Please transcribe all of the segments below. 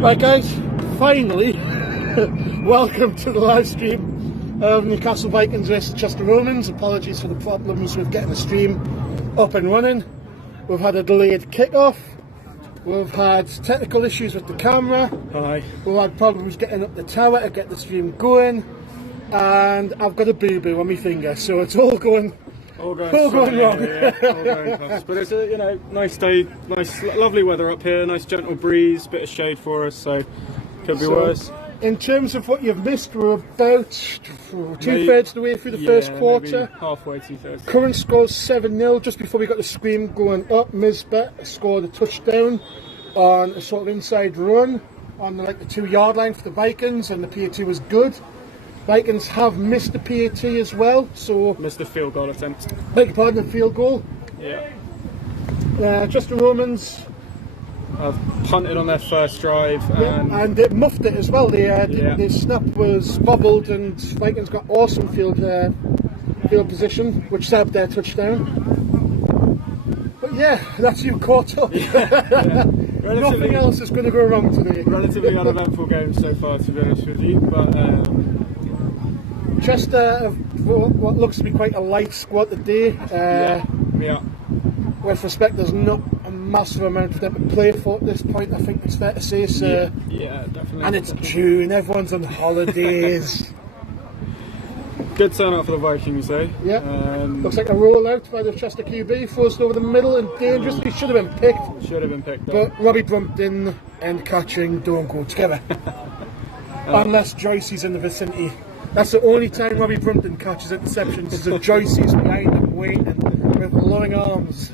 Right guys, finally, welcome to the live stream of Newcastle Vikings vs Chester Romans. Apologies for the problems with getting the stream up and running. We've had a delayed kickoff, we've had technical issues with the camera, we've had problems getting up the tower to get the stream going, and I've got a boo-boo on my finger, so it's all going wrong. All going past. But it's a nice day, lovely weather up here, nice gentle breeze, bit of shade for us, so could be worse. In terms of what you've missed, we're about two-thirds of the way through the first quarter. Halfway, two-thirds. Current score's 7-0. Just before we got the scream going up, Misbet scored a touchdown on a sort of inside run on the 2-yard line for the Vikings, and the PAT was good. Vikings have missed the PAT as well, so... Missed the field goal attempt. Beg your pardon, the field goal. Yeah. Just the Romans... I've punted on their first drive, and it muffed it as well. The snap was bobbled, and Vikings got awesome field position, which set up their touchdown. But yeah, that's you caught up. Nothing else is going to go wrong today. Relatively uneventful game so far, to be honest with you. But Chester, what looks to be quite a light squad today. With respect, there's not a massive amount for them to play for at this point, I think it's fair to say. So, yeah, definitely. And it's June, everyone's on holidays. Good turnout for the Vikings, though. Yeah. Looks like a rollout by the Chester QB, forced over the middle and dangerously. Should have been picked. Should have been picked up. But Robbie Brumpton and catching don't go together. Unless Joycey's in the vicinity. That's the only time Robbie Brumpton catches interceptions, is if Joycey's behind him waiting with glowing arms.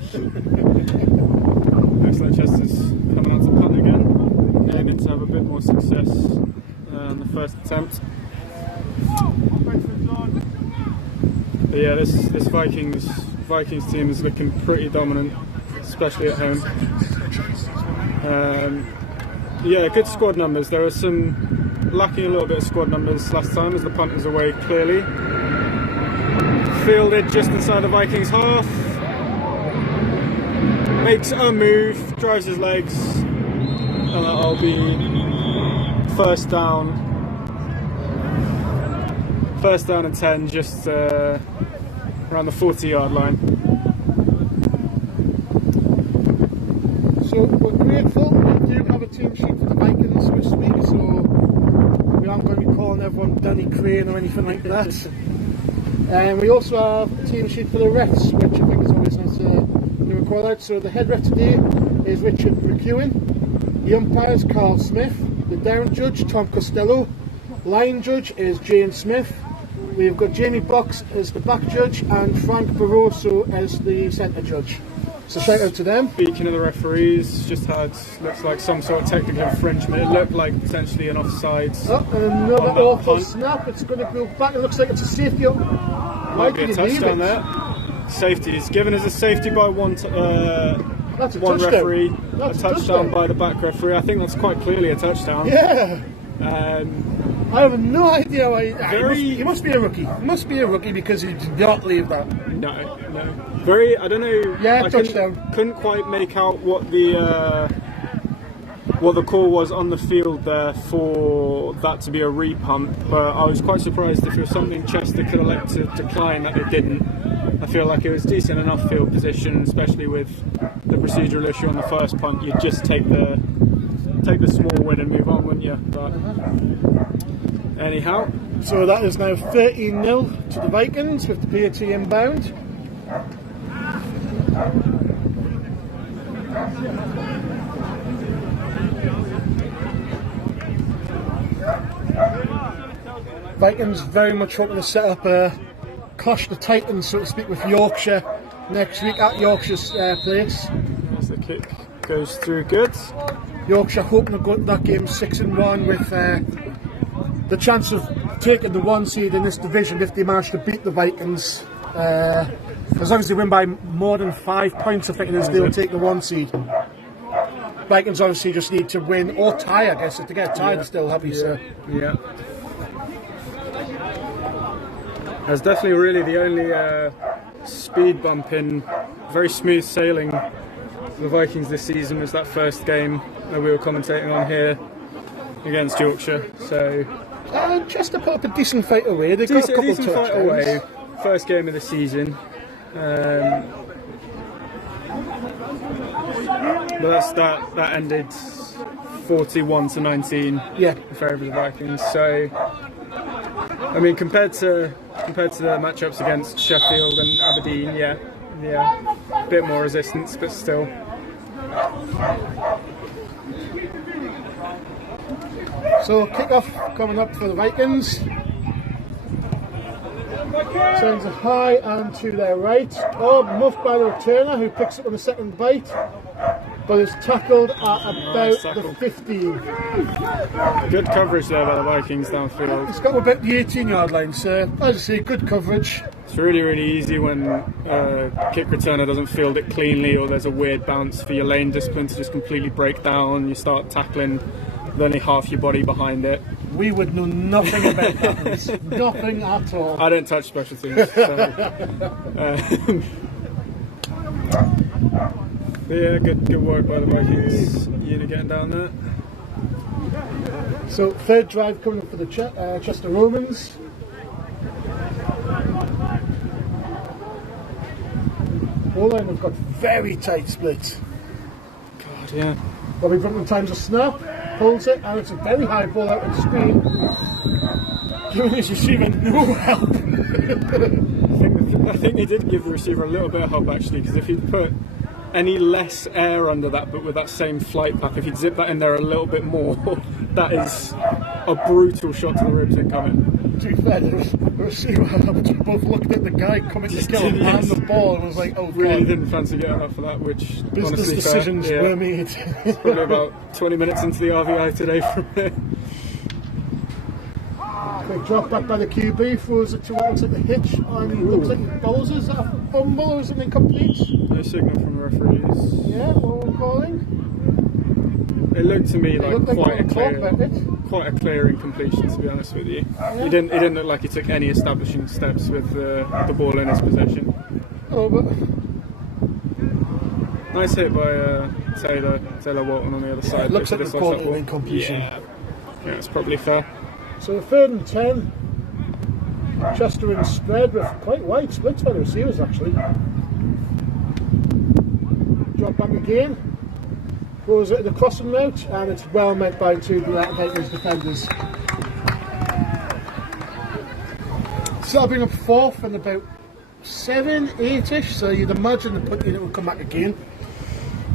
Looks like Chester's coming out to punt again. Aiming to have a bit more success in the first attempt. But yeah, this Vikings team is looking pretty dominant, especially at home. Yeah, good squad numbers. There are some lacking a little bit of squad numbers last time as the punt was away clearly. Fielded just inside the Vikings half. Makes a move, drives his legs, and that'll be first down and 10, just around the 40-yard line. So we're grateful. We do have a team sheet for the Vikings this week, so we aren't going to be calling everyone Danny Crane or anything like that. And we also have a team sheet for the refs, which I think is always nice to call out. So the head ref today is Richard McEwen. The umpires Carl Smith. The down judge Tom Costello. Line judge is Jane Smith. We've got Jamie Box as the back judge and Frank Barroso as the centre judge. So shout out to them. Speaking of the referees, just had, looks like some sort of technical infringement. It looked like potentially an offside. Oh, and another awful snap. It's going to go back. It looks like it's a safety. Might be a touchdown there. Safety. It's given as a safety by one referee. That's a touchdown by the back referee. I think that's quite clearly a touchdown. Yeah. I have no idea why. He must be a rookie. He must be a rookie because he did not leave that. No. Very. I don't know. Yeah, touchdown. Couldn't quite make out what the call was on the field there for that to be a repunt, but I was quite surprised if it was something Chester could elect to decline that it didn't. I feel like it was decent enough field position, especially with the procedural issue on the first punt. You'd just take the small win and move on, wouldn't you? But anyhow, so that is now 13-0 to the Vikings with the PAT inbound. Vikings very much hoping to set up a clash the Titans, so to speak, with Yorkshire next week at Yorkshire's place. As the kick goes through good. Yorkshire hoping to go to that game 6-1 with the chance of taking the 1 seed in this division if they manage to beat the Vikings. As long as they win by more than 5 points, I think it is, they'll take the 1 seed. Vikings obviously just need to win or tie, I guess. If they get tied, they're still happy. So. Yeah. That's definitely really the only speed bump in very smooth sailing for the Vikings this season was that first game that we were commentating on here. against Yorkshire. So Chester put up a decent fight away. They got a couple decent fight away. touchdowns. First game of the season. But that ended 41-19 Yeah. in favour of the Vikings. So, I mean, compared to the matchups against Sheffield and Aberdeen, yeah, a bit more resistance, but still. So kick-off coming up for the Vikings. Sends a high and to their right. Oh, muffed by the returner who picks up on the second bite, but is tackled at about the 15. Good coverage there by the Vikings downfield. He's got about the 18-yard line, so as I say, good coverage. It's really, really easy when kick returner doesn't field it cleanly, or there's a weird bounce for your lane discipline to just completely break down. You start tackling with only half your body behind it. We would know nothing about that. Nothing at all. I don't touch special teams. So, yeah, good work by the Vikings unit getting down there. So third drive coming up for the Chester Romans. O-line have got very tight splits. God, yeah. Bobby Brunton times a snap, pulls it, and it's a very high ball out of the screen, giving his receiver no help. I think they did give the receiver a little bit of help actually, because if he'd put any less air under that, but with that same flight path, if he'd zip that in there a little bit more, that is a brutal shot to the ribs incoming. To be fair, the receiver both looked at the guy coming to kill him and the ball and was like, oh god. Really didn't fancy getting up for that, which Business honestly decisions were made. It's probably about 20 minutes into the RVI today from here. Quick drop back by the QB, throws it to what looks like the hitch, and he looks like he bowls. Is that a fumble or is it incomplete? No signal from the referees. Yeah, what we're calling? It looked to me like quite a clear incompletion, to be honest with you. Yeah. He didn't look like he took any establishing steps with the ball in his possession. Oh, but nice hit by Taylor Walton on the other side. it looks like a quarter incompletion. Yeah, it's probably fair. So 3rd and 10. Chester in spread with quite wide splits by the receivers actually. Drop back again. Goes at the crossing route, and it's well met by two Vikings defenders. So that'll bring up 4th and about 7, 8-ish, so you'd imagine the punt unit will come back again.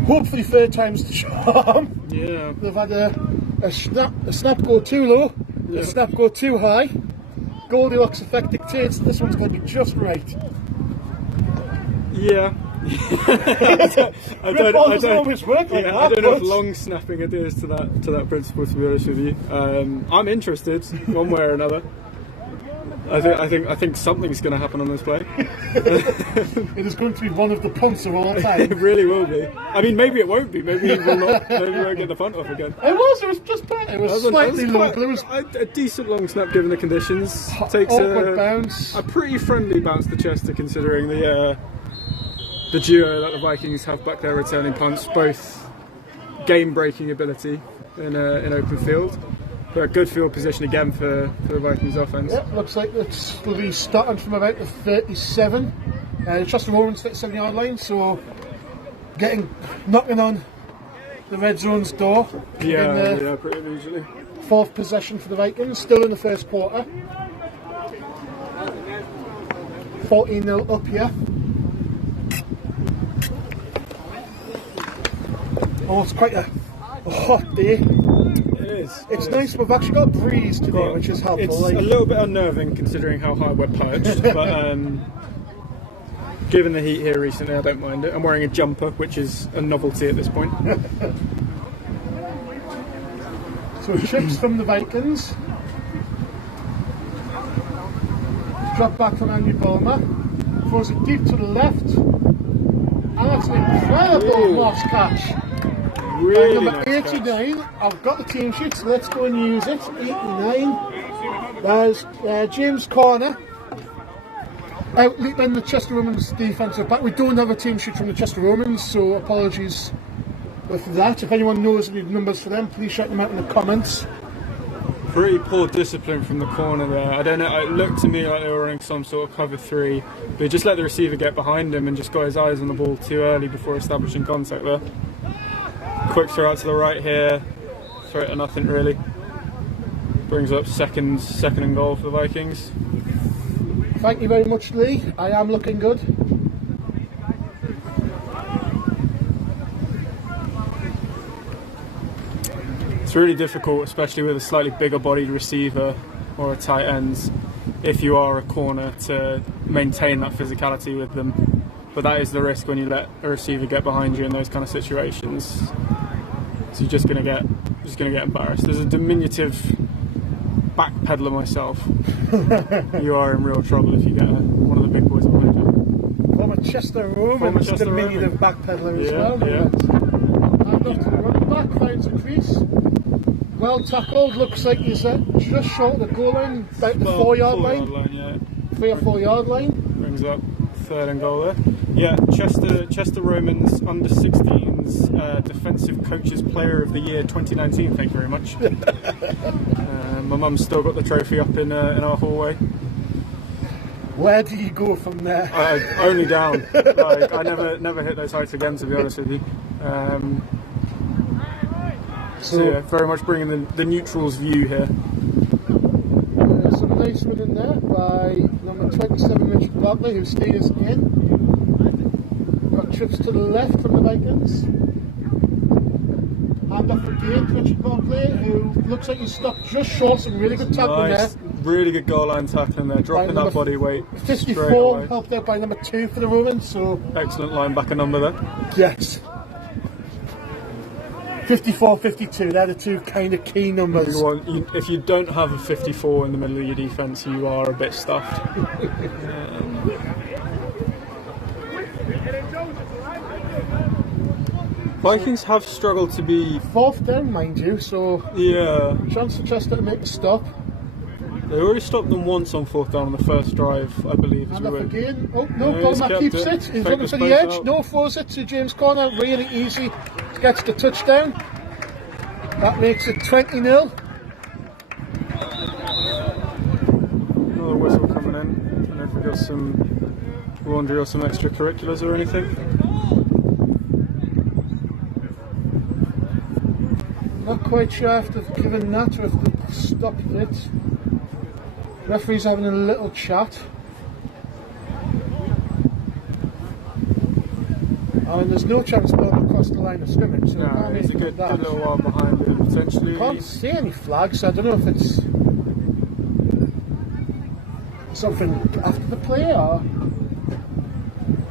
Hopefully 3rd time's the charm. Yeah. They've had a snap go too low, a snap go too high. Goldilocks effect dictates this one's going to be just right. Yeah. I don't know if long snapping adheres to that principle, to be honest with you. I'm interested one way or another. I think something's going to happen on this play. It is going to be one of the punts of all time. It really will be. I mean, maybe it won't be. Maybe we won't get the punt off again. It was just it was slightly low, but it was a decent long snap given the conditions. Takes bounce. A pretty friendly bounce to Chester, considering the duo that the Vikings have back there returning punts, both game-breaking ability in open field. But a good field position again for the Vikings offense. Yep, looks like will be starting from about the 37. Chester Romans at the 7-yard line, so knocking on the red zone's door. Yeah, pretty immediately. 4th possession for the Vikings, still in the first quarter. 14-0 up here. Oh, it's quite a hot day. It is. It's nice, we've actually got a breeze today, which is helpful. It's a little bit unnerving considering how high we're perched, but given the heat here recently, I don't mind it. I'm wearing a jumper, which is a novelty at this point. So chips from the Vikings. Drop back from Andy Bulmer. Throws it deep to the left. And that's an incredible Moss catch. Really number 89, catch. I've got the team sheet, so let's go and use it. 89. There's James Corner. Outleaping the Chester Romans defensive back. We don't have a team sheet from the Chester Romans, so apologies with that. If anyone knows any numbers for them, please shout them out in the comments. Pretty poor discipline from the corner there. I don't know, it looked to me like they were running some sort of cover 3, but he just let the receiver get behind him and just got his eyes on the ball too early before establishing contact there. Quick throw out to the right here, throw it to nothing really. Brings up second and goal for the Vikings. Thank you very much, Lee. I am looking good. It's really difficult, especially with a slightly bigger bodied receiver or a tight end, if you are a corner, to maintain that physicality with them. But that is the risk when you let a receiver get behind you in those kind of situations. So you're just gonna get embarrassed. There's a diminutive backpedaler myself. You are in real trouble if you get one of the big boys behind you. Former Chester Roman, diminutive backpedaler as well. Yeah. And up to the running back, finds a crease. Well tackled, looks like he's just short of the goal line, about the 4-yard line. 3 or 4 yard line. Brings up third and goal there. Yeah, Chester Romans under 16s Defensive Coaches Player of the Year 2019. Thank you very much. My mum's still got the trophy up in our hallway. Where do you go from there? Only down. Like, I never hit those heights again, to be honest with you. So yeah, very much bringing the neutrals view here. Some nice one in there by number 27, Richard Bartley, who stayed us in. Got trips to the left from the Vikings. Hand off again to Richard Bartley, who looks like he's stopped just short. Some really good tackling there. Really good goal line tackling there, dropping that body weight. 54 helped out by number 2 for the Romans. So excellent linebacker number there. Yes. 54, 52, they're the two kind of key numbers. If you don't have a 54 in the middle of your defence, you are a bit stuffed. Vikings have struggled to be... 4th down, mind you, so... Yeah. Chance for Chester to make a stop. They already stopped them once on 4th down on the first drive, I believe. And up again. Oh, no, Dolmar keeps it. He's looking for the edge. No, throws it to James Conner. Really easy. Gets the touchdown. That makes it 20-0. Another whistle coming in. I don't know if we've got some laundry or some extracurriculars or anything. Not quite sure if they've given that or if they've stopped it. Referee's having a little chat. Oh, and there's no chance going across the line of scrimmage. So no, he's a good little while behind him, potentially. Can't see any flags, so I don't know if it's something after the play or...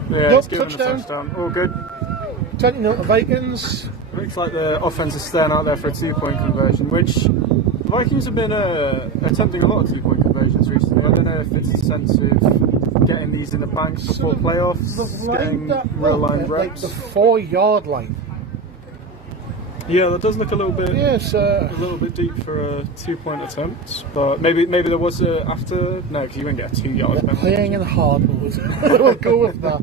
Yeah, nope, it's given a touchdown. All good. 20-0 to Vikings. Looks like the offense is staying out there for a 2-point conversion, which the Vikings have been attempting a lot of 2-point conversions recently. I don't know if it's a sense of getting these in the bank before playoffs, getting real line reps. Like the 4-yard line. Yeah, that does look a little bit a little bit deep for a 2-point attempt, but maybe there was a after. No, because you wouldn't get a 2-yard penalty. Playing in hard mode. We'll go with that.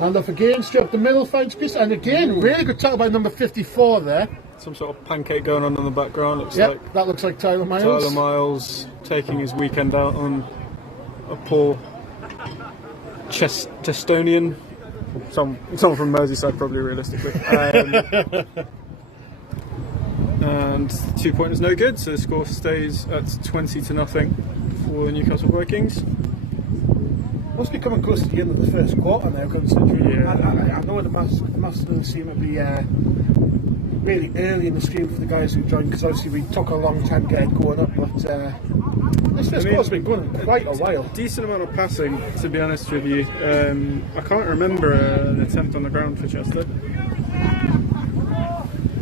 And off again, straight up the middle, finds piece, and again, really good tackle by number 54 there. Some sort of pancake going on in the background. Looks yep, like that looks like Tyler Miles. Tyler Miles taking his weekend out on a poor Chestonian. Someone from Merseyside, probably, realistically. And 2-point is no good, so the score stays at 20-0 for the Newcastle Vikings. Must be coming close to the end of the first quarter now, considering I know the Masters seem to be really early in the stream for the guys who joined, because obviously we took a long time to get it going up, but this first quarter's been going quite a while. Decent amount of passing, to be honest with you. I can't remember an attempt on the ground for Chester.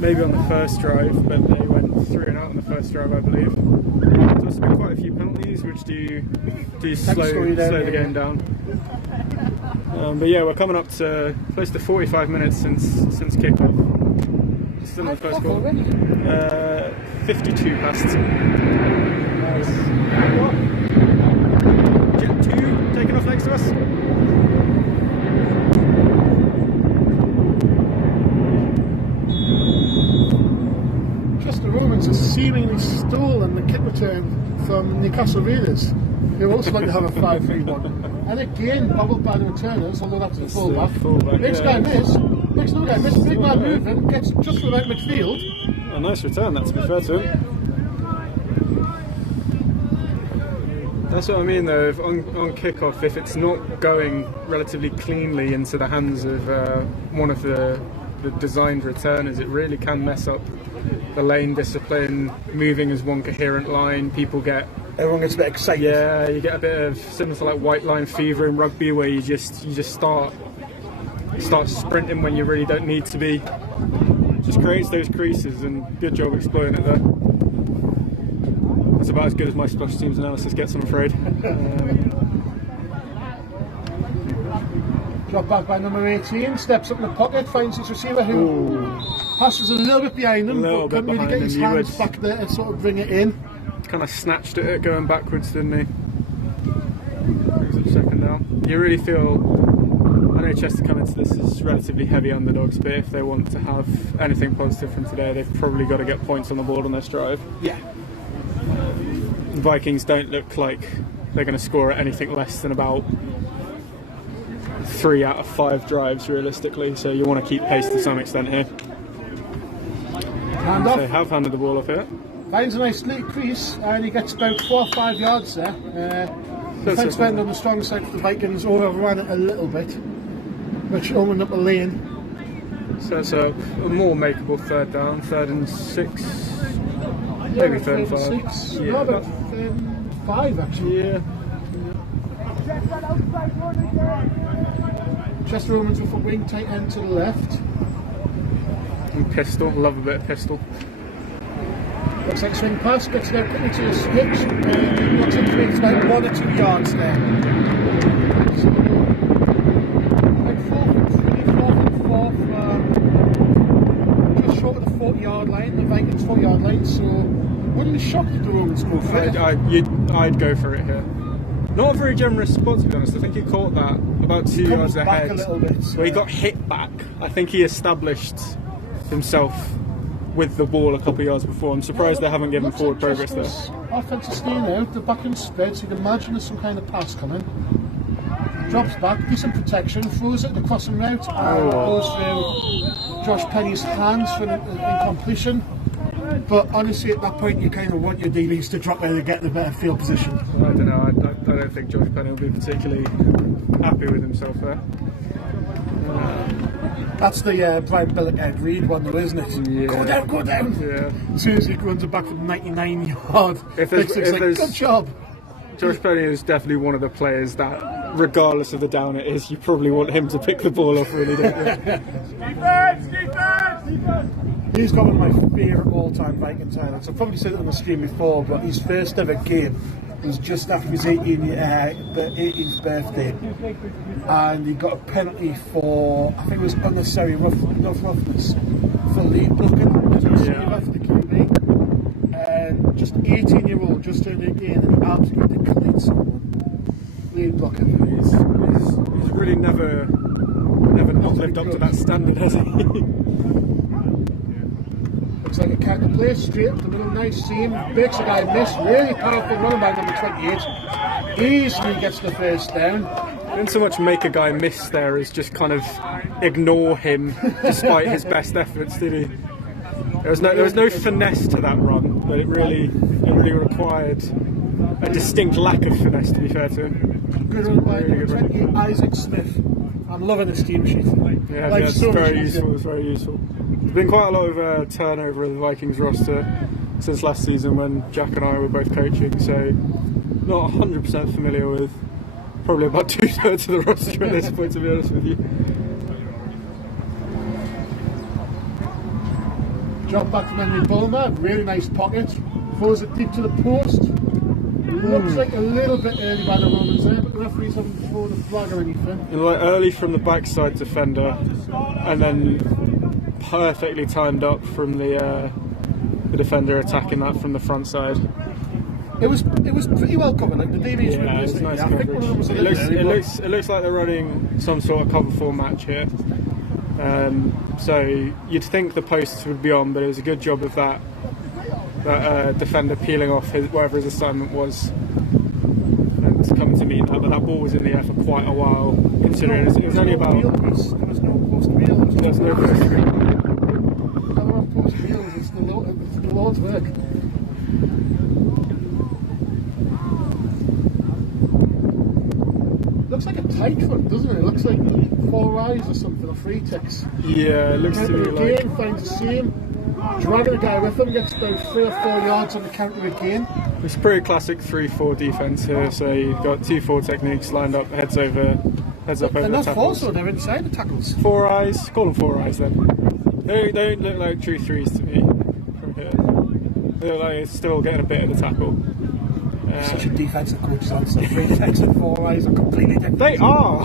Maybe on the first drive, but they went 3 and out on the first drive, I believe. There's been quite a few penalties which do slow the game down. But yeah, we're coming up to close to 45 minutes since kick-off. Still in the first goal. 52 past. Nice. Jet 2 taking off next to us. Newcastle readers, who also like to have a 5-3-1. And again, bobbled by the returners, although that's the fullback. Makes guy miss, makes another guy miss, big man moving, gets just without midfield. A nice return, that, to be fair to him. That's what I mean though, if on kick-off, if it's not going relatively cleanly into the hands of one of the designed returners, it really can mess up the lane discipline, moving as one coherent line. Everyone gets a bit excited. Yeah, you get a bit of similar to like white line fever in rugby, where you just start sprinting when you really don't need to be. Just creates those creases, and good job exploiting it there. It's about as good as my special teams analysis gets, I'm afraid. Drop back by number 18, steps up in the pocket, finds his receiver who passes a little bit behind him, but couldn't really get his hands back there and sort of bring it in. Kind of snatched at it going backwards, didn't he? Brings up second now. You really feel, I know Chester come into this as relatively heavy underdogs, but if they want to have anything positive from today, they've probably got to get points on the board on this drive. Yeah. The Vikings don't look like they're going to score at anything less than about 3 out of 5 drives realistically, so you want to keep pace to some extent here. Hand off. They have handed the ball off here. Finds a nice little crease and he gets about 4 or 5 yards there. Defence went on the strong side for the Vikings, overran it a little bit, which opened up a lane. So it's a more makeable third down, 3rd and 6, maybe 3rd and 5. 6. Yeah, no, about 5 actually. Yeah. Chester Romans with a wing tight end to the left. And pistol, love a bit of pistol. Looks like a swing pass, gets it out quickly to his hitch, and looks like it's about 1 or 2 yards there. So, like 4th and 3, 4th and 4th, just short of the 40-yard line, the Vikings 40-yard line, so wouldn't be shocked if the Romans go for it. I'd go for it here. Not a very generous spot, to be honest. I think he caught that about 2 yards ahead. A little bit. Well, he got hit back. I think he established himself with the ball a couple of yards before. I'm surprised they haven't given forward progress there. Offensive staying out, the back end spread, so you can imagine there's some kind of pass coming. Drops back, decent protection, throws it the crossing route, and goes through Josh Penny's hands for an incompletion. But honestly, at that point, you kind of want your DBs to drop there to get the better field position. I don't know. I don't think Josh Penny will be particularly happy with himself there. That's the Brian Billick Ed Reed one, though, isn't it? Yeah. Go down! Yeah. As soon as he runs it back from 99 yard, if there's good job. Josh Penny is definitely one of the players that, regardless of the down it is, you probably want him to pick the ball off, really, don't you? Defense! He's got one of my favourite all-time Vikings highlights. I've probably said it on the stream before, but his first ever game was just after his 18th birthday, and he got a penalty for, I think it was unnecessary roughness for lead blocking. After the QB, and just 18-year-old, just turned 18, and he absolutely declared someone lead blocking. He's really never not lived up to that standard, has he? Looks like a counter play, straight up the middle, nice seam, breaks a guy miss, really powerful running back number 28, easily gets the first down. Didn't so much make a guy miss there as just kind of ignore him despite his best efforts, did he? There was no finesse to that run, but it really required a distinct lack of finesse, to be fair to him. Good run by number 28, Isaac Smith. I'm loving this team sheet. Yeah, it's very useful. It's very useful. There's been quite a lot of turnover of the Vikings roster since last season when Jack and I were both coaching, so not 100% familiar with probably about 2/3 of the roster at this point, to be honest with you. Drop back from Henry Bulmer, really nice pocket, throws it deep to the post. Looks like a little bit early by the Romans there, but the referees haven't thrown the flag or anything. Like early from the backside defender, and then perfectly timed up from the defender attacking that from the front side. It was pretty well covered. Like the DBs were it's nice I think one of them was it looks like they're running some sort of cover 4 match here. So you'd think the posts would be on, but it was a good job of that that defender peeling off whatever his assignment was and coming to meet that. But that ball was in the air for quite a while, considering it was only about. There was no post wheel. There's no post wheel. Post wheels. It's the Lord's work. Looks like a tight one, doesn't it? It looks like 4 eyes or something, or 3 ticks. Yeah, it looks to me like. Again, finds the same. Dragging a guy with him, gets about 3 or 4 yards on the counter again. It's a pretty classic 3-4 defence here, so you've got 2-4 techniques lined up, heads up over And the that's tackles. also, they're inside the tackles. 4 eyes, call them 4 eyes then. They don't look like true 3s to me from here. They look like it's still getting a bit of the tackle. Such a defensive coach's answer. 3 ticks and 4 eyes are completely different. They are!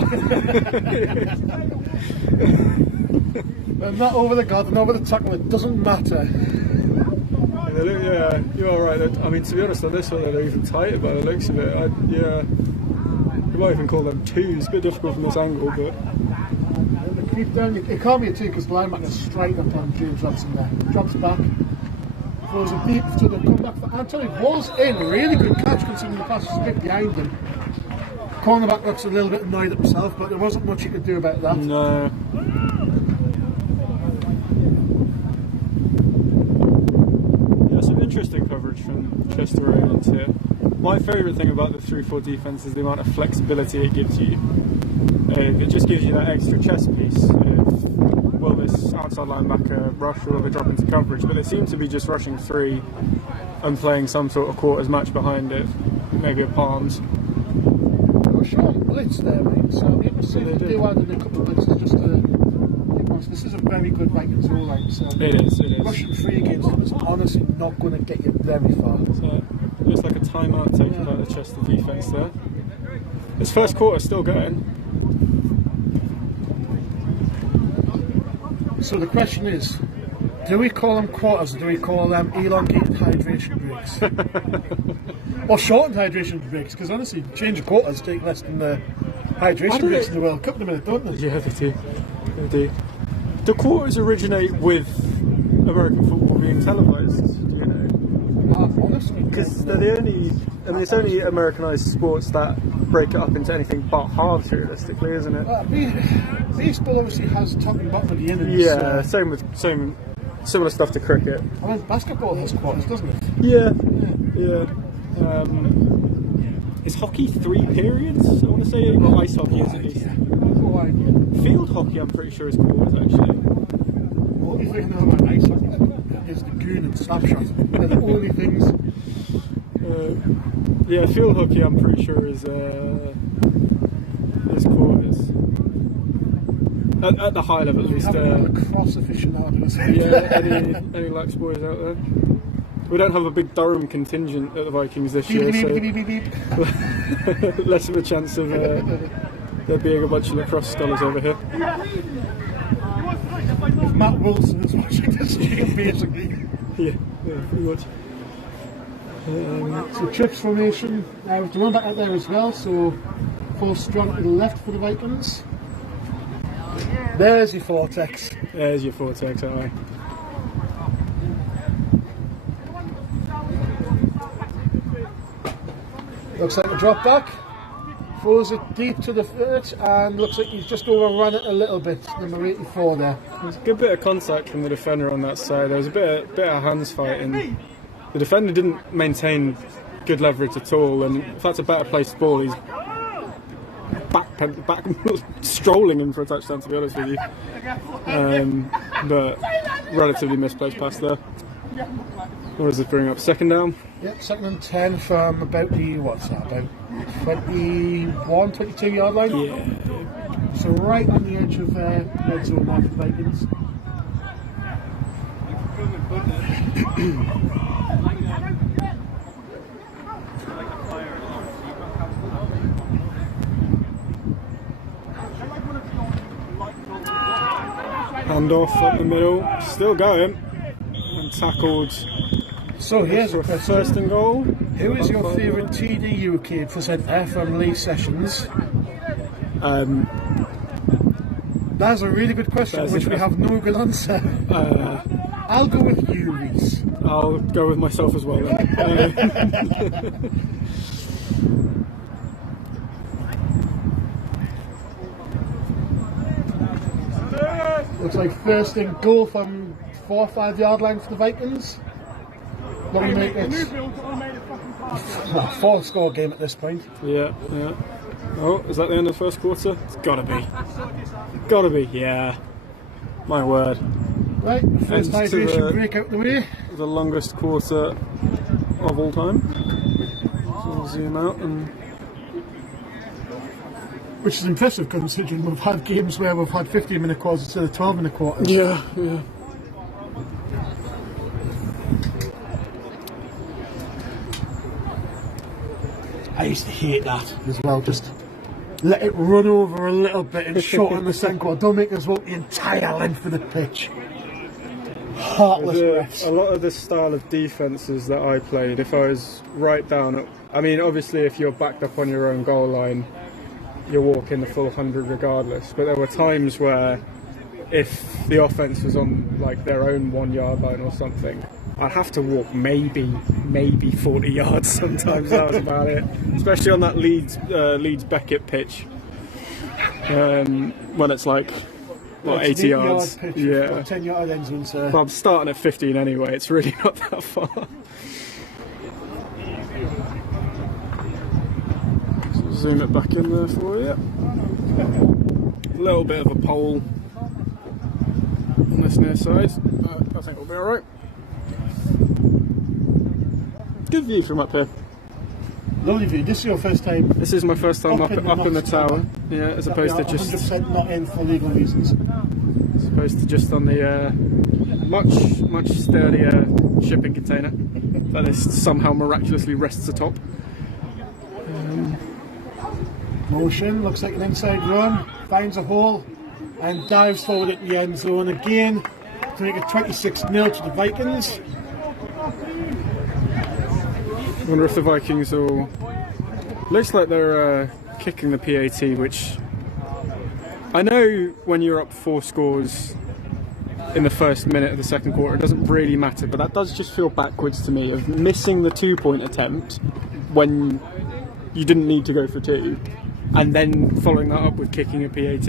They're not over the guard, they're not over the tackle, it doesn't matter. Yeah, you're alright. I mean, to be honest, on this one, they're even tighter by the looks of it. You might even call them 2s. It's a bit difficult from this angle, but. The creep down, it can't be a 2 because the linebacker is straight up on James Robson there. Drops back, throws a deep to the comeback for Anthony. Was in, really good catch considering the pass was a bit behind him. Cornerback looks a little bit annoyed at himself, but there wasn't much he could do about that. No. Interesting coverage from Chester Owens here. My favourite thing about the 3-4 defence is the amount of flexibility it gives you. It just gives you that extra chess piece. Will this outside linebacker rush or will they drop into coverage? But they seem to be just rushing 3 and playing some sort of quarters match behind it, maybe a palms. Well, Sean blitz there, mate. So I'm able to see if they added a couple of blitzes just to. This is a very good Vikings all line, so it is. Rushing 3 against them is honestly not going to get you very far. So it looks like a timeout taken by the Chester defence there. This first quarter still going. So the question is, do we call them quarters or do we call them elongated hydration breaks? Or shortened hydration breaks? Because honestly, change of quarters take less than the hydration breaks in the World Cup in a minute, don't they? Yeah, they do. Do quarters originate with American football being televised? Do you know? Honestly, because they're the only. I mean, it's only Americanised sports that break it up into anything but halves, realistically, isn't it? Baseball obviously has top and bottom of the innings. Yeah, same similar stuff to cricket. I mean, basketball has quarters, doesn't it? Yeah. Is hockey 3 periods? I want to say, or ice hockey is at least. Field hockey, I'm pretty sure, is quarters actually. What do you think about ice hockey? Is the goon and slapshot. They're the only things. Yeah, field hockey, I'm pretty sure is quarters. At the high level, at least. Cross aficionados. Yeah, any lax boys out there? We don't have a big Durham contingent at the Vikings this year, so less of a chance of there being a bunch of lacrosse scholars over here. If Matt Wilson is watching this stream, basically. Yeah, pretty much. So trips formation. Now the run back out there as well. So 4 strong to the left for the Vikings. There's your vortex. There's your vortex, aye. Looks like a drop back. Throws it deep to the foot and looks like he's just overrun it a little bit. Number 84 there. There's a good bit of contact from the defender on that side. There was a bit of hands fighting. The defender didn't maintain good leverage at all, and if that's a better placed ball, he's back strolling him for a touchdown, to be honest with you. But relatively misplaced pass there. What does it bring up? Second down? Yep, 2nd and 10 from about the, what's that, about 21, 22 yard line? Yeah. So right on the edge of red zone now for the Vikings. Hand off up the middle, still going, and tackled. So here's for a question. First and goal. Who is your favourite TD UK presenter from Lee Sessions? That's a really good question, which we have no good answer. I'll go with you, Reese. I'll go with myself as well then. Looks like first and goal from 4 or 5 yard line for the Vikings. Looking like it's a 4-score game at this point. Yeah. Oh, is that the end of the first quarter? It's gotta be. Gotta be, yeah. My word. Right, first hydration break out the way. The longest quarter of all time. So we'll zoom out and... Which is impressive considering we've had games where we've had 15-minute quarters to the 12-minute quarters. Yeah. I used to hate that as well, just let it run over a little bit and shorten the second quarter. Don't make us walk the entire length of the pitch. Heartless refs. A lot of the style of defences that I played, if I was right down, I mean obviously if you're backed up on your own goal line, you're walking the full 100 regardless, but there were times where if the offence was on like their own 1 yard line or something, I'd have to walk maybe 40 yards sometimes. That was about it, especially on that Leeds Beckett pitch when it's like 80 yards. Pitch, yeah, 10 yard ends once. Well, I'm starting at 15 anyway, it's really not that far. So zoom it back in there for you. A little bit of a pole on this near side, but I think we'll be alright. Good view from up here. Lovely view. This is your first time? This is my first time up in the tower. Yeah, as opposed to just 100% not in for legal reasons. As opposed to just on the much sturdier shipping container that is somehow miraculously rests atop. Motion, looks like an inside run, finds a hole and dives forward at the end zone again to make it 26-0 to the Vikings. I wonder if the Vikings will... Looks like they're kicking the PAT, which... I know when you're up 4 scores in the first minute of the second quarter, it doesn't really matter, but that does just feel backwards to me, of missing the 2-point attempt when you didn't need to go for 2, and then following that up with kicking a PAT.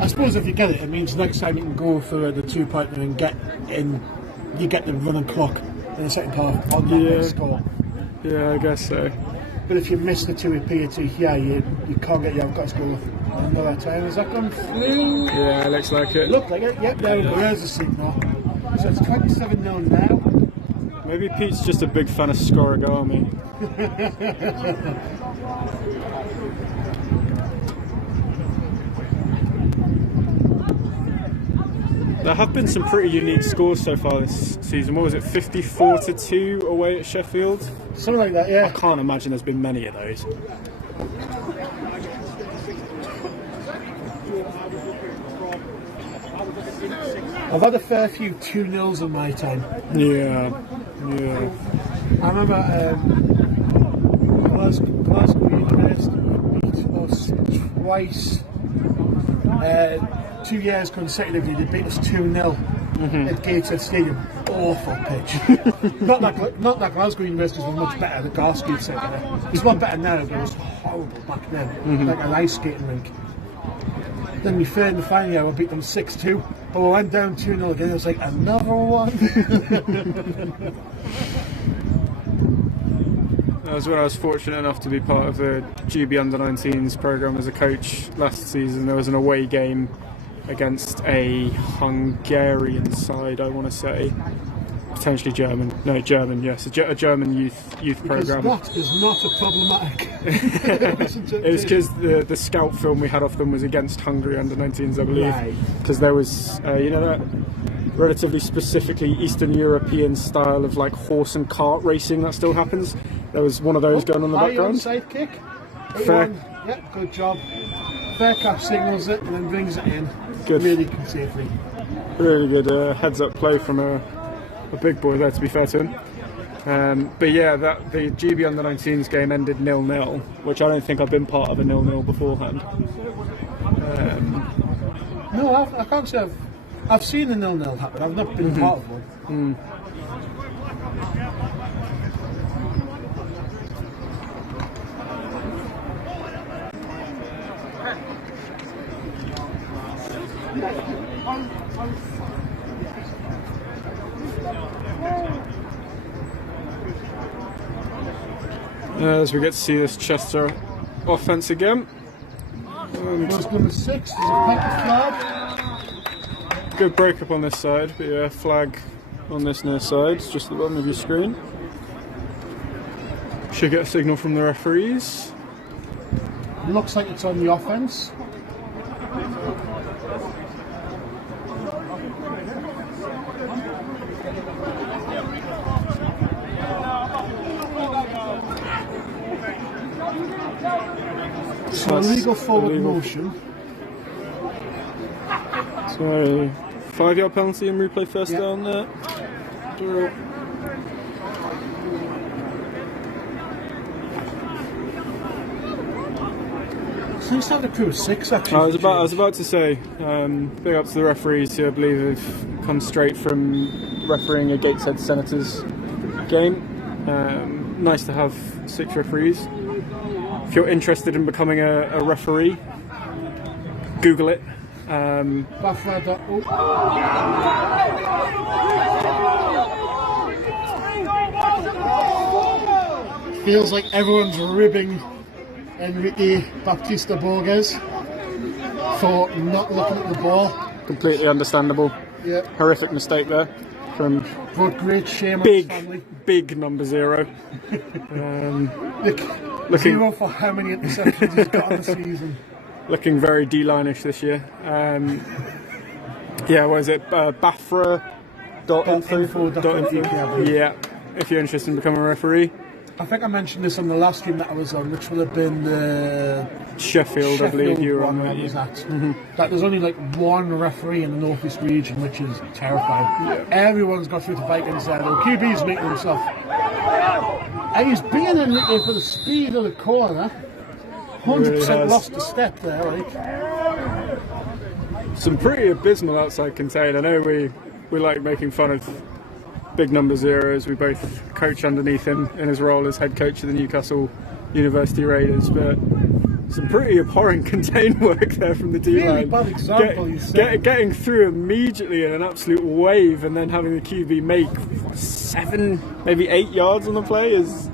I suppose if you get it, it means next time you can go for the 2-pointer and get in, you get the running clock in the second half on that score. Yeah, I guess so. But if you miss the 2 with PAT here, you can't get your got to score another time. Is that gone through? Yeah, it looks like it. Look like it, yep, there we go, there's the signal. So it's 27-0 now. Maybe Pete's just a big fan of Scorigami. There have been some pretty unique scores so far this season. What was it, 54-2 away at Sheffield? Something like that, yeah. I can't imagine there's been many of those. I've had a fair few 2-0s in my time. Yeah. I remember Glasgow University beat us twice. 2 years consecutively, they beat us 2-0 at Gateshead Stadium. Awful pitch. not that Glasgow University was much better. The Glasgow Centre. It's a lot better now, but it was horrible back then. Like an ice skating rink. Then we third in the final year, we beat them 6-2. But we went down 2-0 again. It was like another one. That was when I was fortunate enough to be part of the GB Under-19s programme as a coach last season. There was an away game against a Hungarian side, I want to say. Potentially German. No, German, yes. A German youth programme. That is not a problematic. It was because the scout film we had off them was against Hungary Under-19s, I believe. Because there was, you know, that relatively specifically Eastern European style of like horse and cart racing that still happens. There was one of those going on in the background. Onside kick. Fair. Yep, good job. Faircraft signals it and then brings it in. Good. Really safely. Really good heads up play from a big boy there, to be fair to him. But yeah, the GB Under-19s game ended 0-0, which I don't think I've been part of a 0-0 beforehand. No, I can't say I've I've seen a 0-0 happen, I've not been part of one. As we get to see this Chester offence again. Post number 6 is a paper flag. Good break up on this side, but yeah, flag on this near side, it's just at the bottom of your screen. Should get a signal from the referees. Looks like it's on the offence. So illegal forward motion. So 5-yard penalty and replay first down there. Seems to have the crew of 6 actually. I was about to say, big up to the referees who I believe have come straight from refereeing a Gateshead Senators game. Nice to have 6 referees. If you're interested in becoming a referee, Google it. Feels like everyone's ribbing Enrique Baptista Borges for not looking at the ball. Completely understandable. Yeah. Horrific mistake there from But great shame on his family. big number 0. Looking 0 for how many interceptions he's got in the season. Looking very D-line-ish this year. Yeah, what is it? Bafra.info. Yeah, if you're interested in becoming a referee. I think I mentioned this on the last game that I was on, which will have been the Sheffield, I believe you were on. That there's only like one referee in the North East region, which is terrifying. Yeah. Everyone's got through the Vikings there, though. QB's making himself. And he's being Enrique for the speed of the corner. 100% lost the step there, like. Some pretty abysmal outside contain. I know we like making fun of big number 0s. We both coach underneath him in his role as head coach of the Newcastle University Raiders, but some pretty abhorrent contain work there from the D-line. Really bad example, getting through immediately in an absolute wave and then having the QB make 7, maybe 8 yards on the play is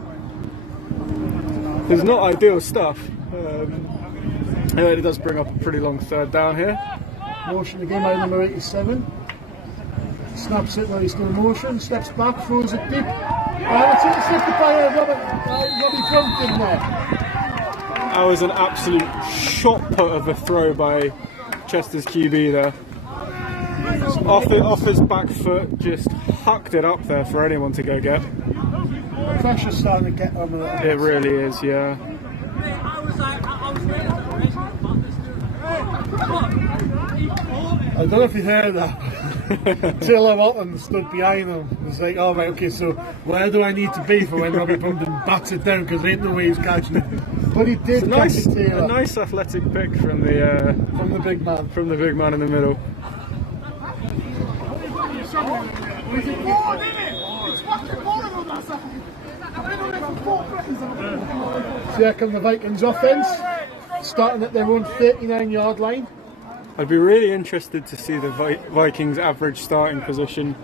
not ideal stuff. It does bring up a pretty long third down here. Motion again by number 87. Snaps it while he's still in motion, steps back, throws it deep. It's intercepted by Robbie Frumpkin there. That was an absolute shot put of a throw by Chester's QB there. Off his back foot, just hucked it up there for anyone to go get. The pressure's starting to get on a little bit. It really is, yeah. I don't know if you heard that. Taylor Walton stood behind him. It was like, oh right, okay, so where do I need to be for when Robbie Brunden bats it down, because there ain't no way he's catching it. But he did catch it, Taylor. A nice athletic pick from the big man. From the big man in the middle. So here come the Vikings offense, starting at their own 39-yard line. I'd be really interested to see the Vikings' average starting position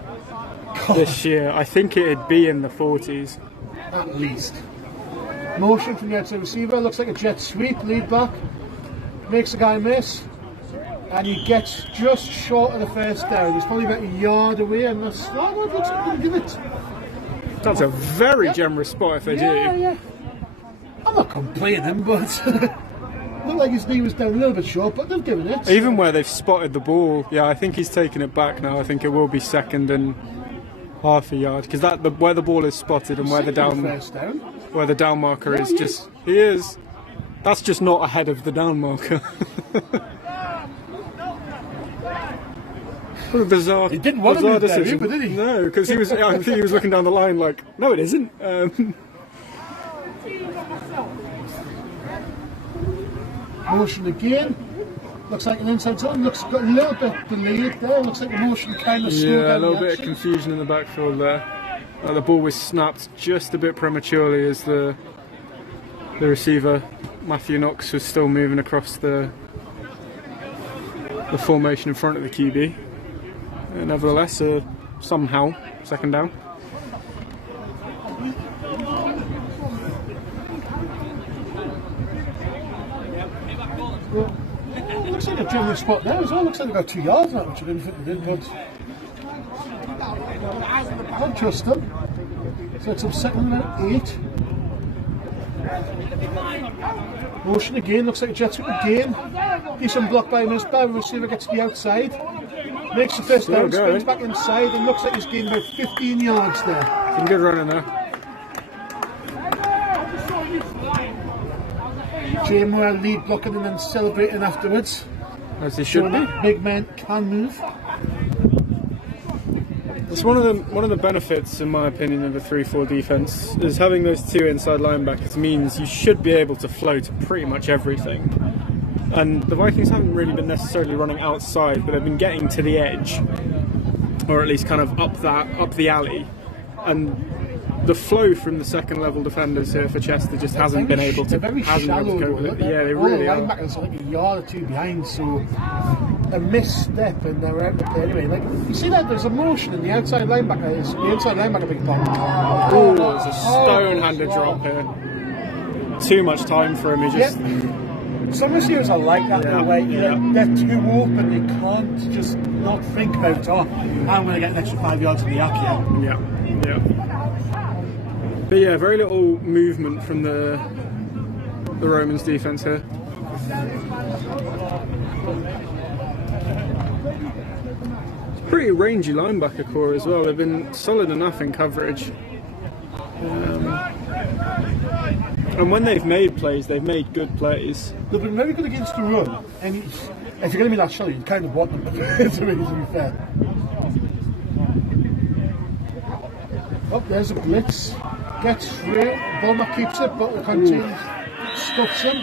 this year. I think it'd be in the 40s. At least. Motion from the outside receiver, looks like a jet sweep, lead back. Makes the guy miss. And he gets just short of the first down. He's probably about a yard away, and that's what looks like going to give it. That's a very generous spot if they do. Yeah. I'm not complaining, but looked like his knee was down a little bit short, but they've given it. Even where they've spotted the ball, yeah, I think he's taken it back now. I think it will be second and half a yard, because where the ball is spotted and where the down marker is, just he is. That's just not ahead of the down marker. What a bizarre. He didn't want to decision, did he? No, because he was. I think he was looking down the line like, no, it isn't. Motion again. Looks like an inside zone. Looks got a little bit delayed there. Looks like the motion kind of slowed down. Yeah, a little bit of confusion in the backfield there. The ball was snapped just a bit prematurely as the receiver, Matthew Knox, was still moving across the formation in front of the QB. Nevertheless, somehow, second down. Well, looks like a general spot there as well. Looks like they've got 2 yards now, which I didn't think they did, but I'll trust them. So it's up second and 8. Motion again, looks like a jet sweep again. Decent block by Nussbaum, receiver gets to the outside. Makes the first down, spins back inside, and looks like he's gained about 15 yards there. Some good running there. Jay Moore lead blocking and then celebrating afterwards. As he should be. Big men can move. It's one of the benefits, in my opinion, of a 3-4 defense is having those 2 inside linebackers means you should be able to flow to pretty much everything. And the Vikings haven't really been necessarily running outside, but they've been getting to the edge, or at least kind of up the alley. And the flow from the second level defenders here for Chester just hasn't been able to. They're very shallow though. Yeah, they really are. All the linebackers are like a yard or 2 behind, so a misstep and they're out of play anyway. Like you see that there's a motion in the outside linebacker. The inside linebacker big bomb. Oh, there's a stone-handed drop here. Too much time for him. He just. Some receivers are like that in a way. They're too open. They can't just not think about I'm going to get an extra 5 yards in the arc here. Yeah. But yeah, very little movement from the Romans defense here. Pretty rangy linebacker core as well. They've been solid enough in coverage. And when they've made plays, they've made good plays. They've been very good against the run. And if you're going to be that shallow, you kind of want them to be fair. Oh, there's a blitz. Gets through. Bulmer keeps it, but the continues stuffs him.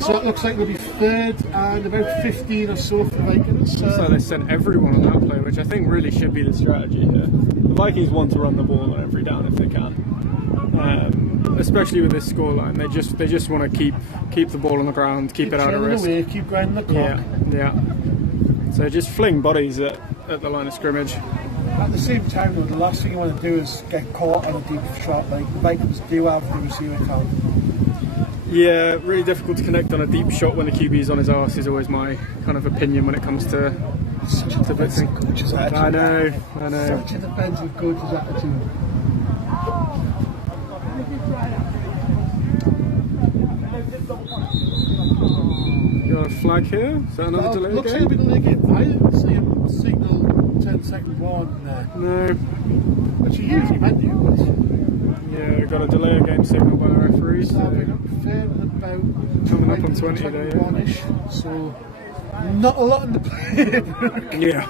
So it looks like they'll be 3rd and about 15 or so for the Vikings. So they sent everyone on that play, which I think really should be the strategy here. The Vikings want to run the ball on every down if they can, especially with this scoreline. They just want to keep the ball on the ground, keep it out of risk. Away, keep grinding the clock. Yeah. So just fling bodies at the line of scrimmage. At the same time, though, the last thing you want to do is get caught on a deep shot. Like the Vikings do have the receiver count. Yeah, really difficult to connect on a deep shot when the QB's on his arse is always my kind of opinion when it comes to defensive coach's attitude. I know. Such a defensive coach's attitude. You got a flag here? Is that another delay? Looks like a bit delay game. I didn't see him signal 10-second warning there. No. Which he usually meant to, but. Yeah, got a delay of game signal by the referee. So coming up on 20 there, yeah. So not a lot in the play. Yeah.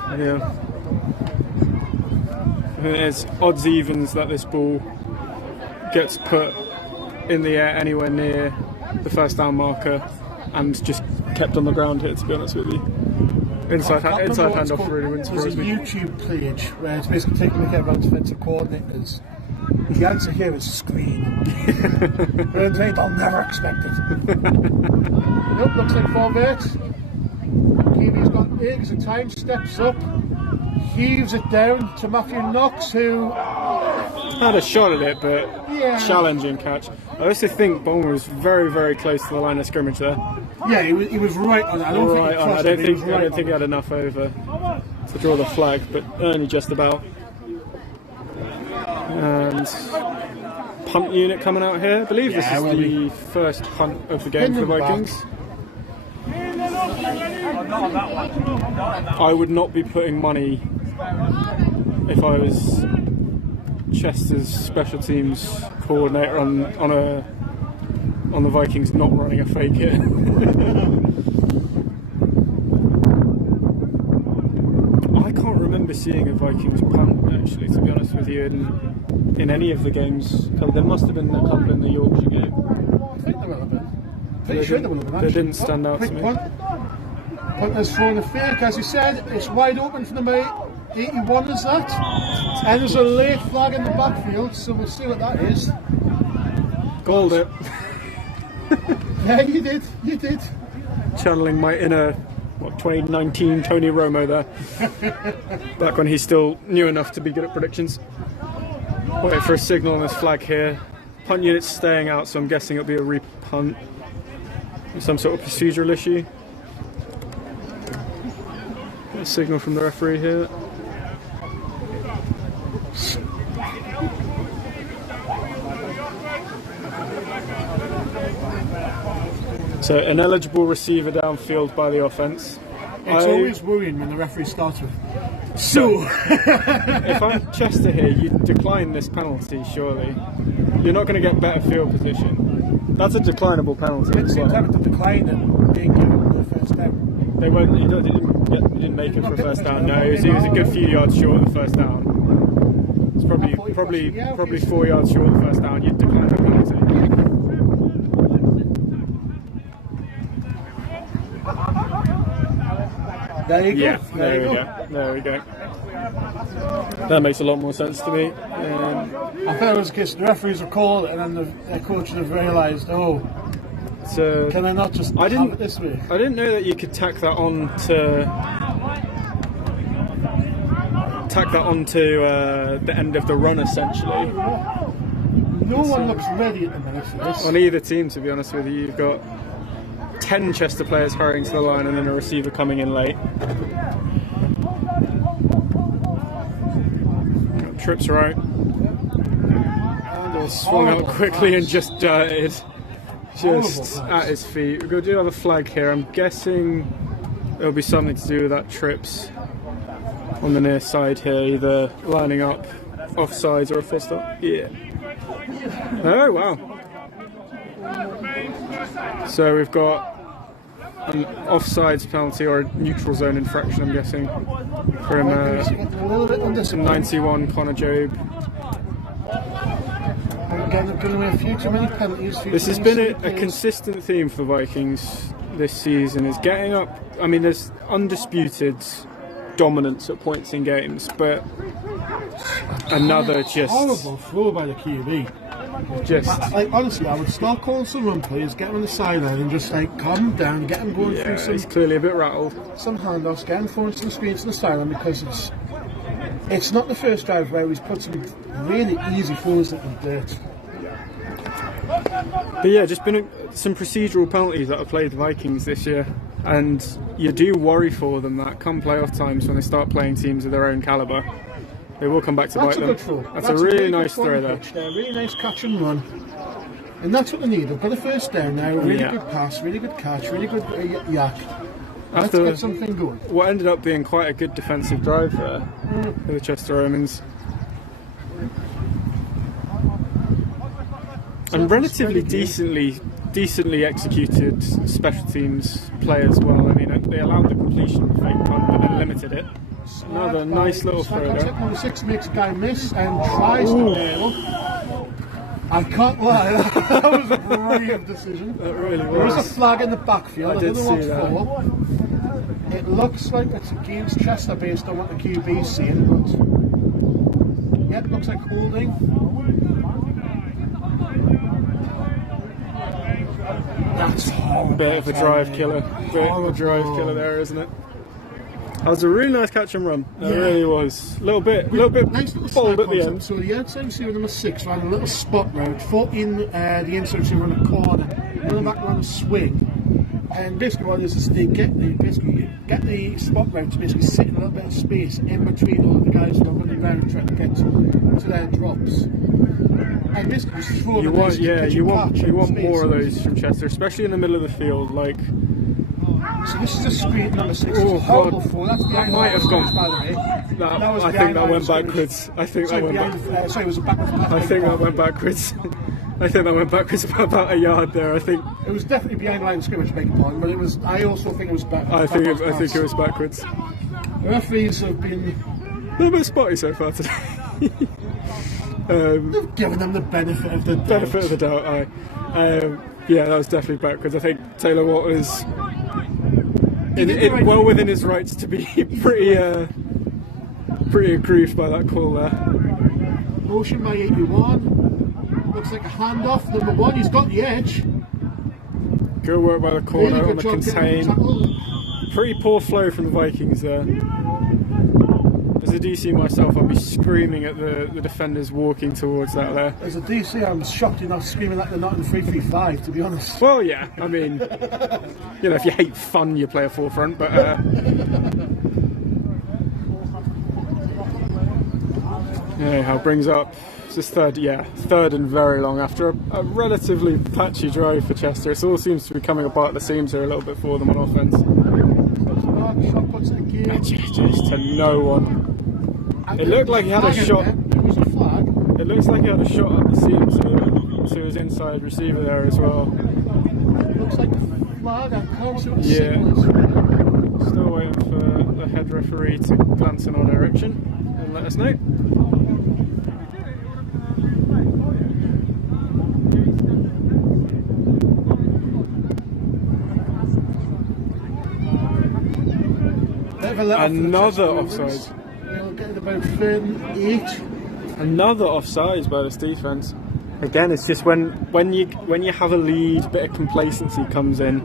I think there's odds evens that this ball gets put in the air anywhere near the first down marker and just kept on the ground here, to be honest with you. Inside handoff really wins for us. There's a YouTube page where it's basically taking a look at everyone's defensive coordinators. The answer here is screen. I'll never expect it. Nope, looks like 4-8. Kiwi's got eggs and time, steps up, heaves it down to Matthew Knox, who had a shot at it, but challenging catch. I also think Bulmer was very, very close to the line of scrimmage there. Yeah, he was right on it. I don't think he had enough over to draw the flag, but only just about. And punt unit coming out here. I believe this is the first punt of the game for the Vikings. I would not be putting money if I was Chester's special teams coordinator on the Vikings not running a fake here. I can't remember seeing a Vikings punt actually, to be honest with you, in any of the games. There must have been a couple in the Yorkshire game. I think there will have been. Pretty sure they would have been. They didn't stand out to me. Punter's throwing a fake, as you said. It's wide open for number 81, is that? And there's a late flag in the backfield, so we'll see what that is. Called it. Yeah, you did. You did. Channeling my inner 2019 Tony Romo there. Back when he's still new enough to be good at predictions. Waiting for a signal on this flag here. Punt unit's staying out, so I'm guessing it'll be a repunt. Some sort of procedural issue. Got a signal from the referee here. So, an eligible receiver downfield by the offense. It's always worrying when the referee starts with so. If I'm Chester here, you decline this penalty, surely. You're not going to get better field position. That's a declinable penalty. It's attempt to decline it being given the first down. They won't. He didn't make it for a first down. No, he was a good few yards short of the first down. It's probably 4 yards short of the first down. You'd decline the penalty. There you go. Yeah, there we go. That makes a lot more sense to me. I thought it was because the referees were called it and then the coaches have realised, can I not just have it this way? I didn't know that you could tack that on to the end of the run, essentially. No one looks ready at the minute for this. On either team, to be honest with you, you've got 10 Chester players hurrying to the line and then a receiver coming in late. Trips right. Swung out quickly and just darted at his feet. We've got to do have a flag here. I'm guessing there'll be something to do with that trips on the near side here, either lining up offsides or a full stop. Yeah. Oh wow. So we've got an offsides penalty or a neutral zone infraction, I'm guessing, from 91 Connor Jobe. This has been a consistent theme for the Vikings this season, is getting up. I mean, there's undisputed dominance at points in games, but another just horrible throw by the QB. Honestly, I would start calling some run plays, get him on the sideline and just calm down, get him going through some. He's clearly a bit rattled. Some handoffs, get him throwing some screens to the sideline, because it's not the first drive where he's put some really easy throws in the dirt. But yeah, just been some procedural penalties that have played the Vikings this year, and you do worry for them that come playoff times, when they start playing teams of their own calibre, they will come back to bite them. That's a good throw. That's a really nice throw there. Really nice catch and run. And that's what they need. They've got a first down now, really good pass, really good catch, really good yak. Let's get something going. What ended up being quite a good defensive drive there for the Chester Romans. And relatively decently executed special teams play as well. I mean, they allowed the completion of the fake punt, but then limited it. Another nice little throw there. Number 6 makes a guy miss and tries to nail. I can't lie, that was a brilliant decision. That really was. There was a flag in the backfield. I did see that. For. It looks like it's against Chester based on what the QB's saying, but yeah, it looks like holding. That's horrible. Bit of a drive killer. Bit of a drive killer there, isn't it? That was a really nice catch and run. It really was. A little bit nice little bold at the end. So the outside receiver number 6 ran a little spot route, fought in the inside receiver in the corner, running back around a swing. And basically what it is they get the spot route to basically sit in a little bit of space in between all of the guys who are running around trying to get to their drops. And basically just throw you want more of those from Chester, especially in the middle of the field. So this is a screen number 6. Oh, horrible throw. That might have gone, by the way. I think that went backwards. I think that went backwards. Sorry, it was a backwards pass. I think that went backwards. I think that went backwards about a yard there. I think it was definitely behind the line of scrimmage, beg your pardon, but it was. I also think it was backwards. I think it was backwards. The referees have been a little bit spotty so far today. They've given them the benefit of the doubt. Benefit of the doubt, aye. Yeah, that was definitely backwards. I think Taylor Watt was well within his rights to be pretty aggrieved by that call there. Motion by 81. Looks like a handoff. Number 1, he's got the edge. Good work by the corner Really on the contain. Pretty poor flow from the Vikings there. As a DC myself, I'd be screaming at the defenders walking towards that there. As a DC, I'm shocked you're not screaming that they're not in 3-3-5, to be honest. Well, yeah, I mean, you know, if you hate fun, you play a forefront, but... anyhow, brings up this third and very long after a relatively patchy drive for Chester. It all seems to be coming apart at the seams here a little bit for them on offence. Shot puts the gear. Just to no one. It looked like he had a shot. It looks like he had a shot up the seam to his inside receiver there as well. Looks like a flag. I can't see what the Yeah. signal is. Still waiting for the head referee to glance in our direction and let us know. Another offside. We'll get about 38. Another offside by this defence. Again, it's just when you have a lead, bit of complacency comes in.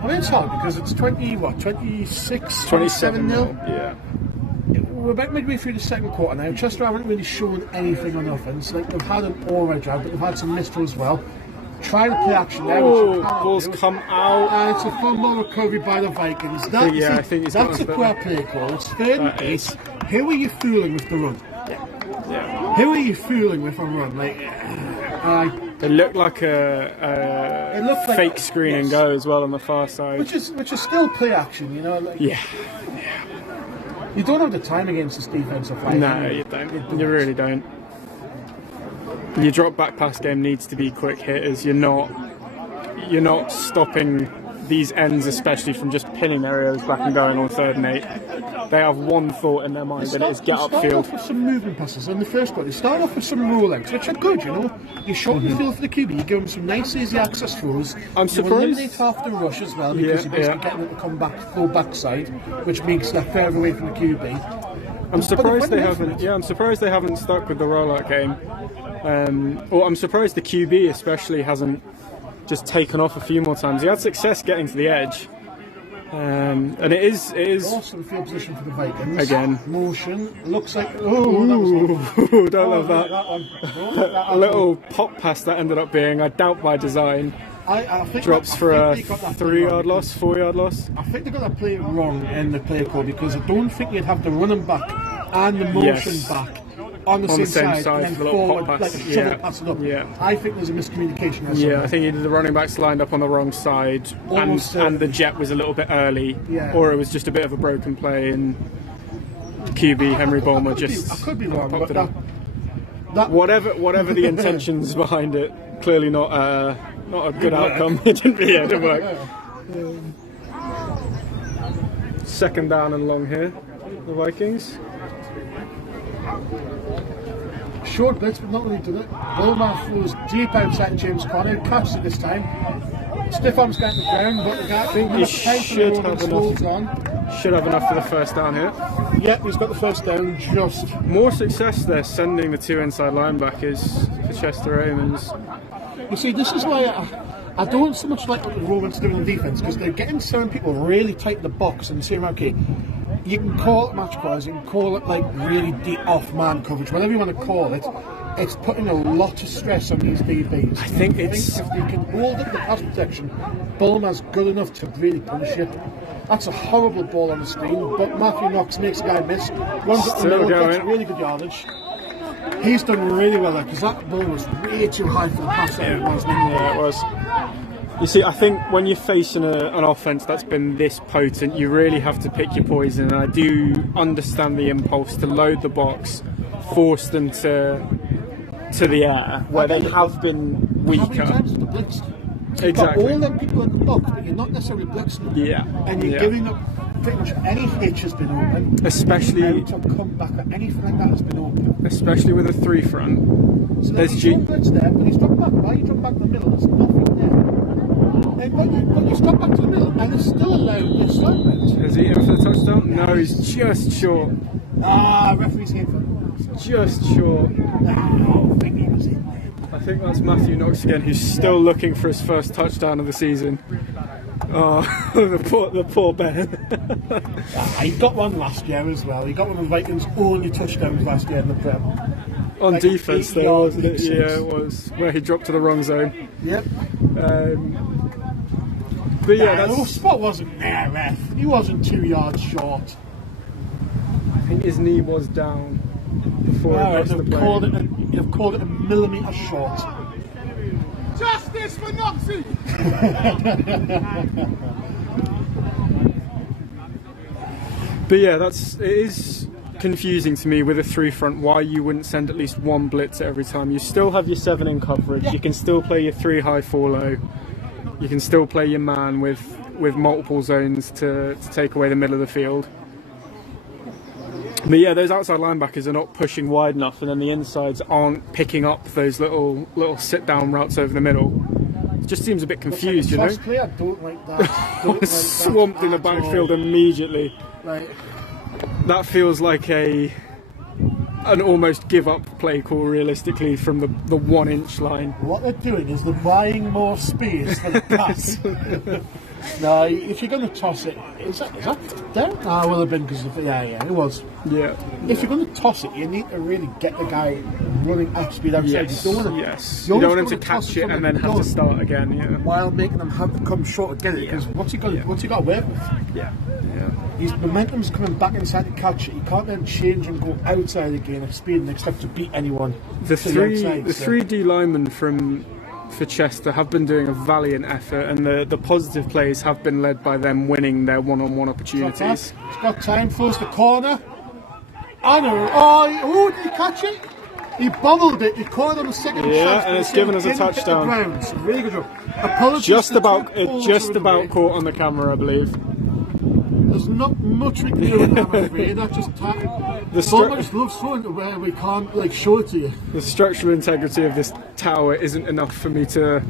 I mean, it's hard because it's 26, 27 0. Yeah. We're about midway through the second quarter now. Chester haven't really shown anything on offence. Like, they've had an alright drive, but they've had some missed as well. Try to play action there. Ball's come out. And it's a fumble recovery by the Vikings. I think he's that's a poor play call. It's 3rd and 8. Who are you fooling with the run? Yeah. Who are you fooling with a run? Like, it looked like a fake screen and go as well on the far side. Which is still play action, you know. Like, yeah. You don't have the time against this defensive line. No, you don't. You really don't. Your drop back pass game needs to be quick hitters. You're not stopping these ends, especially from just pinning their ears back and going on 3rd and 8. They have one thought in their mind, and it is get upfield. Start off with some movement passes in the first quarter. You start off with some roll-outs, which are good, you know. You shorten the field for the QB, you give them some nice easy access throws. I'm surprised. You eliminate half the rush as well, because you're basically getting them to come back full backside, which makes that further away from the QB. I'm surprised they haven't. Yeah, I'm surprised they haven't stuck with the rollout game. Or I'm surprised the QB especially hasn't just taken off a few more times. He had success getting to the edge, and it is awesome field position for the Vikings. Again, motion looks like don't love that. A little pop pass that ended up being, I doubt by design. I think drops for a 3-yard loss, 4-yard loss. I think they got that play wrong in the play call, because I don't think you'd have the running back and the motion back on the same side and then forward, like a shuttle pass it up. Yeah. I think there's a miscommunication there. Yeah, I think either the running backs lined up on the wrong side and the jet was a little bit early, or it was just a bit of a broken play and QB Henry Bulmer just I could be wrong, popped but it up. Whatever the intentions behind it, clearly not a good outcome. It didn't work. 2nd down and long here, the Vikings. Short blitz, but not really did it. Bulmer throws deep outside James Conner, catches it this time. Stiff arms getting the ground, but the guy, I think he should have enough for the 1st down here. Yep, he's got the 1st down. Just more success there, sending the 2 inside linebackers for Chester Romans. You see, this is why I don't so much like what the Romans do in defence, because they're getting certain people really tight in the box and saying, okay, you can call it match calls, you can call it like really deep off-man coverage, whatever you want to call it. It's putting a lot of stress on these DBs. I think if they can hold up the pass protection, Bulmer's good enough to really punish it. That's a horrible ball on the screen, but Matthew Knox makes a guy miss. Runs up the middle, gets really good yardage. He's done really well there, because that ball was way too high for the pass. Yeah, it was. You see, I think when you're facing an offence that's been this potent, you really have to pick your poison. And I do understand the impulse to load the box, force them to the air, where they have been weaker. How many times have they blitzed? Exactly. You've got all them people in the box, but you're not necessarily blitzing them. Yeah. And you're giving them pretty much any hitch has been open. Especially to come back or anything like that has been open. Especially with a 3 front. So there's blitz there, but he's dropped back. Why you drop back in the middle? There's nothing there. but you've got back to the middle and it's still allowed the assignment. Is he in for the touchdown? No, he's just short. Ah, referee's here for Just short. oh, I think he was in there. I think that's Matthew Knox again, who's still looking for his first touchdown of the season. Oh, the poor Ben. He got one last year as well. He got one of the Vikings' only touchdowns last year in the Prem. On like defence, though, wasn't it? 86. Yeah, it was. Where he dropped to the wrong zone. Yep. But yeah, the spot wasn't there, ref. He wasn't 2 yards short. I think his knee was down before he got to the play. You've called it a millimetre short. Justice for Noxie! But yeah, it is confusing to me with a three front why you wouldn't send at least one blitz every time. You still have your 7 in coverage, you can still play your 3 high 4 low, you can still play your man with multiple zones to take away the middle of the field. But yeah, those outside linebackers are not pushing wide enough, and then the insides aren't picking up those little sit down routes over the middle. It just seems a bit confused, you know. Play, I don't like that. Swamped in the backfield immediately. Right. That feels like an almost give up play call realistically from the 1 inch line. What they're doing is they're buying more space for the pass. No, if you're going to toss it, is that down? Ah, will have been because it was. Yeah. If you're going to toss it, you need to really get the guy running at speed outside. Yes. You don't want him to catch it and then have to start again. Yeah. While making them have to come short to get it, because what's he got to work with? Yeah. His momentum's coming back inside to catch it. He can't then change and go outside again at speed and expect to beat anyone. The three D linemen for Chester have been doing a valiant effort, and the positive plays have been led by them winning their one-on-one opportunities. He's got time, throws the corner. I know. Oh, did he catch it? He bobbled it. He caught it on the second shot. Yeah, and it's given us a touchdown. Really good job. Apologies. Just about caught on the camera, I believe. There's not much we can do with that, I'm afraid. That's just time. The just loves throwing it where we can't show it to you. The structural integrity of this tower isn't enough for me to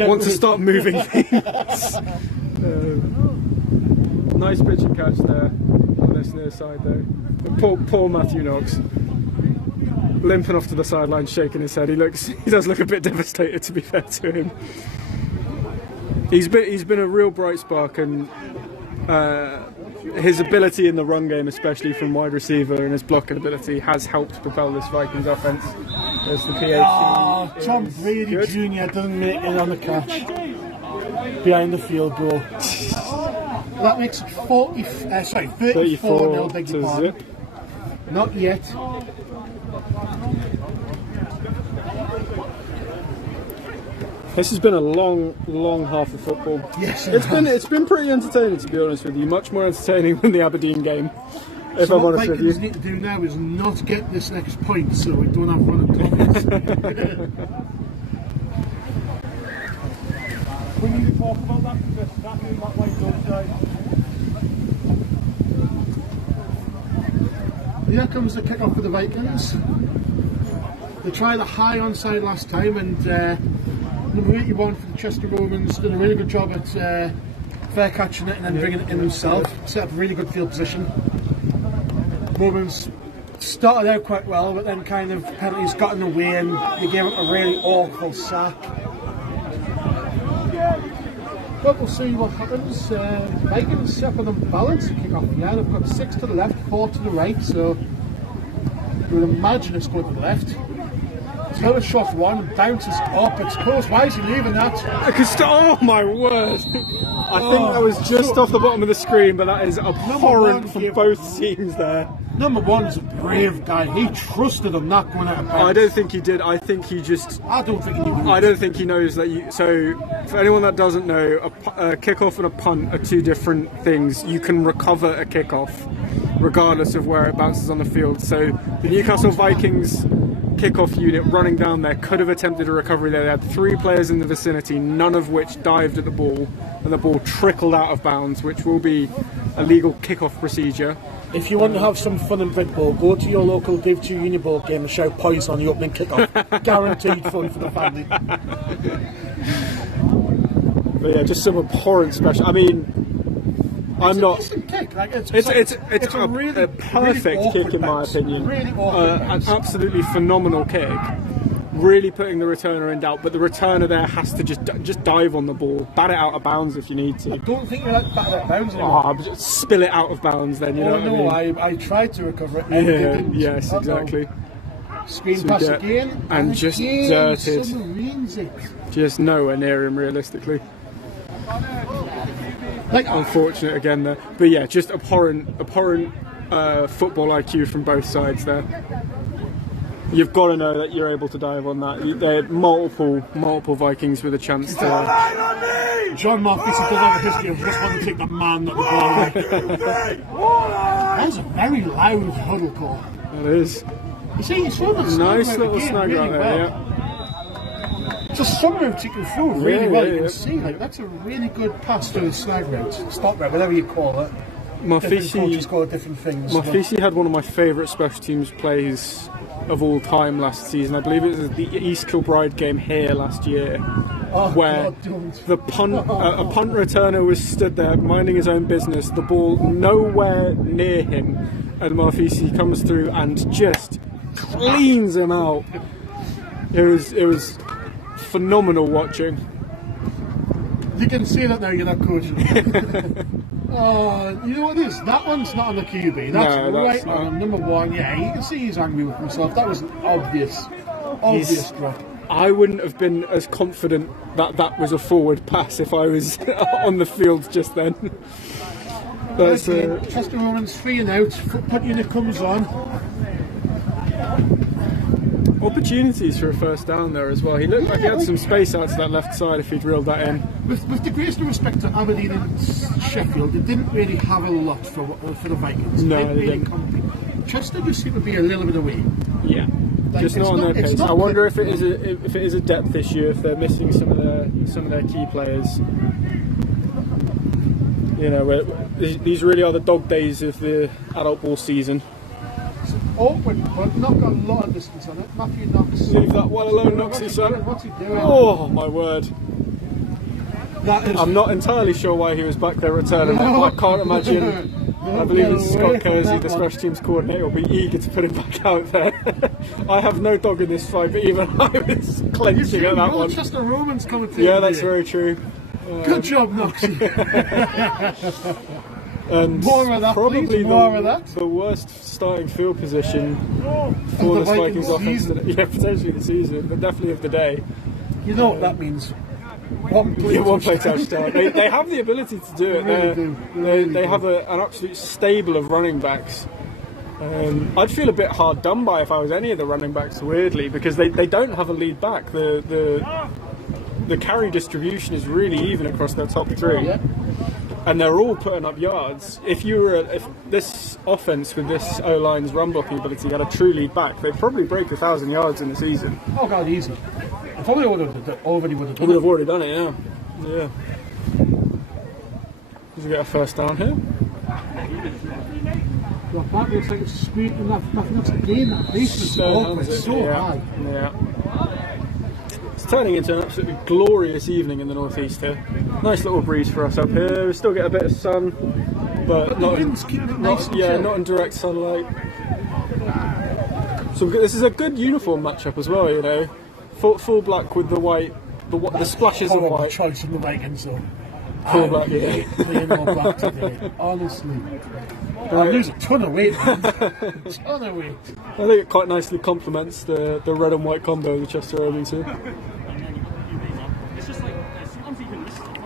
want to start moving things. Nice pitch and catch there on this near side though. Poor Matthew Knox. Limping off to the sideline, shaking his head. He does look a bit devastated, to be fair to him. He's been a real bright spark, and his ability in the run game, especially from wide receiver, and his blocking ability has helped propel this Vikings offense. There's the PAT. Tom Brady Jr. doesn't make it on the catch behind the field goal. That makes it 34 to zip. Not yet. This has been a long half of football. Yes, it's been pretty entertaining, to be honest with you. Much more entertaining than the Aberdeen game. If I'm honest with you. What we need to do now is not get this next point, so we don't have running comments. We need to talk about that because that means that way outside. Here comes the kick-off for the Vikings. They tried a high onside last time, and number 81 for the Chester Romans did a really good job at fair catching it and then bringing it in himself. Set up a really good field position. Romans started out quite well, but then kind of penalties got in the way and they gave up a really awful sack. But we'll see what happens. Vikings set up an unbalanced kick-off here. They've got 6 to the left, 4 to the right, so you would imagine it's going to the left. Taylor shot one and bounces up. It's close. Why is he leaving that? Oh my word! I think that was just off the bottom of the screen, but that is abhorrent from both teams there. Number 1's a brave guy. He trusted him not going out of bounds. I don't think he did. I think he just. I don't think he knew. I don't think he knows that you. So, for anyone that doesn't know, a kickoff and a punt are two different things. You can recover a kickoff, regardless of where it bounces on the field. So, the Newcastle Vikings kickoff unit running down there could have attempted a recovery there. They had 3 players in the vicinity, none of which dived at the ball, and the ball trickled out of bounds, which will be a legal kickoff procedure. If you want to have some fun in Brickball, go to your local Div 2 Uniball game and shout poise on the opening kickoff. Guaranteed fun for the family. But yeah, just some abhorrent special. I mean, I'm not. Kick. Like, it's a really, perfect really kick in my bounce. opinion. Really An absolutely phenomenal kick. Really putting the returner in doubt, but the returner there has to just dive on the ball, bat it out of bounds if you need to. I don't think you like bat it out of bounds anymore. Just spill it out of bounds then, you know what I mean? I tried to recover it. Yeah, yes, exactly. Screen So pass get- again. and just again, dirted. submarines it. Just nowhere near him realistically. Like, Unfortunate again there. But yeah, just abhorrent football IQ from both sides there. You've got to know that you're able to dive on that. There are multiple Vikings with a chance to. John Marquis does have a history of just wanting to take the man that the ball. That was a very loud huddle call. That is. You see, you saw the Nice little again, snag really right there, well. yeah. It's a sub route you can throw really Yeah, well. yeah, You yeah. can see, like, that's a really good pass to the snag route, stop route, whatever you call it. Different coaches call it different things. Marfisi had one of my favourite special teams plays of all time last season. I believe it was the East Kilbride game here last year, where God, don't. the punt, a punt returner was stood there minding his own business, the ball nowhere near him, and Marfisi comes through and just cleans him out. It was phenomenal watching. You can see that now you're not coaching. You know what it is? That one's not on the QB. That's No, right that's not. on number one. Yeah, you can see he's angry with himself. That was an obvious drop. I wouldn't have been as confident that was a forward pass if I was on the field just then. That's, Chester Romans 3 and out. Punt unit comes on. opportunities for a first down there as well. He looked like he had some space out to that left side if he'd drilled that in. With the greatest respect to Aberdeen and Sheffield, they didn't really have a lot for the Vikings. No, didn't they really didn't. compete. Chester just seemed to be a little bit away. Yeah. Like, Just it's not on not- their it's pace. not I wonder good. if it is a depth issue, if they're missing some of their key players. You know, these really are the dog days of the adult ball season. Awkward, but not got a lot of distance on it. Matthew Knox. Leave that well alone, Knoxy, son. What's he doing? Oh my word! That is. I'm not entirely sure why he was back there returning. I can't imagine. I believe it's Scott Kersey, the special teams coordinator, will be eager to put him back out there. I have no dog in this fight, but even I was clenching at that one. Chester Romans coming through. Yeah, that's very true. Good job, Knoxy. And More of that, probably please, more of that. the worst starting field position for the this Vikings Vikings offense season. today. Yeah, potentially the season, but definitely of the day. You know what that means? One play. Yeah, one play touchdown. They have the ability to do it. They really do. They really They do. have an absolute stable of running backs. I'd feel a bit hard done by if I was any of the running backs, weirdly, because they don't have a lead back. The carry distribution is really even across their top three. Yeah. And they're all putting up yards. If this offense with this O-line's run blocking ability had a true lead back, they'd probably break 1,000 yards in the season. Oh God, easy. I probably would have already We done would have it. already done it, yeah. Yeah. Does we get a first down here? Well, that looks like it's squeaking. Nothing else again. That basement's Stone awkward. hands it, So yeah. high. Yeah. It's turning into an absolutely glorious evening in the northeast here. Nice little breeze for us up here. We still get a bit of sun, but The not wind's keeping it nice and chill. not in direct sunlight. So this is a good uniform matchup as well, you know. Full black with the white, the splashes of Horrible white. choice from the Vikings, though. Full black, yeah. Playing all black today, honestly. I lose a ton of weight, man. A ton of weight. I think it quite nicely complements the red and white combo the Chester Rovers here.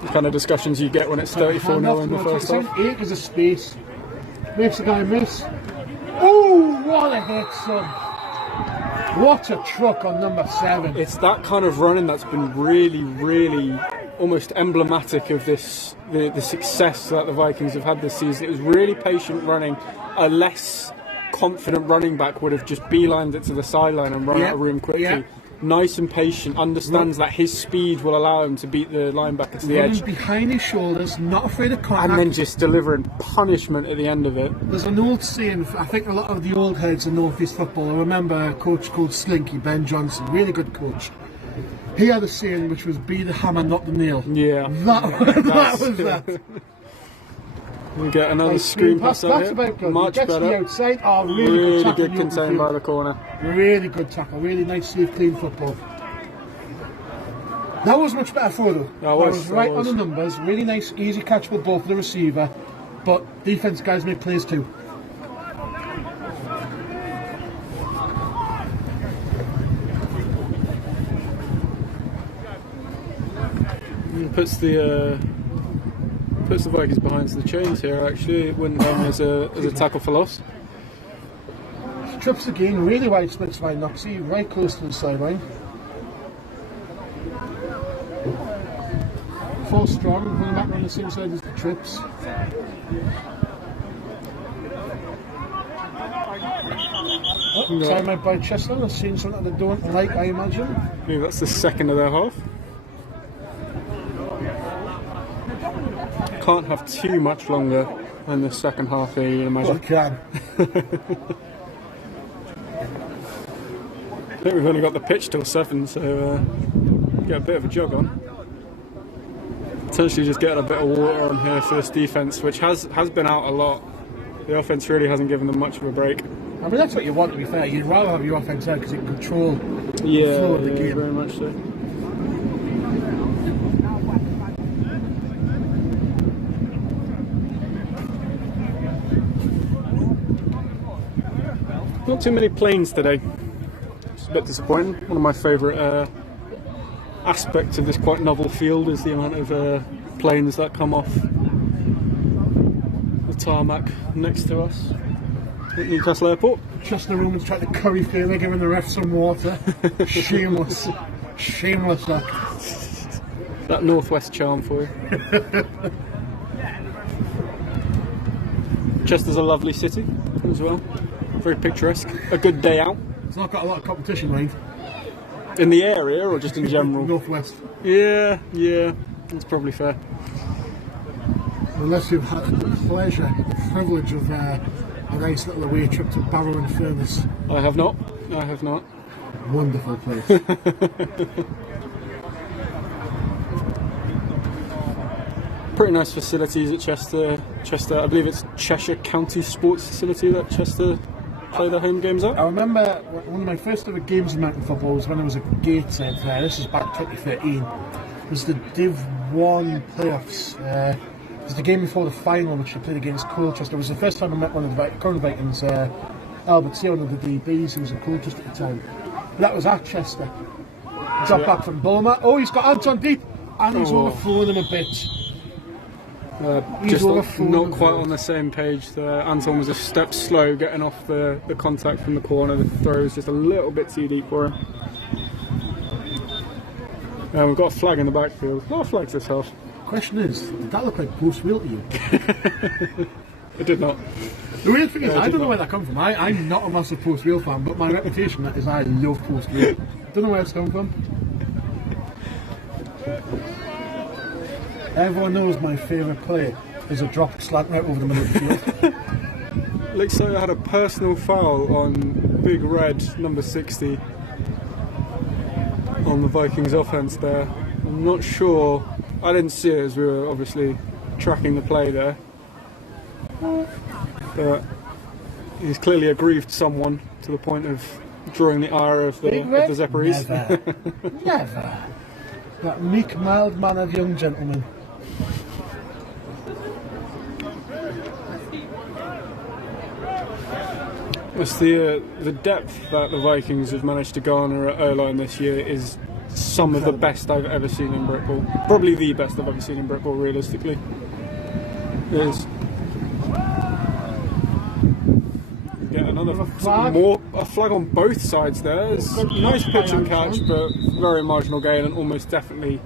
The kind of discussions you get when it's 34-0 in the first half. 8 is a space. Makes the guy miss. Oh, what a hit, son. What a truck on number 7. It's that kind of running that's been really, really almost emblematic of this, the success that the Vikings have had this season. It was really patient running. A less confident running back would have just beelined it to the sideline and run out of room quickly. Yeah. Nice and patient, understands that his speed will allow him to beat the linebacker to the Running edge, behind his shoulders, not afraid of contact. and then just delivering punishment at the end of it. There's an old saying, I think a lot of the old heads in North East football, I remember a coach called Slinky, Ben Johnson, really good coach. He had a saying which was "Be the hammer, not the nail." Yeah. That was that. We get another Nice screen pass out That's here. about good. Much Gets to the better. outside. Oh, really Really tackle good in the open contained by field. the corner. Really good tackle. Really nice, safe, clean football. That was much better for though. That was right on the numbers. Really nice, easy catchable ball for the receiver. But defense guys make plays too. Puts the Vikings behind the chains here. Actually, it went down as a tackle for loss. Trips again, really wide splits by Noxie, right close to the sideline. Full strong, running back on the same side as the trips. Oh, time out by Chester, they've seen something they don't like, I imagine. Maybe that's the second of their half. Can't have too much longer than the second half here, you'd Well, imagine. can. I think we've only got the pitch till 7, so get a bit of a jog on. Potentially just getting a bit of water on here for this defence, which has been out a lot. The offence really hasn't given them much of a break. I mean, that's what you want, to be fair. You'd rather have your offence out because it can control the Yeah, flow of the game. very much so. Not too many planes today. It's a bit disappointing. One of my favourite aspects of this quite novel field is the amount of planes that come off the tarmac next to us at Newcastle Airport. Just the Romans tried to curry favor, giving the ref some water. Shameless. Shameless that. That northwest charm for you. Chester's a lovely city as well. Very picturesque. A good day out. It's not got a lot of competition, mind. In the area or just in general? Northwest. Yeah, that's probably fair. Unless you've had the pleasure, the privilege of a nice little away trip to Barrow and Furness. I have not. Wonderful place. Pretty nice facilities at Chester. I believe it's Cheshire County Sports Facility that Chester play their home games at. I remember one of my first ever games of mountain football was when I was at Gateshead. This is back 2013. It was the Div 1 playoffs. It was the game before the final, which I played against Colchester. It was the first time I met one of the current Vikings, Albert Seon, one of the DBs. He was at Colchester at the time. But that was at Chester. Got back from Bulmer. Oh, he's got Anton deep, and he's overflowing him a bit. Just not quite on the same page there. Anton was a step slow getting off the contact from the corner. The throw was just a little bit too deep for him. We've got a flag in the backfield. A lot of flags this half. Question is, did that look like post wheel to you? It did not. The weird thing is, I don't know where that comes from. I'm not a massive post wheel fan, but my reputation is I love post wheel. Don't know where it's come from. Everyone knows my favourite play is a drop slant right over the middle of the field. Looks like I had a personal foul on Big Red, number 60, on the Vikings offence there. I'm not sure. I didn't see it as we were obviously tracking the play there. But he's clearly aggrieved someone to the point of drawing the ire of the Zephyrs. Never. That meek, mild-mannered young gentleman. It's the depth that the Vikings have managed to garner at O-line this year is some of the best I've ever seen in Britball. Probably the best I've ever seen in Britball, realistically. It is. Get another flag. A flag on both sides there. It's a nice pitch and catch, but very marginal gain and almost definitely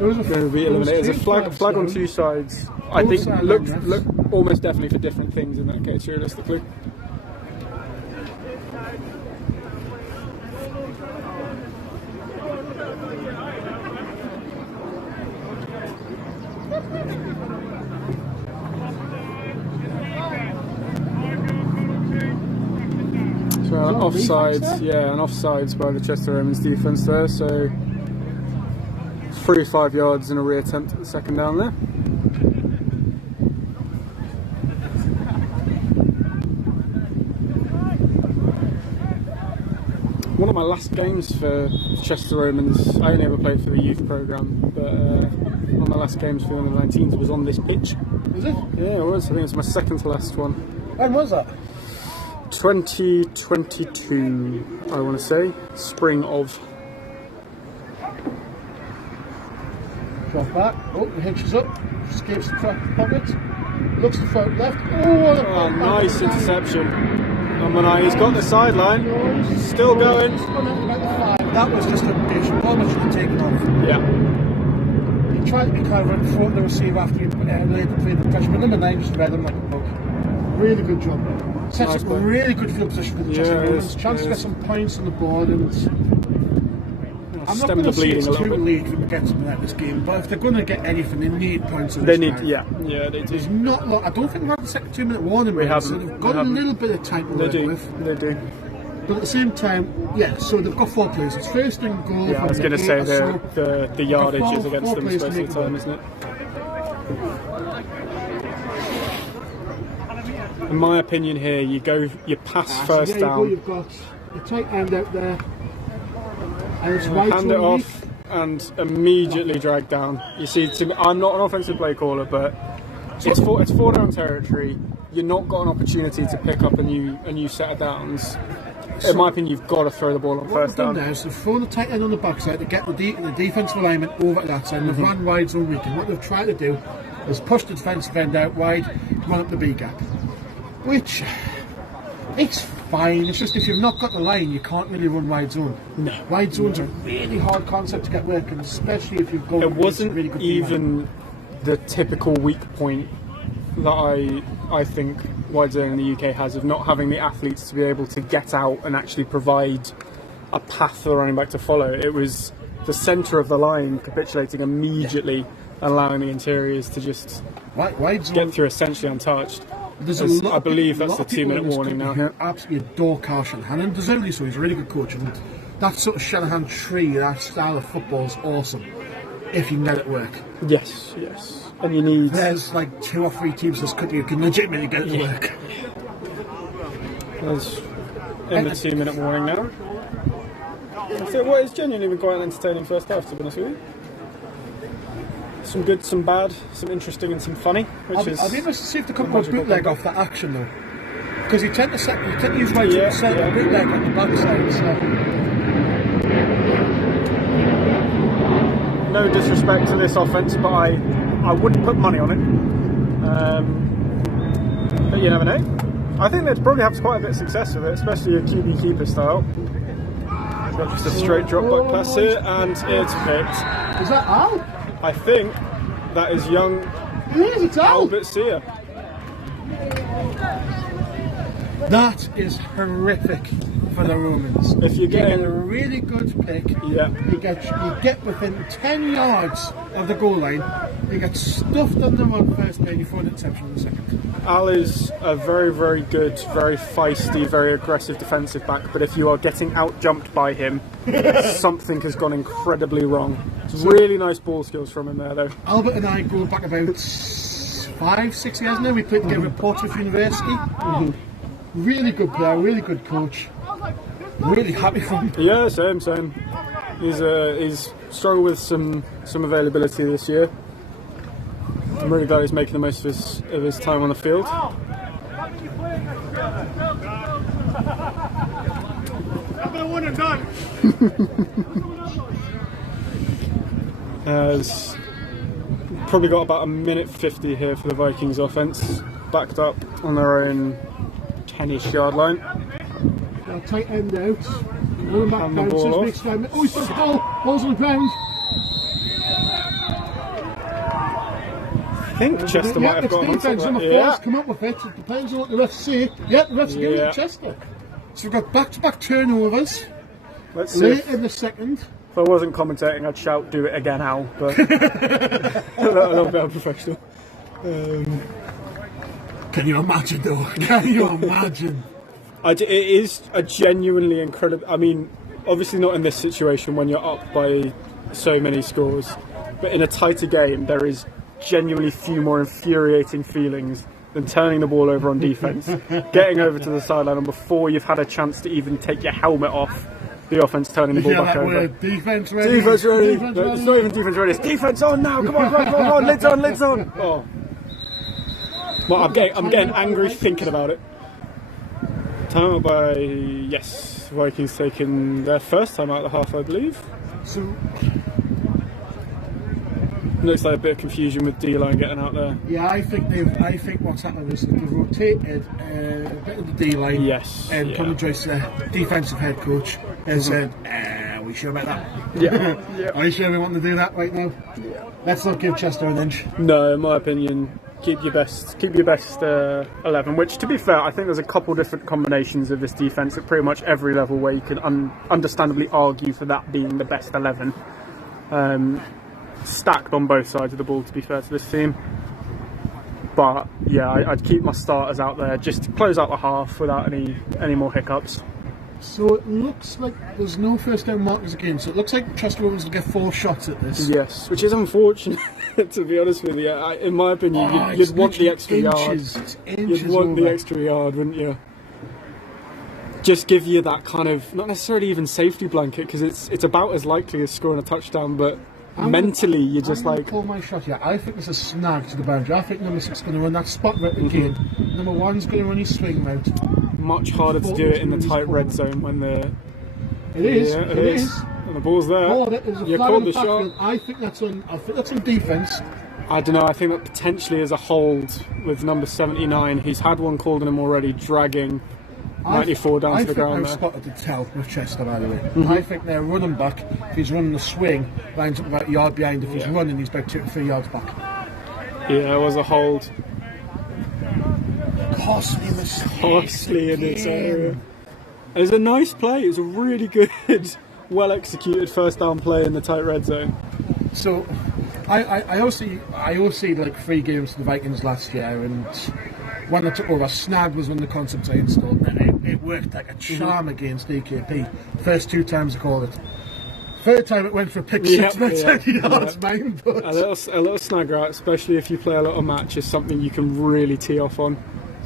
going to be eliminated. There's a flag on two sides. I think look almost definitely for different things in that case, realistically. So offsides, an offsides by the Chester Romans defence there. So 3-5 yards in a re-attempt at the second down there. One of my last games for Chester Romans, I only ever played for the youth programme, but one of my last games for the under-19s was on this pitch. Was it? Yeah, it was. I think it was my second to last one. When was that? 2022, I want to say. Spring of. Drop back. Oh, the hitch is up. Escapes the pocket. Looks to throw it left. Oh, nice interception. He's got the sideline. Still going. That was just a mission. How much should have taken off? Yeah. He tried to be clever in front of the receiver after he laid the play the pressure, but number 9 just read him like a book. Really good job. Sets up a really good field position for the Chester Romans. Chance to get some points on the board, and I'm not going to say it's too late for them to get something out of this game, but if they're going to get anything, they need points. They need, yeah, they do. There's not long. I don't think we have the second 2-minute warning. We haven't. So they've got a little bit of time to work with. They do. But at the same time, yeah. So they've got 4 plays. It's first and goal. Yeah, I was going to say the yardage is against them most of the time, isn't it? In my opinion, here you pass first down. You've got a tight end out there, and it's hand it off and immediately drag down. You see, I'm not an offensive play caller, but it's 4 down territory. You're not got an opportunity to pick up a new set of downs. In my opinion, you've got to throw the ball on first down. What they've done now is they've thrown the tight end on the backside to get the defensive alignment over to that side, and they've run wide zone weekend. What they've tried to do is push the defensive end out wide, run up the B gap. Which, it's fine, it's just if you've not got the line, you can't really run wide zone. No. Wide zone's a really hard concept to get working, especially if you've got it wasn't really good even the typical weak point that I think wide zone in the UK has, of not having the athletes to be able to get out and actually provide a path for the running back to follow. It was the centre of the line capitulating immediately, allowing the interiors to just wide zone, get through essentially untouched. I believe that's the 2-minute warning now. Absolutely adore Carl Shanahan, and deservedly so. He's a really good coach, and that sort of Shanahan tree, that style of football is awesome if you can let it work. Yes, and you need. There's like 2 or 3 teams in this country who can legitimately get it to work. There's in the 2-minute warning now. So what is genuinely been quite an entertaining first half, to be honest with you. Some good, some bad, some interesting and some funny. I'd be interested to see if they come with bootleg off that action though, because you tend to use right to set a bootleg on the backside. So. No disrespect to this offense, but I wouldn't put money on it. But you never know. I think they'd probably have quite a bit of success with it, especially a QB keeper style. Got just a straight drop back pass here, and it's picked. Is that Al? I think that is young Albert Sear. That is horrific for the Romans. If you get a really good pick, yeah, you get within 10 yards of the goal line, you get stuffed on the run first play, and you throw an interception in the second. Al is a very, very good, very feisty, very aggressive defensive back, but if you are getting out-jumped by him, something has gone incredibly wrong. Really nice ball skills from him there, though. Albert and I go back about 5-6 years now. We played together at Portsmouth University. Really good player, really good coach. Really happy for him. Yeah, same. He's struggled with some availability this year. I'm really glad he's making the most of his time on the field. Has probably got about 1:50 here for the Vikings offense, backed up on their own 10-ish yard line. Now tight end out, rolling back down, oh, he's got the ball, ball's on the ground. I think Chester might have got onto it. Come up with it. It depends on what the refs say. Yeah, the refs give it to Chester. So we've got back-to-back turnovers. Let's see. Late in the second. If I wasn't commentating, I'd shout, "Do it again, Al!" But a little bit unprofessional. Can you imagine, though? Can you imagine? It is a genuinely incredible. I mean, obviously not in this situation when you're up by so many scores. but in a tighter game, there is genuinely few more infuriating feelings than turning the ball over on defence, getting over to the sideline, and before you've had a chance to even take your helmet off, the offence turning the ball back over. Defence ready. Defence ready. No, it's not even defence ready. It's defence on now. Come on, lids on, lids on. Oh. Well, I'm getting angry thinking about it. Time out by Vikings taking their first time out of the half, I believe. So. Looks like a bit of confusion with D-line getting out there. Yeah, I think what's happened is that they've rotated a bit of the D-line. Yes. And Conor Joyce, the defensive head coach, has said, "Are we sure about that? Yeah. Are you sure we want to do that right now? Yeah. Let's not give Chester an inch." No, in my opinion, keep your best 11. Which, to be fair, I think there's a couple different combinations of this defense at pretty much every level where you can understandably argue for that being the best 11. Stacked on both sides of the ball, to be fair to this team. But yeah, I'd keep my starters out there just to close out the half without any more hiccups. So it looks like there's no first down markers again, so it looks like Chester Rovers will get 4 shots at this. Yes, which is unfortunate, to be honest with you. In my opinion, you'd want the extra yard. You'd want the extra yard, wouldn't you? Just give you that kind of, not necessarily even safety blanket, because it's about as likely as scoring a touchdown, but mentally you're just like... Pull my shot here. I think there's a snag to the boundary. I think number 6 is going to run that spot right again. Number 1's going to run his swing route. Much harder to do it in the tight red zone when the... It is. And the ball's there. You called the shot. I think that's on defence. I don't know, I think that potentially is a hold with number 79. He's had one called on him already, dragging 94 down to the ground. I think I've spotted the tell with Chester, by the way. I think their running back, if he's running the swing, lines up about a yard behind. If he's running, he's about 2 to 3 yards back. Yeah, it was a hold. Costly mistake. Costly in its area. It was a nice play. It was a really good, well executed first down play in the tight red zone. So, I also see like 3 games for the Vikings last year, and when I took over, snag was one of the concepts I installed. It worked like a charm against AKP. First 2 times I called it. Third time it went for a pick 6, about 20 yards, mine. But a little snag route, especially if you play a little match, is something you can really tee off on.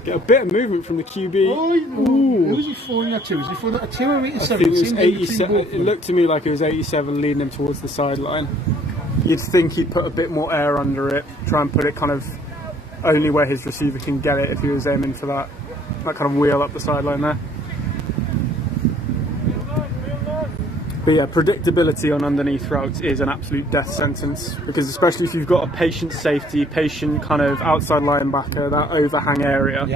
Get a bit of movement from the QB. Who was he throwing that to? Was he throwing that at 2 or 87? I think it was 87. It looked to me like it was 87 leading him towards the sideline. You'd think he'd put a bit more air under it, try and put it kind of only where his receiver can get it if he was aiming for that kind of wheel up the sideline there. But yeah, predictability on underneath routes is an absolute death sentence, because especially if you've got a patient safety, patient kind of outside linebacker, that overhang area,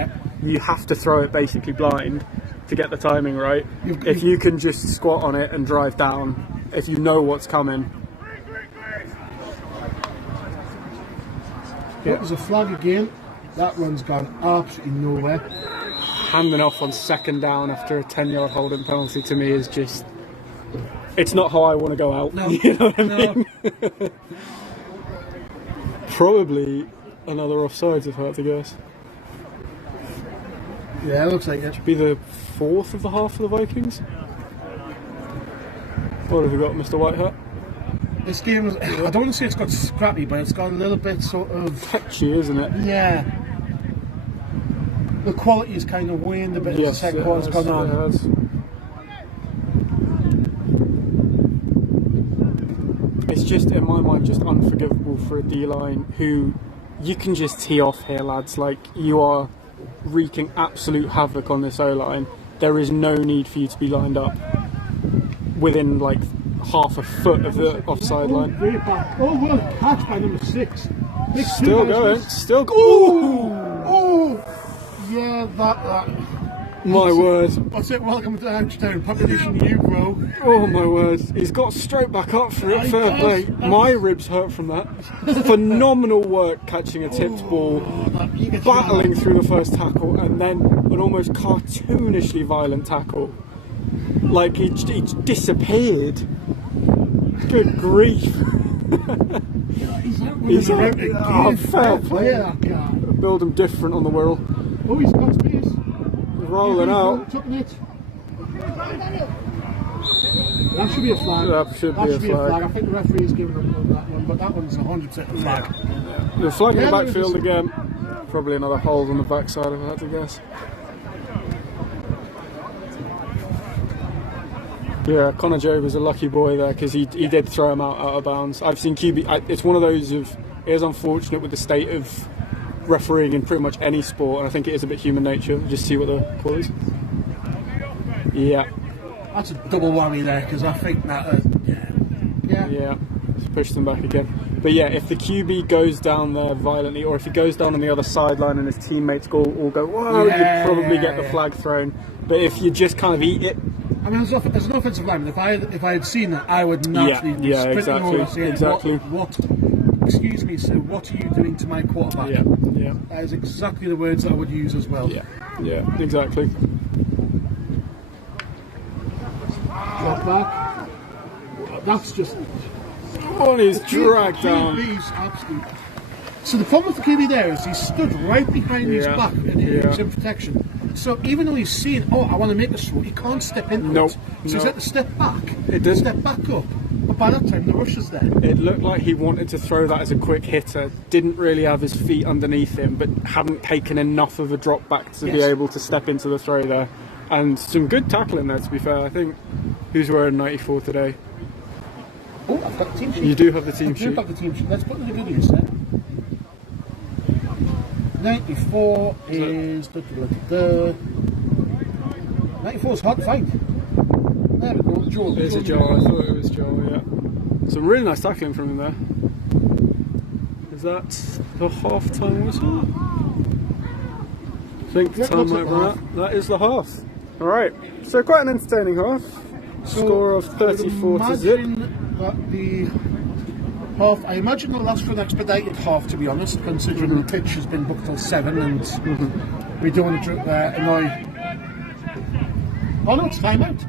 you have to throw it basically blind to get the timing right. If you can just squat on it and drive down, if you know what's coming. It was a flag again. That run's gone absolutely nowhere. Handing off on second down after a 10-yard holding penalty to me is just... It's not how I want to go out. No. You know what I mean? Probably another offsides if I had to guess. Yeah, it looks like it. Should be the 4th of the half for the Vikings. What have we got, Mr. Whitehat? This game is, I don't want to say it's got scrappy, but it's got a little bit sort of... Touchy, isn't it? Yeah. The quality is kind of waned a bit as the second quarter's gone on. It's just, in my mind, just unforgivable for a D-line who you can just tee off here, lads. Like, you are wreaking absolute havoc on this O-line. There is no need for you to be lined up within, like, half a foot of the offside line. Oh, well, catch by number 6. Still going. Still going. Oh! Yeah, that. My word. What's it? Welcome to Amsterdam. Population you, bro. Oh, my word. He's got straight back up for it. Fair play. My ribs hurt from that. Phenomenal work catching a tipped ball, battling through the first tackle, and then an almost cartoonishly violent tackle. Like, he disappeared. Good grief. He's out. Fair play. Build him different on the whirl. Oh, he's got space. Rolling out. That should be a flag. That should be a flag. I think the referee's given them that one, but that one's 100% a flag. The flag in the backfield again. Probably another hold on the backside, if I had to guess. Yeah, Connor Joe was a lucky boy there because he did throw him out of bounds. I've seen QB. It's one of those of it is unfortunate with the state of refereeing in pretty much any sport, and I think it is a bit human nature. Just see what the call is. Yeah. That's a double whammy there because I think that. Yeah. Just push them back again. But yeah, if the QB goes down there violently, or if he goes down on the other sideline and his teammates all go, whoa, you'd probably get the flag thrown. But if you just kind of eat it. I mean, as an offensive lineman, if I had seen that, I would naturally be sprinting over and saying, what, excuse me, sir, what are you doing to my quarterback? Yeah. That is exactly the words that I would use as well. Yeah, exactly. Drop back. That's just... Oh, he's dragged down. Absolutely. So the problem with the QB there is he stood right behind his back and he was in protection. So even though he's seeing, I want to make a throw, he can't step into it. So he's had to step back. Step back up. But by that time, the rush is there. It looked like he wanted to throw that as a quick hitter. Didn't really have his feet underneath him, but hadn't taken enough of a drop back to be able to step into the throw there. And some good tackling there, to be fair. I think who's wearing 94 today? Oh, I've got the team sheet. You do have the team sheet. I do have the team sheet. Let's put in the goodies then. 94 is... 94 is hard to find. There we go, Joel. There's a Joel, I thought it was Joel, yeah. Some really nice tackling from him there. Is that the half-time whistle? I think time might run out. That is the half. Alright, so quite an entertaining half. Score of 34 to zip. That the half, I imagine they'll last for an expedited half, to be honest, considering the pitch has been booked till 7 and we don't want to annoy. Oh no, it's timeout.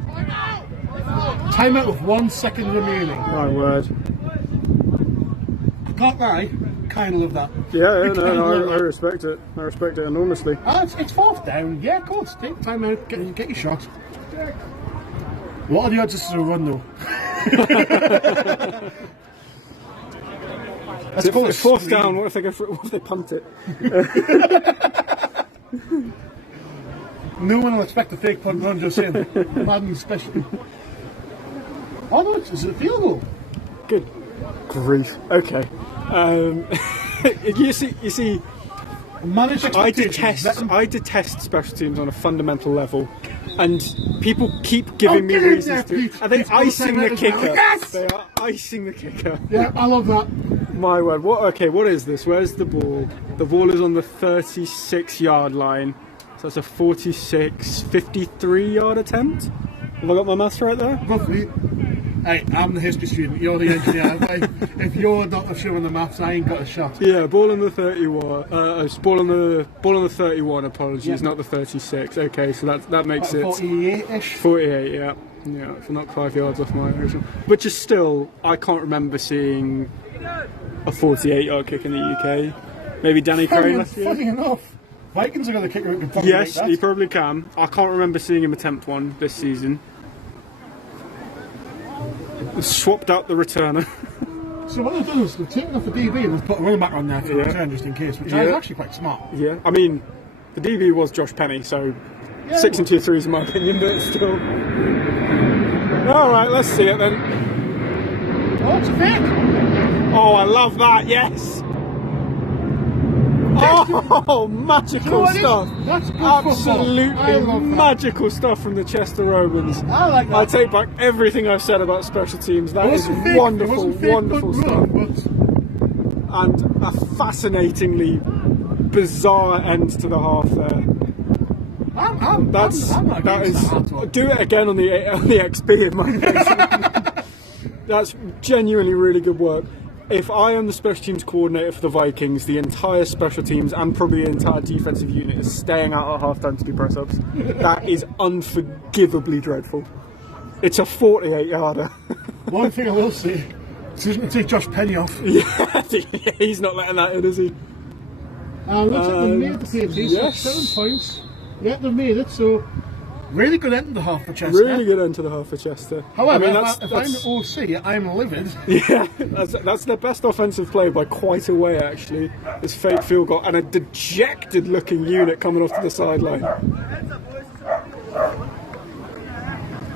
Timeout with 1 second remaining. My word. I can't lie, kind of love that. Yeah, I respect it. I respect it enormously. It's fourth down. Yeah, of course. Take time out, get your shot. What are the odds this is a run though? Let's call it fourth down. What if they punt it? No one will expect a fake punt run just in. Madden special. Oh no, it's a field goal. Good grief. Okay. You see. I detest special teams on a fundamental level, and people keep giving me reasons to. Are they icing the kicker? Yes! They are icing the kicker. Yeah, I love that. My word. What is this? Where's the ball? The ball is on the 36-yard line. So that's a 53-yard attempt. Have I got my maths right there? Roughly. Hey, I'm the history student, you're the engineer. If you're not showing the maths, I ain't got a shot. Yeah, ball on the 31. Ball on the 31. Apologies, not the 36. Okay, so that makes it 48-ish. 48. Yeah, so not 5 yards off my original. But just still, I can't remember seeing a 48-yard kick in the UK. Maybe Danny Crane last year. Funny enough, Vikings are going to kick who can probably yes, make that. he probably can. I can't remember seeing him attempt one this season. Swapped out the returner. So what they've done is they've taken off the DB and they've put a running back on there to return just in case, which is actually quite smart. Yeah, I mean, the DB was Josh Penny, so 6 and 2 threes in my opinion, but still. Alright, let's see it then. Oh, it's a fake! Oh, I love that, yes! Oh, magical stuff! That's good absolutely magical stuff from the Chester Romans. I like that. I take back everything I've said about special teams. That is wonderful, wonderful stuff. And a fascinatingly bizarre end to the half there. I'm not against that. Do it again on the XP in my case. That's genuinely really good work. If I am the special teams coordinator for the Vikings, the entire special teams and probably the entire defensive unit is staying out at half-time to do press-ups. That is unforgivably dreadful. It's a 48-yarder. One thing I will say, it's going to take Josh Penny off. Yeah, he's not letting that in, is he? Looks like they made the PFC, so 7 points. Yeah, they've made it, so Really good end to Hertfordshire. Really good end to the Hertfordshire. However, I mean, if I'm OC, I'm livid. yeah, that's their best offensive play by quite a way, actually. This fake field goal and a dejected looking unit coming off to the sideline.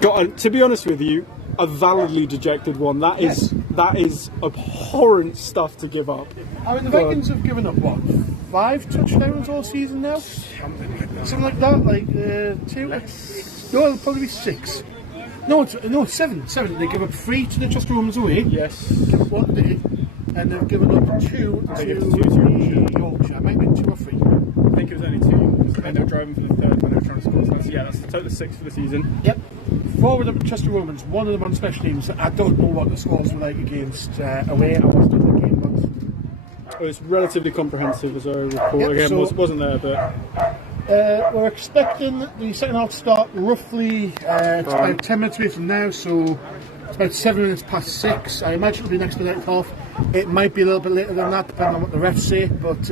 To be honest with you, a validly dejected one. That is abhorrent stuff to give up. I mean, the Vikings have given up, what, 5 touchdowns all season now? Something like that, like 2? No, it'll probably be 6. No, it's 7. 7. They give up 3 to the Newcastle Romans away. Yes. Give up 1 day. And they've given up 2 to Yorkshire. It might be 2 or 3. I think it was only 2 because they were driving for the third when they were trying to score. So that's the total of 6 for the season. Yep. 4 with the Newcastle Romans, 1 of them on special teams. I don't know what the scores were like against away. I wasn't at the game, but It was relatively comprehensive, as I recall. Yep, Again, so- wasn't there, but we're expecting the second half to start roughly it's about 10 minutes away from now, so it's about 7 minutes past 6. I imagine it'll be next to the half. It might be a little bit later than that, depending on what the refs say, but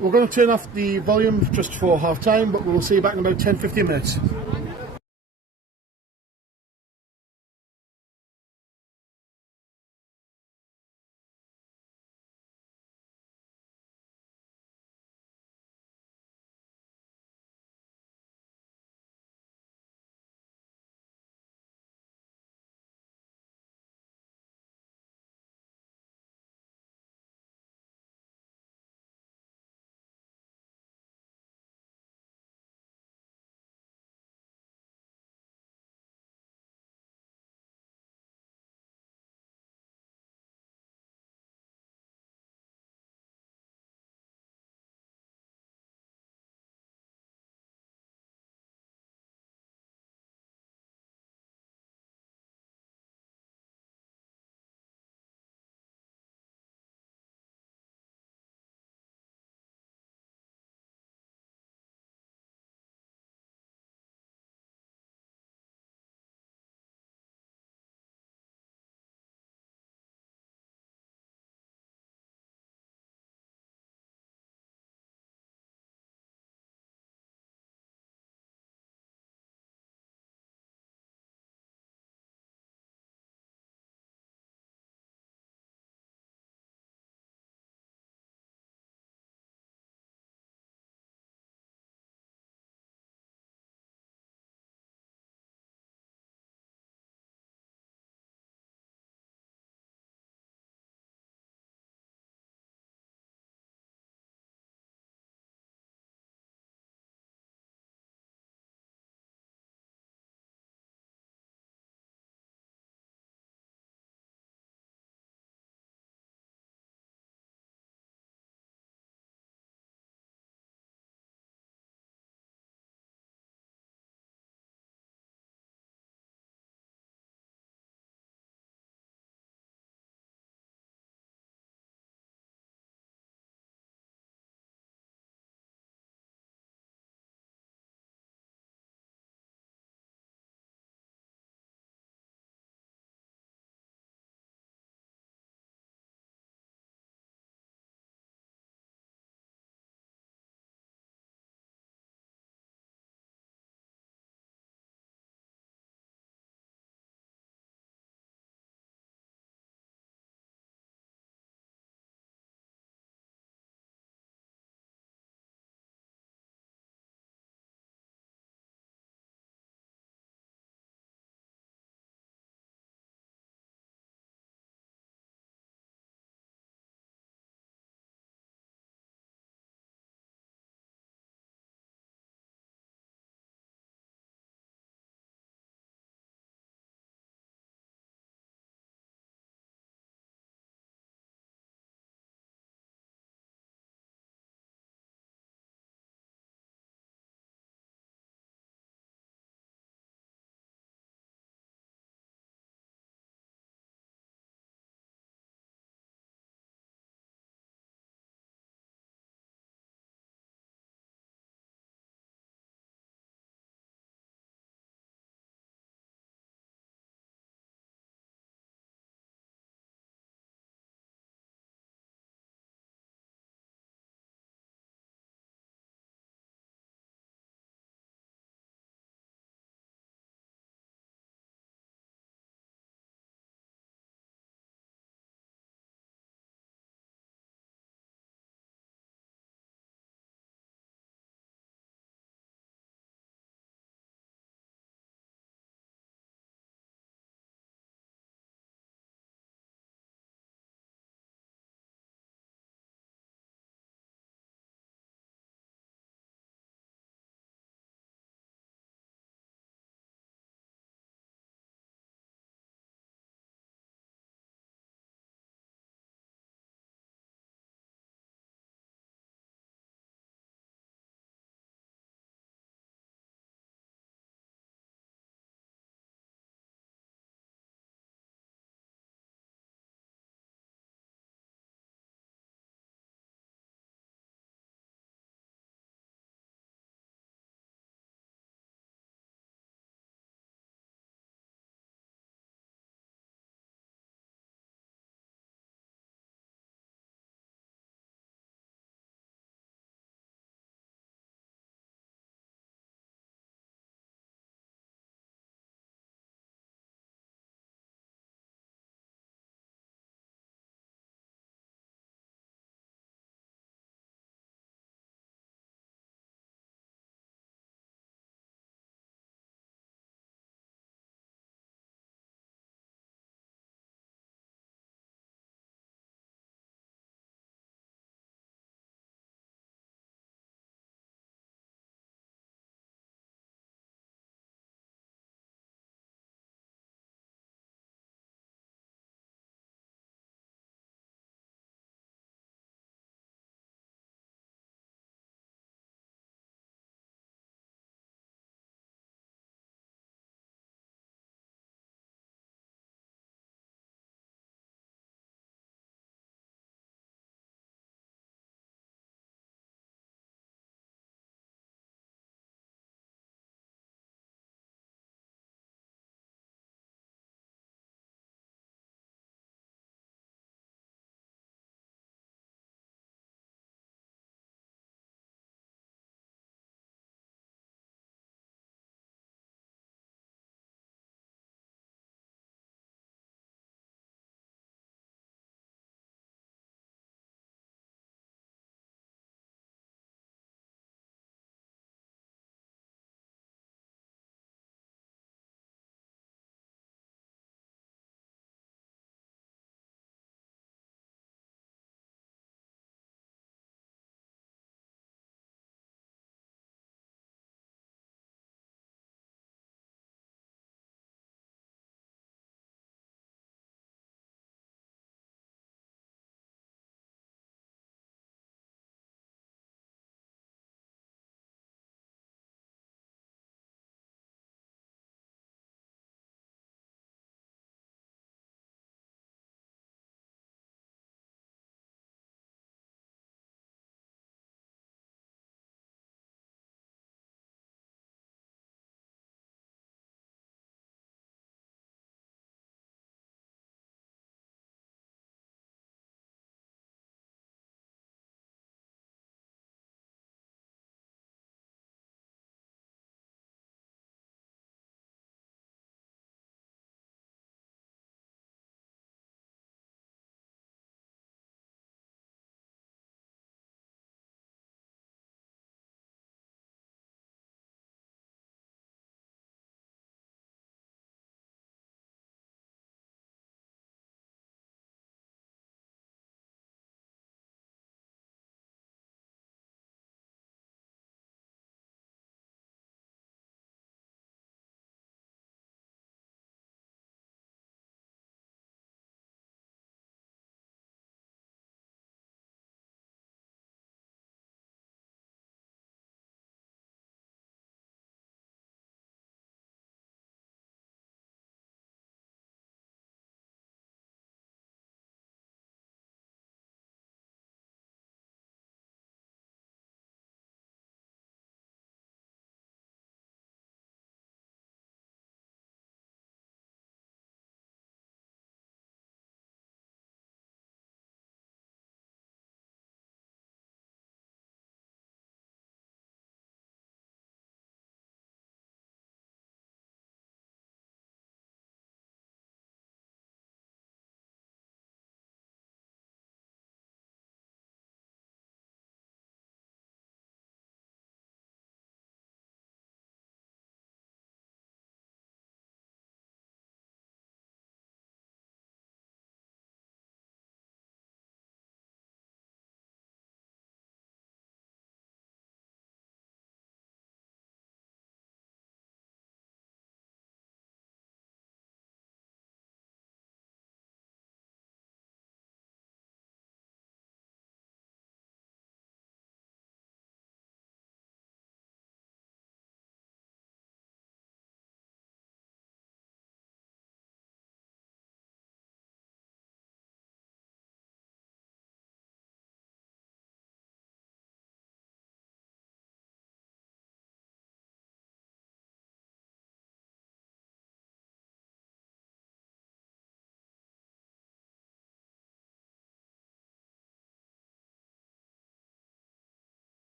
we're going to turn off the volume just for half time, but we'll see you back in about 10-15 minutes.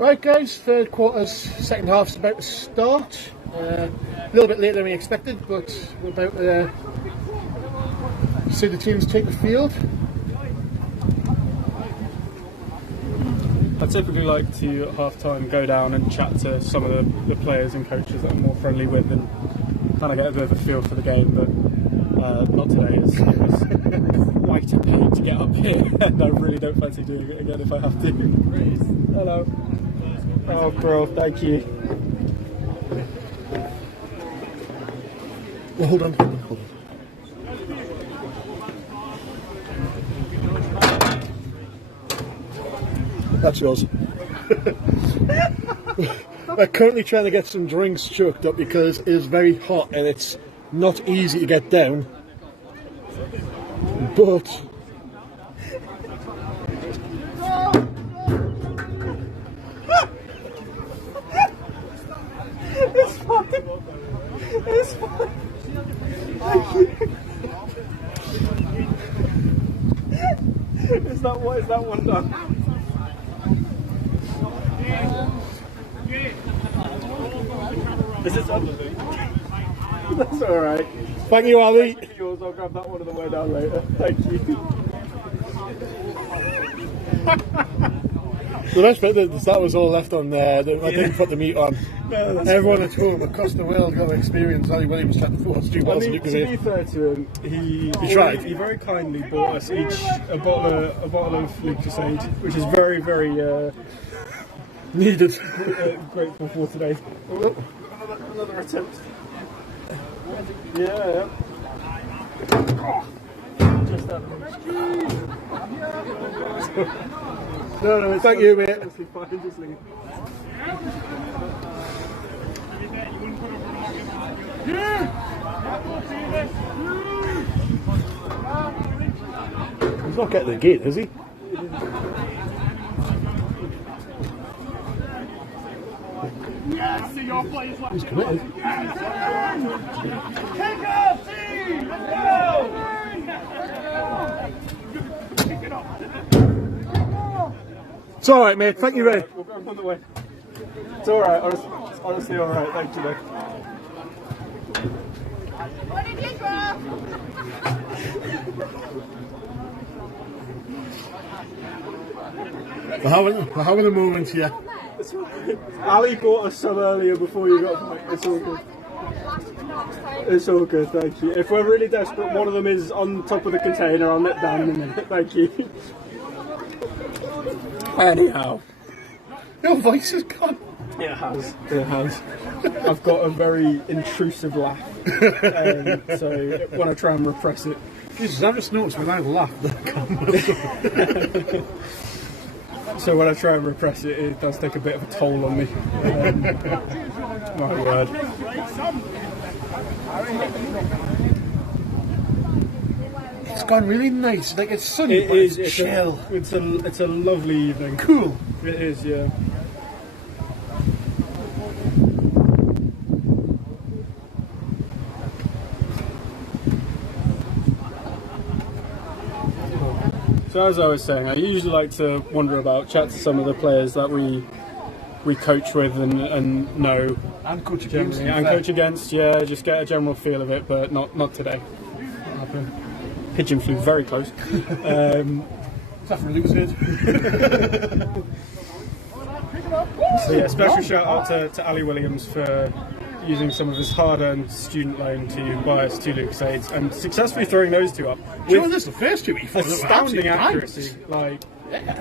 Right guys, third quarter's second half's about to start. A little bit later than we expected, but we're about to see the teams take the field. I typically like to, at half time, go down and chat to some of the players and coaches that I'm more friendly with and kind of get a bit of a feel for the game, but not today. It's quite a pain to get up here, and I really don't fancy doing it again if I have to. Hello. Oh, bro, thank you. Well, hold on. That's yours. We're currently trying to get some drinks choked up because it is very hot and it's not easy to get down. But It's fine. It's fine. Thank you. Is that one done? Is it done? That's alright. thank you, Ali. Yours, I'll grab that one on the way down later. Thank you. The best bit is that was all left on there. I didn't put the meat on. No, Everyone at home across the world got to experience Ali Williams trying to force two balls. To be fair to him, he tried. He very kindly bought us each a bottle of Lucasade, which is very, very Needed. grateful for today. Oh, another attempt. Yeah. Just that much. No, it's Thank you, mate. honestly fine, just leave. He's not getting the gate, is he? Yes, see your players like He's committed. kick off, team! Let's go! Kick it off. It's alright, mate. Thank you, Ray. We'll go another way. It's alright, honestly alright, thank you, mate. What did you draw? We're having a moment here. Ali bought us some earlier before you got back. It's all good. It's all good, thank you. If we're really desperate, one of them is on top of the container. I'll let down in a minute. Thank you. Anyhow. Your voice is gone. It has. It has. I've got a very intrusive laugh. So when I try and repress it. Jesus, I've just noticed when I laugh, the camera. So when I try and repress it, it does take a bit of a toll on me. My word. It's gone really nice. Like it's sunny, It but is. it's chill. It's a lovely evening. Cool. It is, yeah. So as I was saying, I usually like to wander about, chat to some of the players that we coach with and know And coach against. generally, and coach against. Yeah, just get a general feel of it, but not today. Pigeon flew very close. That really was good. So yeah, special shout out to Ali Williams for using some of his hard-earned student loan to buy us 2 Lucasades and successfully throwing those 2 up Sure, with this is the first two we fought. astounding accuracy, like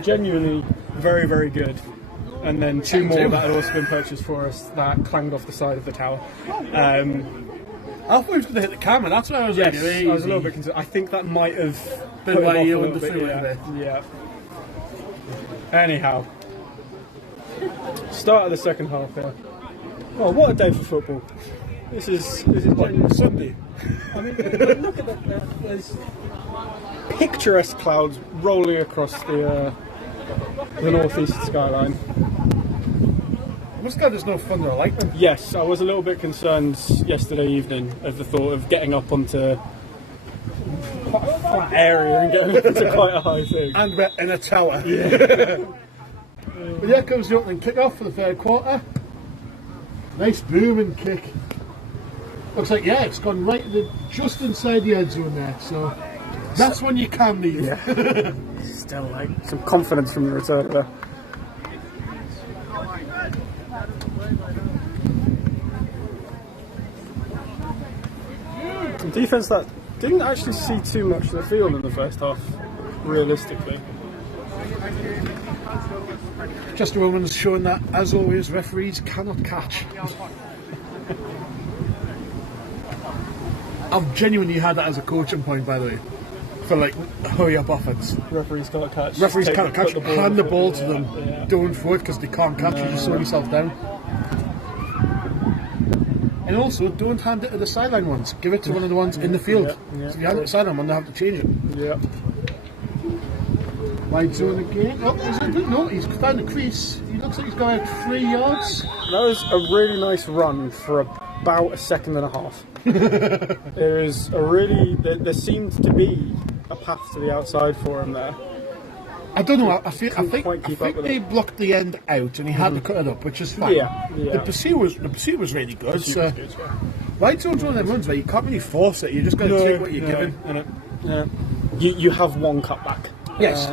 genuinely very, very good. And then 2 more that had also been purchased for us that clanged off the side of the tower. I thought he was going to hit the camera. That's why I was Yes, like, I was a little bit concerned. I think that might have Been put him why off you a went little the bit. through a Yeah, yeah. Anyhow, start of the second half there. Oh, what a day for football! This is genuinely Sunday. I mean, look at that. There's picturesque clouds rolling across the northeast skyline. I'm just glad there's no thunder or lightning. Yes, I was a little bit concerned yesterday evening of the thought of getting up onto quite a flat area and getting up into quite a high thing. And we're in a tower. Yeah. But here comes the opening kick-off for the third quarter. Nice booming kick. Looks like, yeah, it's gone right just inside the end zone there, so that's when you can leave. Yeah. Still, like, some confidence from the returner there. Some defense that didn't actually see too much of the field in the first half, realistically. Just a Romans showing that, as always, referees cannot catch. I've genuinely had that as a coaching point, by the way, for like hurry up offense. Referees can't catch. Referees can't catch. Hand the ball to them. Yeah. Don't throw it because they can't catch you. Just slow yourself down. And also, don't hand it to the sideline ones. Give it to one of the ones in the field. Yeah. So if you hand it to the sideline one, they have to change it. Yeah. Wide zone again. Oh, is it? No, he's found the crease. He looks like he's going out 3 yards. That was a really nice run for about a second and a half. There was a really, there seemed to be a path to the outside for him there. I don't know. I think they blocked the end out, and he had to cut it up, which is fine. Yeah. The pursuit was really good. So, wide zone's one of them runs where you can't really force it. You just got to take what you're given. Yeah. You have one cutback. Yes.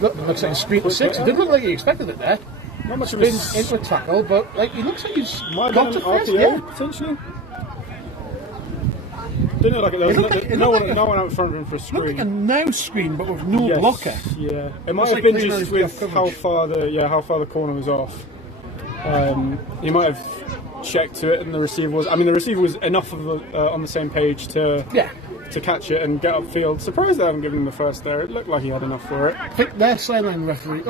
Looks like a screen to 6. It didn't look like he expected it there. Not much of Been into a tackle, but like he looks like he's got to first. RPO, Yeah. potentially. Didn't look like there was no one out front of him for a Looked like screen. a now screen, but with no blocker. Yeah, it might Looks have like been clean just out his with coverage. how far the corner was off. He might have checked to it, and the receiver was. I mean, the receiver was enough of on the same page to catch it and get upfield. Surprised they haven't given him the first there. It looked like he had enough for it. I think their sideline referee.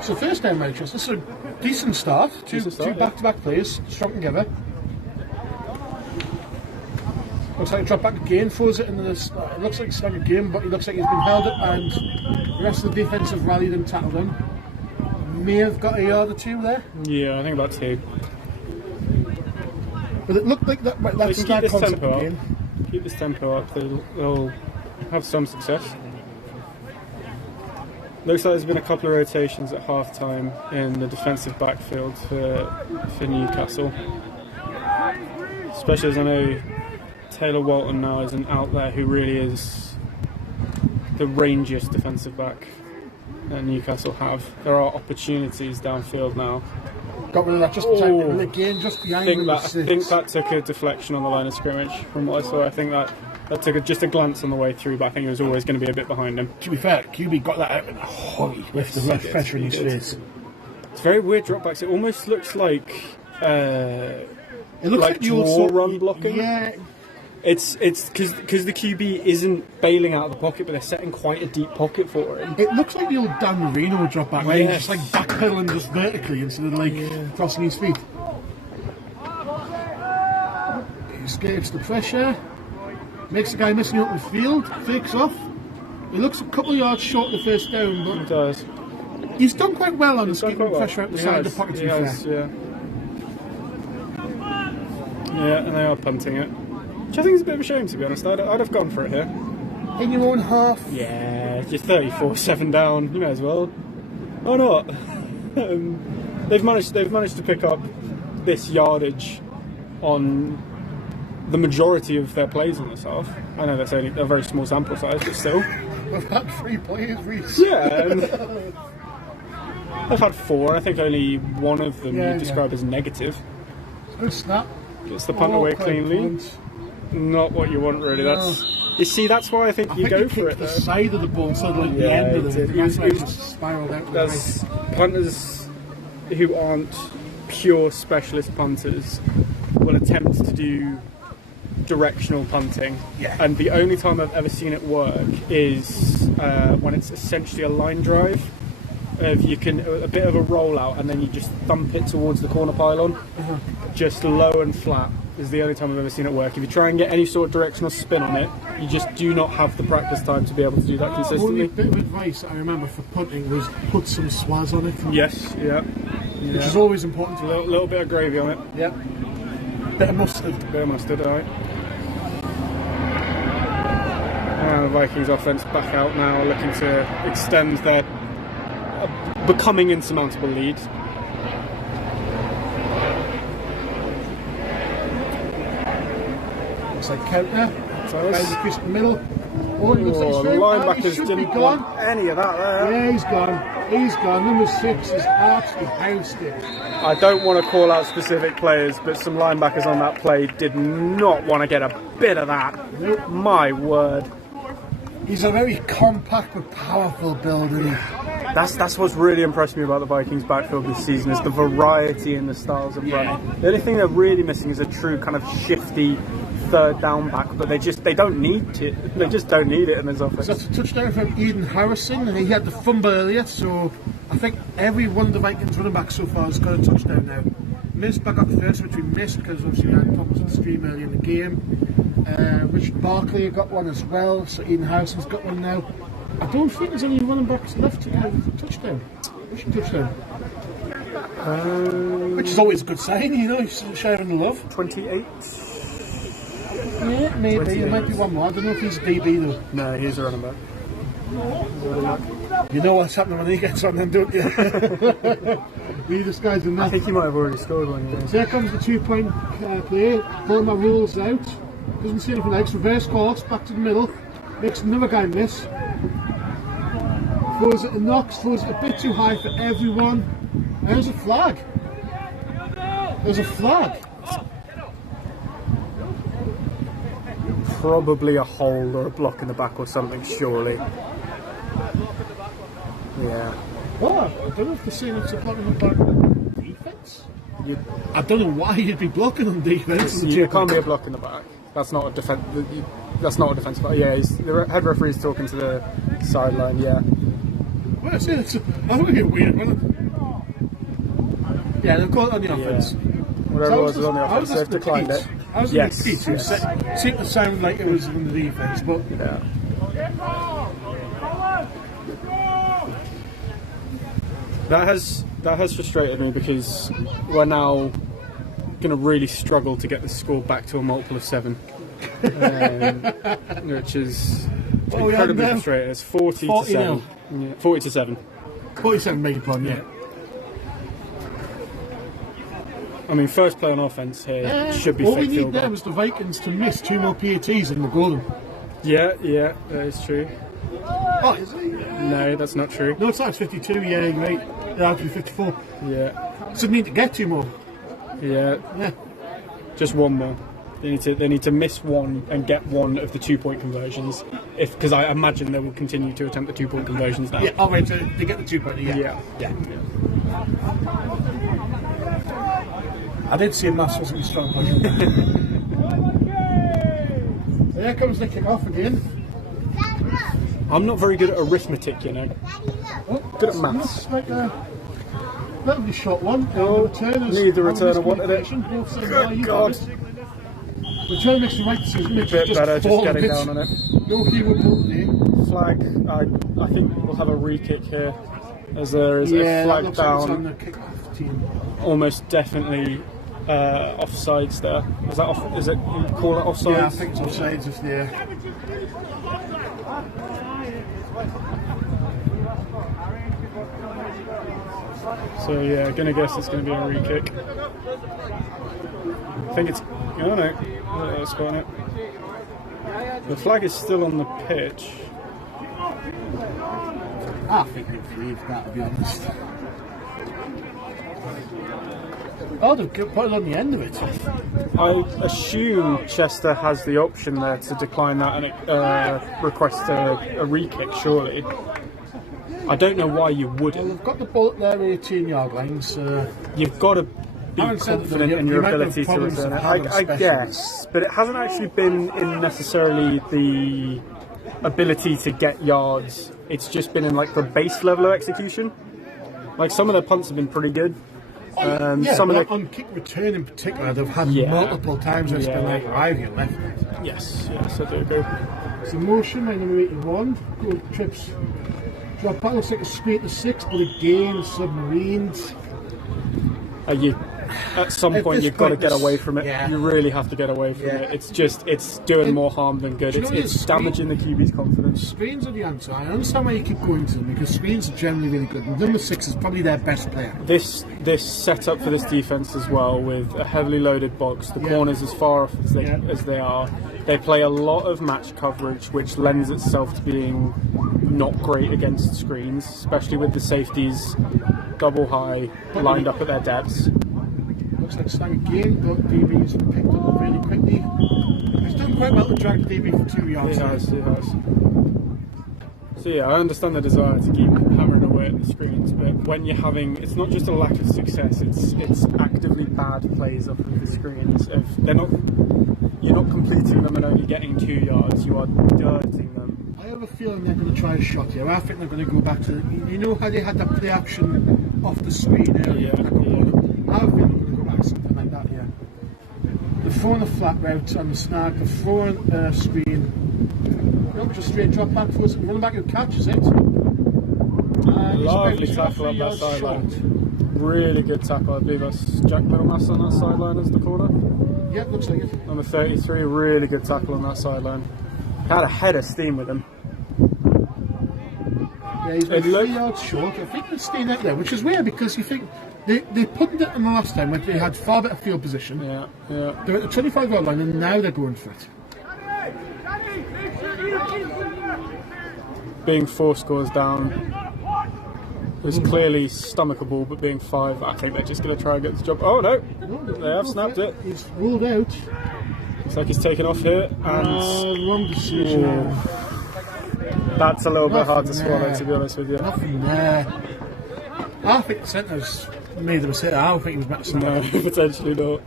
So first down, Manchester. This is a decent start. Two back-to-back players, strong together. Looks like a drop back again, throws it into this. It looks like it's like a game, but it looks like he's been held up, and the rest of the defence have rallied and tackled him. May have got a yard or two there. Yeah, I think about 2. But it looked like that. That's Keep that this concept tempo again. up. Keep this tempo up. They'll have some success. Looks like there's been a couple of rotations at half time in the defensive backfield for Newcastle. Especially as I know Taylor Walton now is an out there who really is the rangiest defensive back that Newcastle have. There are opportunities downfield now. Got rid of that just in time. Again, just behind him. I think that took a deflection on the line of scrimmage from what I saw. I think that took just a glance on the way through, but I think it was always going to be a bit behind him. To be fair, QB got that out in a hurry with the left pressure in his face. It's very weird dropbacks. It almost looks like It looks like the draw old run blocking. Yeah. It's because the QB isn't bailing out of the pocket, but they're setting quite a deep pocket for him. It looks like the old Dan Marino drop back, where he's Yes. just like backpedaling just vertically instead of like crossing his feet. He escapes the pressure, makes the guy missing up the field, fakes off. He looks a couple of yards short of the first down, He but does. he's done quite well on escaping Quite well. pressure out the He side has, of the pocket, to he be has, fair. Yeah, and they are punting it. Which I think is a bit of a shame, to be honest. I'd have gone for it here. In your own half. Yeah, you're 34-7 down. You may as well. Why not? They've managed to pick up this yardage on the majority of their plays in this half. I know that's only a very small sample size, but still. We've had 3 players, Reece. Yeah, and they've had 4. I think only one of them you describe as negative. Good snap. Gets the punt away cleanly. Not what you want, really. You see, that's why I think you go for it. The side of the ball instead of like the end of it. That's why it just spiraled out. There's punters who aren't pure specialist punters will attempt to do directional punting, and the only time I've ever seen it work is when it's essentially a line drive. You can a bit of a rollout, and then you just thump it towards the corner pylon, just low and flat. Is the only time I've ever seen it work. If you try and get any sort of directional spin on it, you just do not have the practice time to be able to do that consistently. Only bit of advice that I remember for punting was put some swaz on it. Yes, yeah. Which is always important. A little bit of gravy on it. Yep. Bit of mustard. Bit of mustard, alright. The Vikings offense back out now, looking to extend their becoming insurmountable lead. Looks like counter. Guys across the middle. Oh, linebackers didn't want any of that there. Yeah, he's gone. He's gone. Number 6 is absolutely housed it. I don't want to call out specific players, but some linebackers on that play did not want to get a bit of that. Nope. My word. He's a very compact but powerful build, isn't he? That's what's really impressed me about the Vikings backfield this season, is the variety in the styles of running. The only thing they're really missing is a true kind of shifty third down back, but they don't need it. They just don't need it in this offense. So that's a touchdown from Eden Harrison, and he had the fumble earlier, so I think every one of the Vikings running backs so far has got a touchdown now. Miss back up first, which we missed because obviously we had problems with the stream earlier in the game. Richard Barkley got one as well, so Eden Harrison's got one now. I don't think there's any running backs left to get a touchdown. Which touchdown? Which is always a good sign, you know, sharing the love. 28? Yeah, maybe. 28. There might be one more. I don't know if he's a DB though. No, he's a running back. You know what's happening when he gets on them, don't you? This guy's a I think he might have already scored one. Yeah. So here comes the 2-point play. Bulmer rolls out. Doesn't see anything else. Reverse course, back to the middle. Makes another guy miss. Throws it to Knox. Throws it a bit too high for everyone. There's a flag. There's a flag. Probably a hold or a block in the back or something, surely. Yeah. What? I don't know if they're saying it's a block in the back on defense. I don't know why you'd be blocking on defense. You can't be a block in the back. That's not a defense. That's not a defensive back. Yeah, the head referee's talking to the sideline. Yeah. Well, I think it's weird, wasn't it? Yeah, they've got it on the offense. Whatever it was on the offense, they've declined it. I was yes. It seemed to sound like it was on the defense, but yeah. That has frustrated me because we're now going to really struggle to get the score back to a multiple of 7, which is incredibly frustrating. It's 40 to 7. Yeah, 40 to 7. 47 made upon, yeah. I mean, first play on offense here should be all fake we field need goal. there was the Vikings to miss 2 more PATs and we'll go them. Yeah, that is true. Oh, is it? No, that's not true. No, it's not 52, yeah, you're right. It had to be 54. Yeah. So they need to get 2 more. Yeah. Yeah. Just 1 more. They need to miss 1 and get 1 of the 2-point conversions. Because I imagine they will continue to attempt the 2-point conversions now. Yeah, oh right, so they get the 2-point, yeah. I did see a mass wasn't a strong push. There comes the kick off again. I'm not very good at arithmetic, you know. Oh, good at maths. Looks like a relatively short one. Oh, neither returner wanted it. Good God. Return makes the right decision. A bit better just getting down on it. No hero pulled there. Flag, I think we'll have a re-kick here. As there is a flag down. Like on the kick-off team. Almost definitely offsides there. Is that off? Is it? You call it offsides? Yeah, I think it's offsides if they're. So yeah, gonna guess it's gonna be a re-kick. I think it's. Oh no, that's got it. The flag is still on the pitch. I think they've leave that, to be honest. Oh, they've put it on the end of it. I assume Chester has the option there to decline that and request a re-kick, surely. I don't know why you wouldn't. Well, they've got the ball at their 18-yard line, so... You've got to be confident in your ability to return it. I guess, but it hasn't actually been in necessarily the ability to get yards. It's just been in like the base level of execution. Like some of their punts have been pretty good. Some of on kick return in particular, they've had multiple times where it's been like right here left. Yes, I do agree. So motion by number 81. Good trips. Drop back looks like a straight to 6, but again submarines. You at some point you've got to get away from it. Yeah. You really have to get away from it. It's doing more harm than good. It's damaging the QB's confidence. Screens are the answer. I understand why you keep going to them because screens are generally really good. And number 6 is probably their best player. This setup for this defense as well, with a heavily loaded box, the corners as far off as they are, they play a lot of match coverage, which lends itself to being not great against screens, especially with the safeties double high lined up at their depths. Looks like Stan again, but DB's picked up really quickly. He's done quite well to drag the DB for 2 yards. He has. So yeah, I understand the desire to keep hammering away at the screens, but when you're having, it's not just a lack of success, it's actively bad plays off of the screens. If you're not completing them and only getting 2 yards, you are dirting them. I have a feeling they're going to try a shot here. I think they're going to go back to, you know how they had that play action off the screen earlier? I have a feeling they're going to go back to something like that here. They're throwing a flat route on the snag, they're throwing a screen. Just straight drop back for us, running back who catches it. Lovely tackle up that sideline. Really good tackle. I believe that's Jack Middlemass on that sideline as the corner. Yep, looks like it. Number 33, really good tackle on that sideline. Had a head of steam with him. Yeah, he's been 3 yards short. I think they're staying out there, which is weird because you think they put it in the last time when they had far better field position. Yeah. They're at the 25-yard line and now they're going for it. Being 4 scores down, it was clearly stomachable, but being 5, I think they're just going to try and get the job. Oh no, they have snapped it. He's ruled out. Looks like he's taken off here, and wrong decision. That's a little bit hard to swallow, to be honest with you. Nothing there. I think the centre's made a mistake. I don't think he was better. No, potentially not.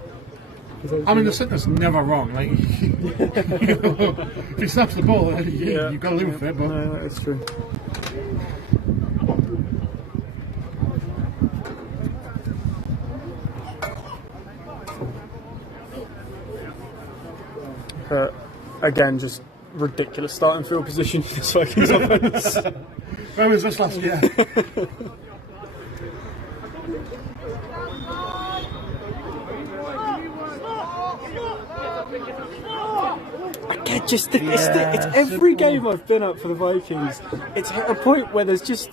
I mean, the centre's never wrong. Like, if he snaps the ball, you've got to live with it. But no, that's true. Again, just ridiculous starting field position for this Vikings offense. Where was this last year? It's every game I've been at for the Vikings. It's at a point where there's just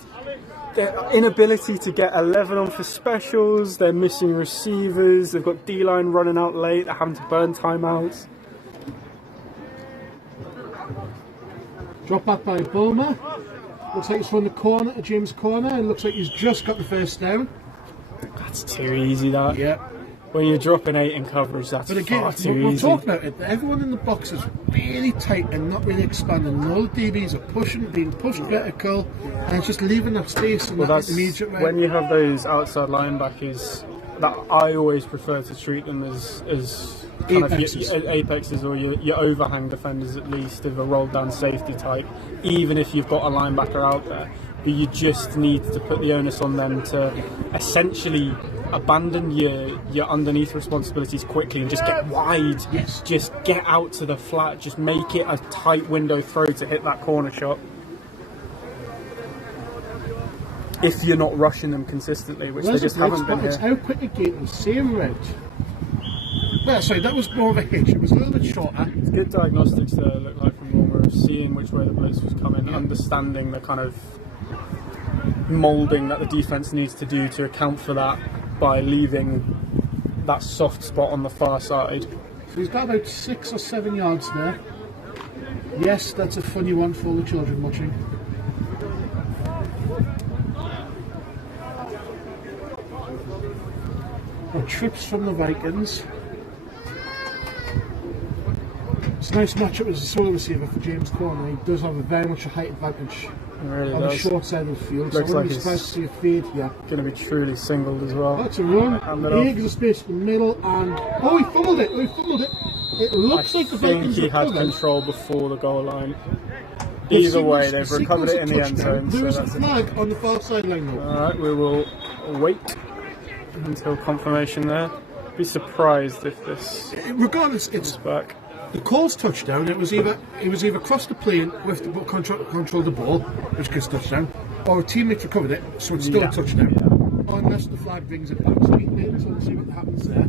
their inability to get 11 on for specials. They're missing receivers. They've got D-line running out late. They're having to burn timeouts. Drop back by Bulmer. Looks like it's from the corner to James' corner. It looks like he's just got the first down. That's too easy, that. Yeah. When you're dropping 8 in coverage, that's far too easy. We're talking about it. Everyone in the box is really tight and not really expanding. And all the DBs are being pushed vertical, and it's just leaving that space in that immediate way. When you have those outside linebackers, that I always prefer to treat them as kind apexes. Of your apexes or your overhang defenders, at least of a roll down safety type, even if you've got a linebacker out there. But you just need to put the onus on them to essentially abandon your underneath responsibilities quickly and just get wide. Yes. Just get out to the flat. Just make it a tight window throw to hit that corner shot. If you're not rushing them consistently, which they just haven't been here. It's how quick a gate the same route. Well, sorry, that was more of a hitch. It was a little bit shorter. It's good diagnostics there, look like from Bulmer, of seeing which way the blitz was coming, understanding the kind of moulding that the defence needs to do to account for that by leaving that soft spot on the far side. So he's got about 6 or 7 yards there. Yes, that's a funny one for all the children watching. Trips from the Vikings. It's a nice matchup as a solo receiver for James Corner. He does have a very much a height advantage on the short side of the field. Looks so I like wouldn't be surprised to see a fade here. Going to be truly singled as well. That's a run. He gives a space in the middle and he fumbled it. It looks like the Vikings he had control before the goal line. Either way, they've recovered it in the end zone. There is a flag on the far sideline though. Alright, we will wait until confirmation there. Be surprised if this regardless it's back. The call's touchdown. It was either crossed the plane with the control the ball, which gets touchdown, or a teammate recovered it, so it's still a touchdown. unless the flag brings it back. So we'll see what happens there.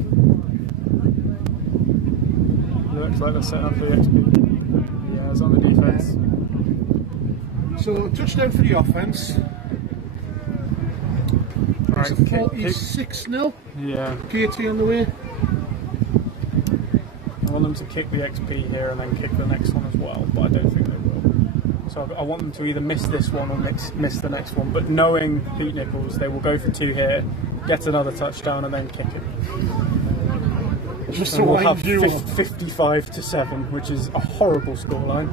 Looks like they're setting up for the XP. Yeah, it's on the defence. So touchdown for the offence. Right, It's a 46-0. Yeah. KT on the way. I want them to kick the XP here and then kick the next one as well, but I don't think they will. So I want them to either miss this one or miss the next one. But knowing Pete Nichols, they will go for 2 here, get another touchdown, and then kick it. Just So we'll have you 55-7, which is a horrible scoreline.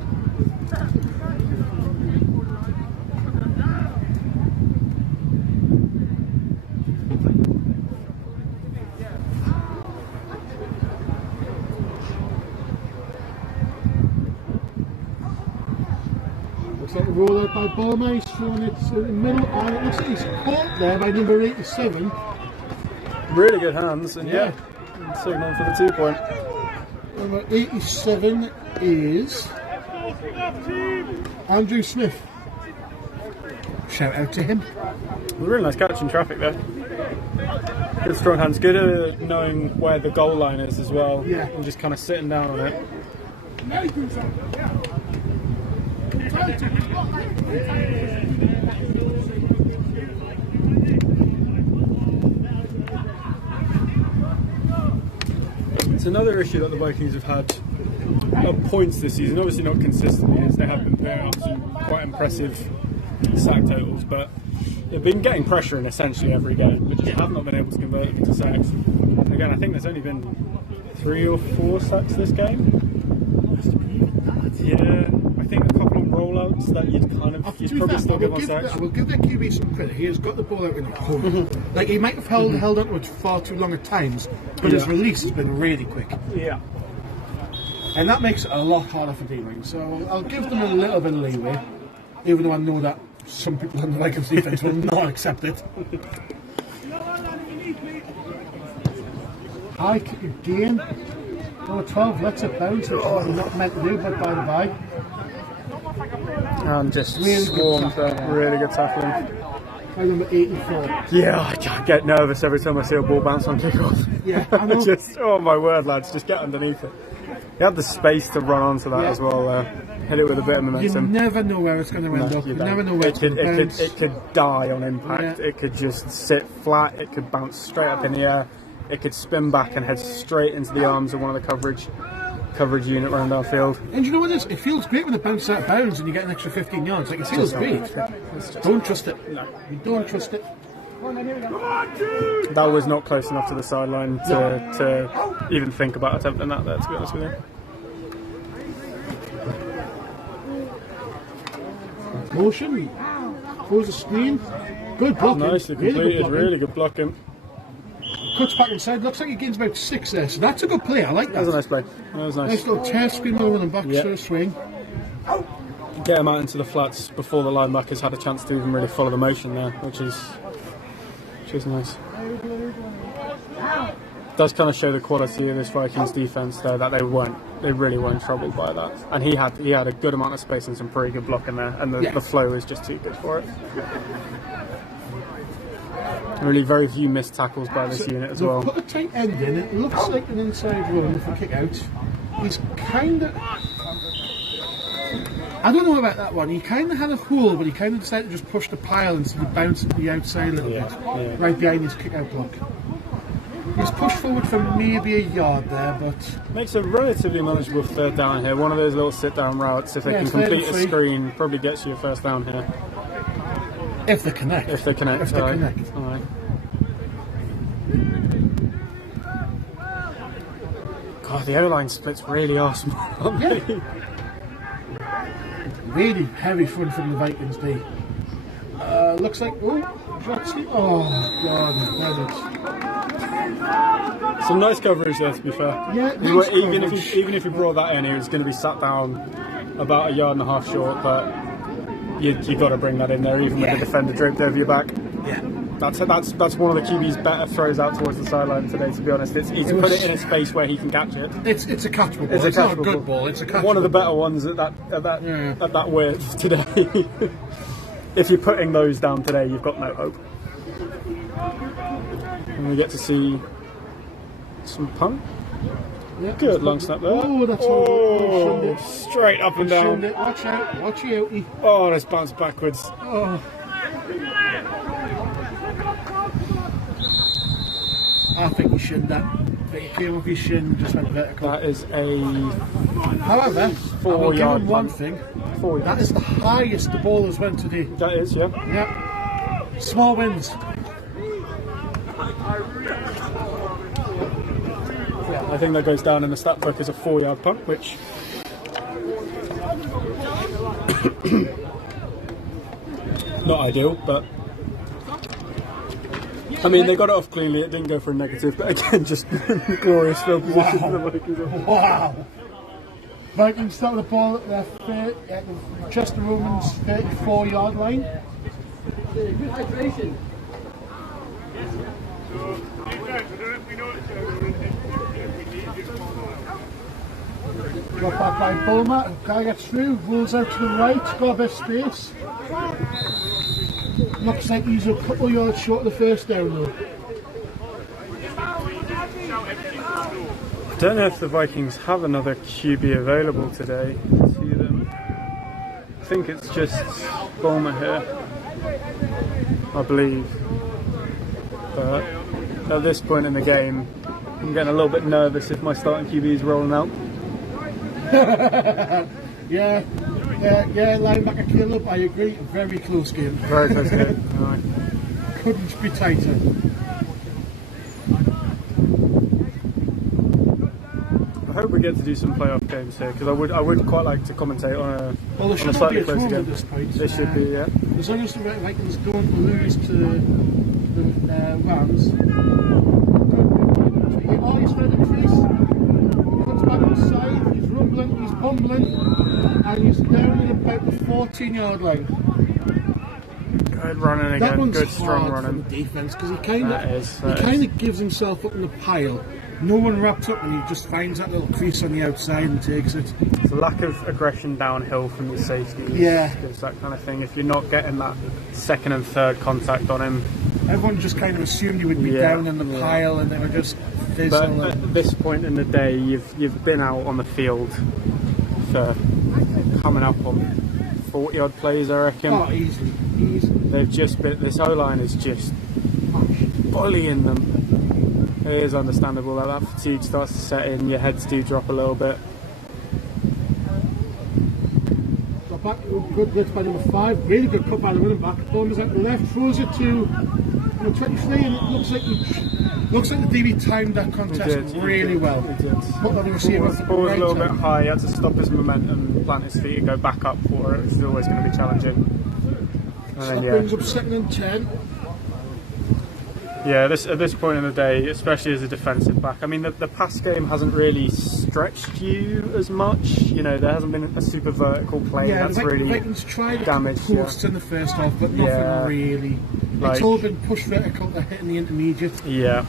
Looks like a roll out by Bowman. He's thrown it in the middle, and it looks like he's caught there by number 87. Really good hands, and yeah, signal for the 2-point. Number 87 is Andrew Smith. Shout out to him. Really nice catch in traffic there. Good strong hands, good at knowing where the goal line is as well. Yeah. And just kind of sitting down on it. It's another issue that the Vikings have had at points this season, obviously not consistently, as they have been putting up some quite impressive sack totals, but they've been getting pressure in essentially every game, but just have not been able to convert them into sacks. Again, I think there's only been 3 or 4 sacks this game. Yeah, I think a couple of rollouts that you'd probably still give on sacks. I will give that QB some credit. He has got the ball out in the corner. Like, he might have held onto it far too long at times, but his release has been really quick. Yeah. And that makes it a lot harder for D-line. So I'll give them a little bit of leeway, even though I know that some people on the Vikings defence will not accept it. High kick again. Number 12 lets it bounce, which is what we're not meant to do, but by the by. And just Really good swarmed tackle. there. Really good tackling. By number 84. Yeah, I get nervous every time I see a ball bounce on kickoff. Yeah, I know. Just, oh my word, lads, just get underneath it. You have the space to run onto that as well. Hit it with a bit of You momentum. never know where it's going to end up. You never know where it's going to bounce. It could die on impact. Yeah. It could just sit flat. It could bounce straight up in the air. It could spin back and head straight into the arms of one of the coverage unit running downfield. And you know what it is? It feels great when it bounces out of bounds and you get an extra 15 yards. Like, it feels great. Don't trust it. No. You don't trust it. That was not close enough to the sideline to even think about attempting that there, to be honest with you. Motion. Close the screen. Good blocking. Nicely Really completed, good blocking. really good blocking. Cuts back inside. Looks like he gains about 6 there. So that's a good play. I like that. That was a nice play. That was nice. Nice little chair screen over and back Yep. swing. Get him out into the flats before the linebackers had a chance to even really follow the motion there, which is nice. Does kind of show the quality of this Vikings defense though, that they really weren't troubled by that. And he had a good amount of space and some pretty good blocking there, and the flow is just too good for it. Really very few missed tackles by this unit as well. Put a tight end in. It looks like an inside run for kick out. He's kind of... I don't know about that one. He kind of had a hole, but he kind of decided to just push the pile instead of bouncing to the outside a little bit, right behind his kick out block. He's pushed forward for maybe a yard there, but... Makes a relatively manageable third down here. One of those little sit-down routes, if they can third complete and a 3. screen, probably gets you a first down here. If they connect. If they connect. If they connect. All right. God, the O-line splits really are small, aren't they? Really heavy front from the Vikings D. Looks like... Oh, God, Some nice coverage there, to be fair. Yeah, Even if you brought that in, he was going to be sat down about 1.5 yards short, but you got to bring that in there, even with the defender draped over your back. Yeah. That's one of the QB's better throws out towards the sideline today, to be honest. He's put it in a space where he can catch it. It's a catchable ball. It's not a good ball. It's a catchable one of the ball. better ones at that width today. If you're putting those down today, you've got no hope. And we get to see some punt. Yeah. Good long snap there. Oh, that's all. Straight up and down. Watch out, watch out. Oh, that's bounced backwards. Oh. I think he shinned that. I think he came off his shin and just went vertical. That is a However, I will give him one thing. 4 That is the highest the ball has went today. That is, yeah. Yep. Small wins. Yeah, I think that goes down in the stat book as a 4-yard punt, which not ideal, but I mean they got it off cleanly. It didn't go for a negative, but again, just glorious field position for the Vikings. Wow. Vikings start the ball at the Chester Romans 34-yard line. Good hydration. Drop back by Bulmer, guy gets through, rolls out to the right, got a bit of space. Looks like he's a couple of yards short of the first down though. I don't know if the Vikings have another QB available today to them. I think it's just Bulmer here, I believe. But at this point in the game, I'm getting a little bit nervous if my starting QB is rolling out. yeah, linebacker Caleb, I agree, very close game. Very close game. Right. Couldn't be tighter. I hope we get to do some playoff games here because I would quite like to commentate on a slightly closer game. At this point. They should be, yeah. As long as the Vikings don't lose to the Rams. Oh, he's found a crease. He comes back on the side. He's rumbling. He's bumbling, and he's down at about the 14-yard line. Good running again. That one's Good strong hard running. from the defense because he kind of gives himself up in the pile. No one wrapped up, and he just finds that little crease on the outside and takes it. It's a lack of aggression downhill from your safeties. Yeah, it's that kind of thing. If you're not getting that second and third contact on him, everyone just kind of assumed you would be down in the pile, and they were just. But at this point in the day, you've been out on the field for coming up on 40-odd plays, I reckon. Oh, easily. They've just been. This O-line is just bullying them. It is understandable that fatigue starts to set in. Your heads do drop a little bit. So back, good blitz by number 5. Really good cut by the running back. Bulmer's out the left, throws it to number 23, and it looks like the DB timed that contest really well. He did. Put on the receiver. The ball was a little bit high. He had to stop his momentum, plant his feet, and go back up for it, which is always going to be challenging. And so that brings up 2nd and 10. Yeah, at this point in the day, especially as a defensive back, I mean, the pass game hasn't really stretched you as much. You know, there hasn't been a super vertical play that's really damaged. Posts in the first half, but nothing really. It's all been pushed vertical to hitting the intermediate. Yeah.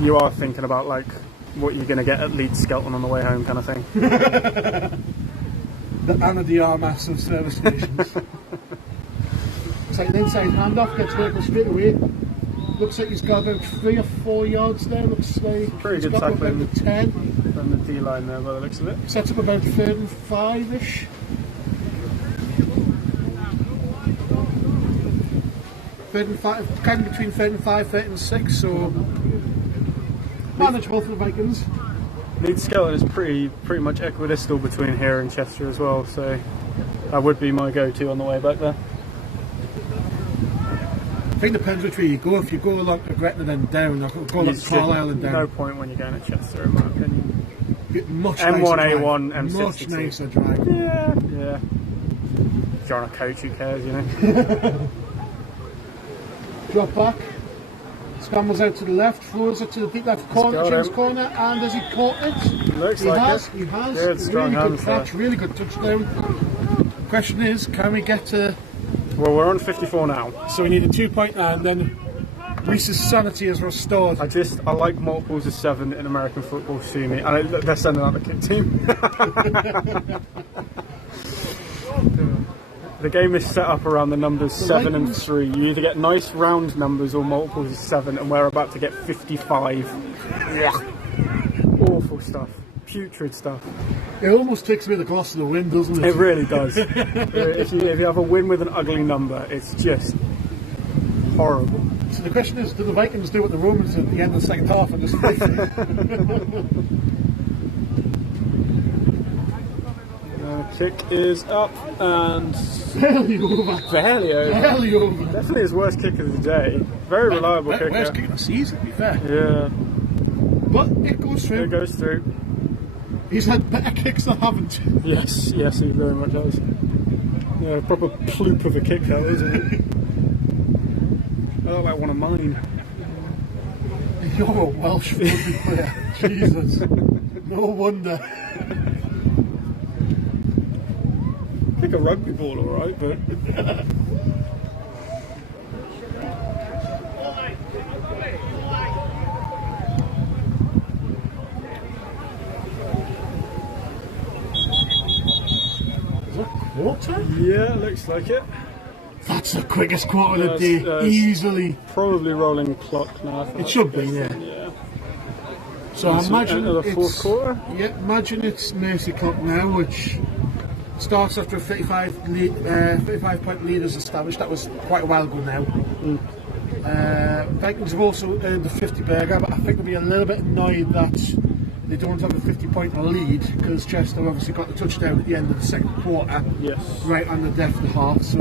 You are thinking about like what you're going to get at Leeds Skelton on the way home, kind of thing. The Anna de Armas of service stations. It's like an inside handoff, gets vertical straight away. Looks like he's got about 3 or 4 yards there. Looks like pretty good tackling about 10 from the D line there, by the looks of it. Sets up about 3rd and 5-ish. Third and 5, kind of between 3rd and 5, 3rd and 6. So manageable for the Vikings. Leeds Skelton is pretty much equidistal between here and Chester as well, so that would be my go-to on the way back there. I think it depends which way you go. If you go along to Gretna and down, or go along to Carlisle and down. No point when you're going to Chester, in my opinion. Much M1, nicer A1, drive. M62. Much nicer drive. Yeah. If you're on a coach, who cares, you know? Drop back. Scrambles out to the left, throws it to the deep left corner, James corner, and has he caught it? Looks he like has. it. He has. Good, strong really hands good catch, really good touchdown. Question is, can we get to... Well, we're on 54 now. So we need a 2-point and then Reese's sanity is restored. I like multiples of 7 in American football, sue me. And they're sending out the kick team. The game is set up around the numbers 7 and 3. You either get nice round numbers or multiples of 7, and we're about to get 55. Awful stuff. Putrid stuff. It almost takes away the gloss of the win, doesn't it? It really does. if you have a win with an ugly number, it's just horrible. So the question is, do the Vikings do what the Romans did at the end of the second half and just fix it? Kick is up and Barely over. barely over. Barely over. Definitely his worst kick of the day. Very reliable kicker. Worst kick of the season, to be fair. Yeah, But it goes through. it goes through. He's had better kicks than haven't. Yes, yes, he very much does. Yeah, proper ploop of a kick though, isn't it? Oh, like one of mine. You're a Welsh rugby player. Jesus. No wonder. Kick a rugby ball, alright, but. Quarter? Yeah, looks like it. That's the quickest quarter of the day, easily. Probably rolling clock now. It should be, yeah. Yeah. So I imagine Into the fourth it's quarter. yeah. Imagine it's Mercy Cup now, which starts after a 35 point lead is established. That was quite a while ago now. Vikings have also earned the 50 burger, but I think they'll be a little bit annoyed that they don't have a 50-point lead because Chester obviously got the touchdown at the end of the second quarter. Yes. Right on the death of the half. So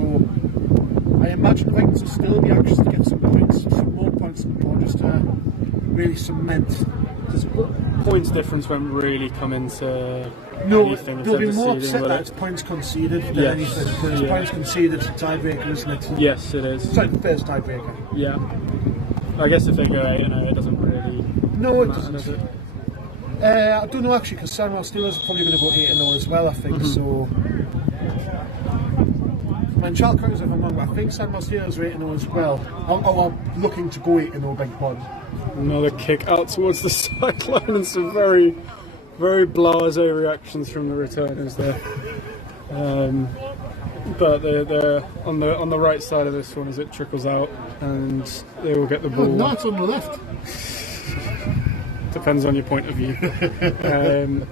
I imagine the Vikings will still be anxious to get some points, some more points on the board, just to really cement. Points difference won't really come into No, anything. they'll be instead more of seeding, upset will that it? it's points conceded than Yes, anything. Because yeah. points conceded is a tiebreaker, isn't it? Yes, it is. Sorry, the first tiebreaker. Yeah. I guess if they go 8-0, it doesn't really No, it matter, doesn't. does it? I don't know actually, because Sandwell Steelers are probably going to go 8-0 as well, I think. So, I mean, Charles correct me if I'm wrong, but I think Sandwell Steelers are 8-0 as well. Or looking to go 8-0, beg your pardon. Another kick out towards the sideline and some very, very blasé reactions from the returners there. But they're on the right side of this one as it trickles out, and they will get the ball. No, it's on the left. Depends on your point of view. And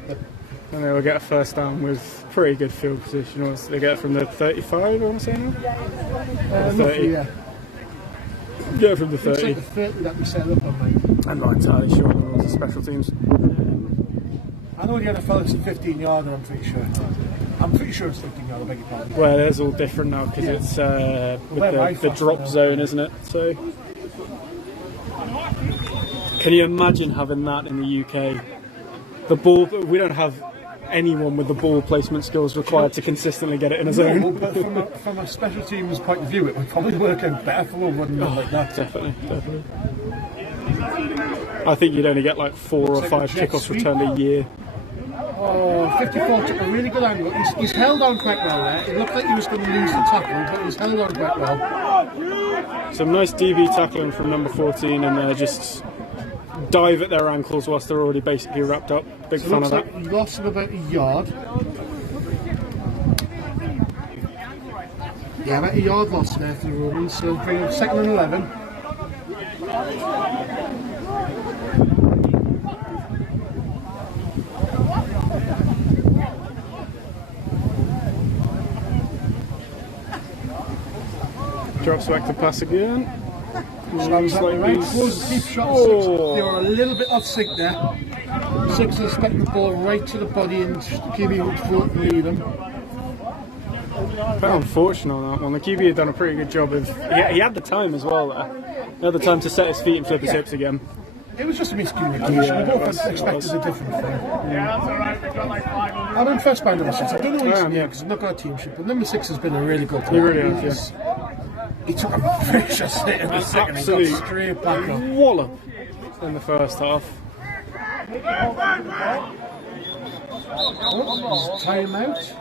they will get a first down with pretty good field position. Or they get it from the 35, I want to say now? 30. Yeah. Get it from the It's 30. like the 30 that we set up on, mate. I'm not entirely sure on the rules of special teams. I know the NFL is 15 yard, and I'm pretty sure. I'm pretty sure it's 15 yard, I beg your pardon. Well, it's all different now because it's with the drop zone, isn't it? So, can you imagine having that in the UK? The ball, we don't have anyone with the ball placement skills required to consistently get it in a zone. No, but from a special team's point of view, it would probably work out better for one, wouldn't it, like that? Definitely. I think you'd only get like 4 or 5 kickoffs returned a year. Oh, 54 took a really good angle. He's held on quite well there. It looked like he was going to lose the tackle, but he's held on quite well. Some nice DB tackling from number 14, and just dive at their ankles whilst they're already basically wrapped up. Big So fan looks of that. like he lost of about a yard. Yeah, about a yard lost there for the Romans, so bring up 2nd and 11. Drops back to pass again. Slams up the right, throws a deep shot at 6. They were a little bit off sync there. 6 is expecting the ball right to the body and QB would float and lead them. Bit unfortunate on that one. The QB had done a pretty good job of. He had the time as well there. He had the time to set his feet and flip his hips again. It was just a miscommunication. Yeah, We it both was, expected a different thing. I'm impressed by number 6. I don't know what he's doing because he's not got a team sheet, but number 6 has been a really good player. He really has, He took a vicious hit in the second and got Absolute straight back up. wallop in the first half. Oh, time out.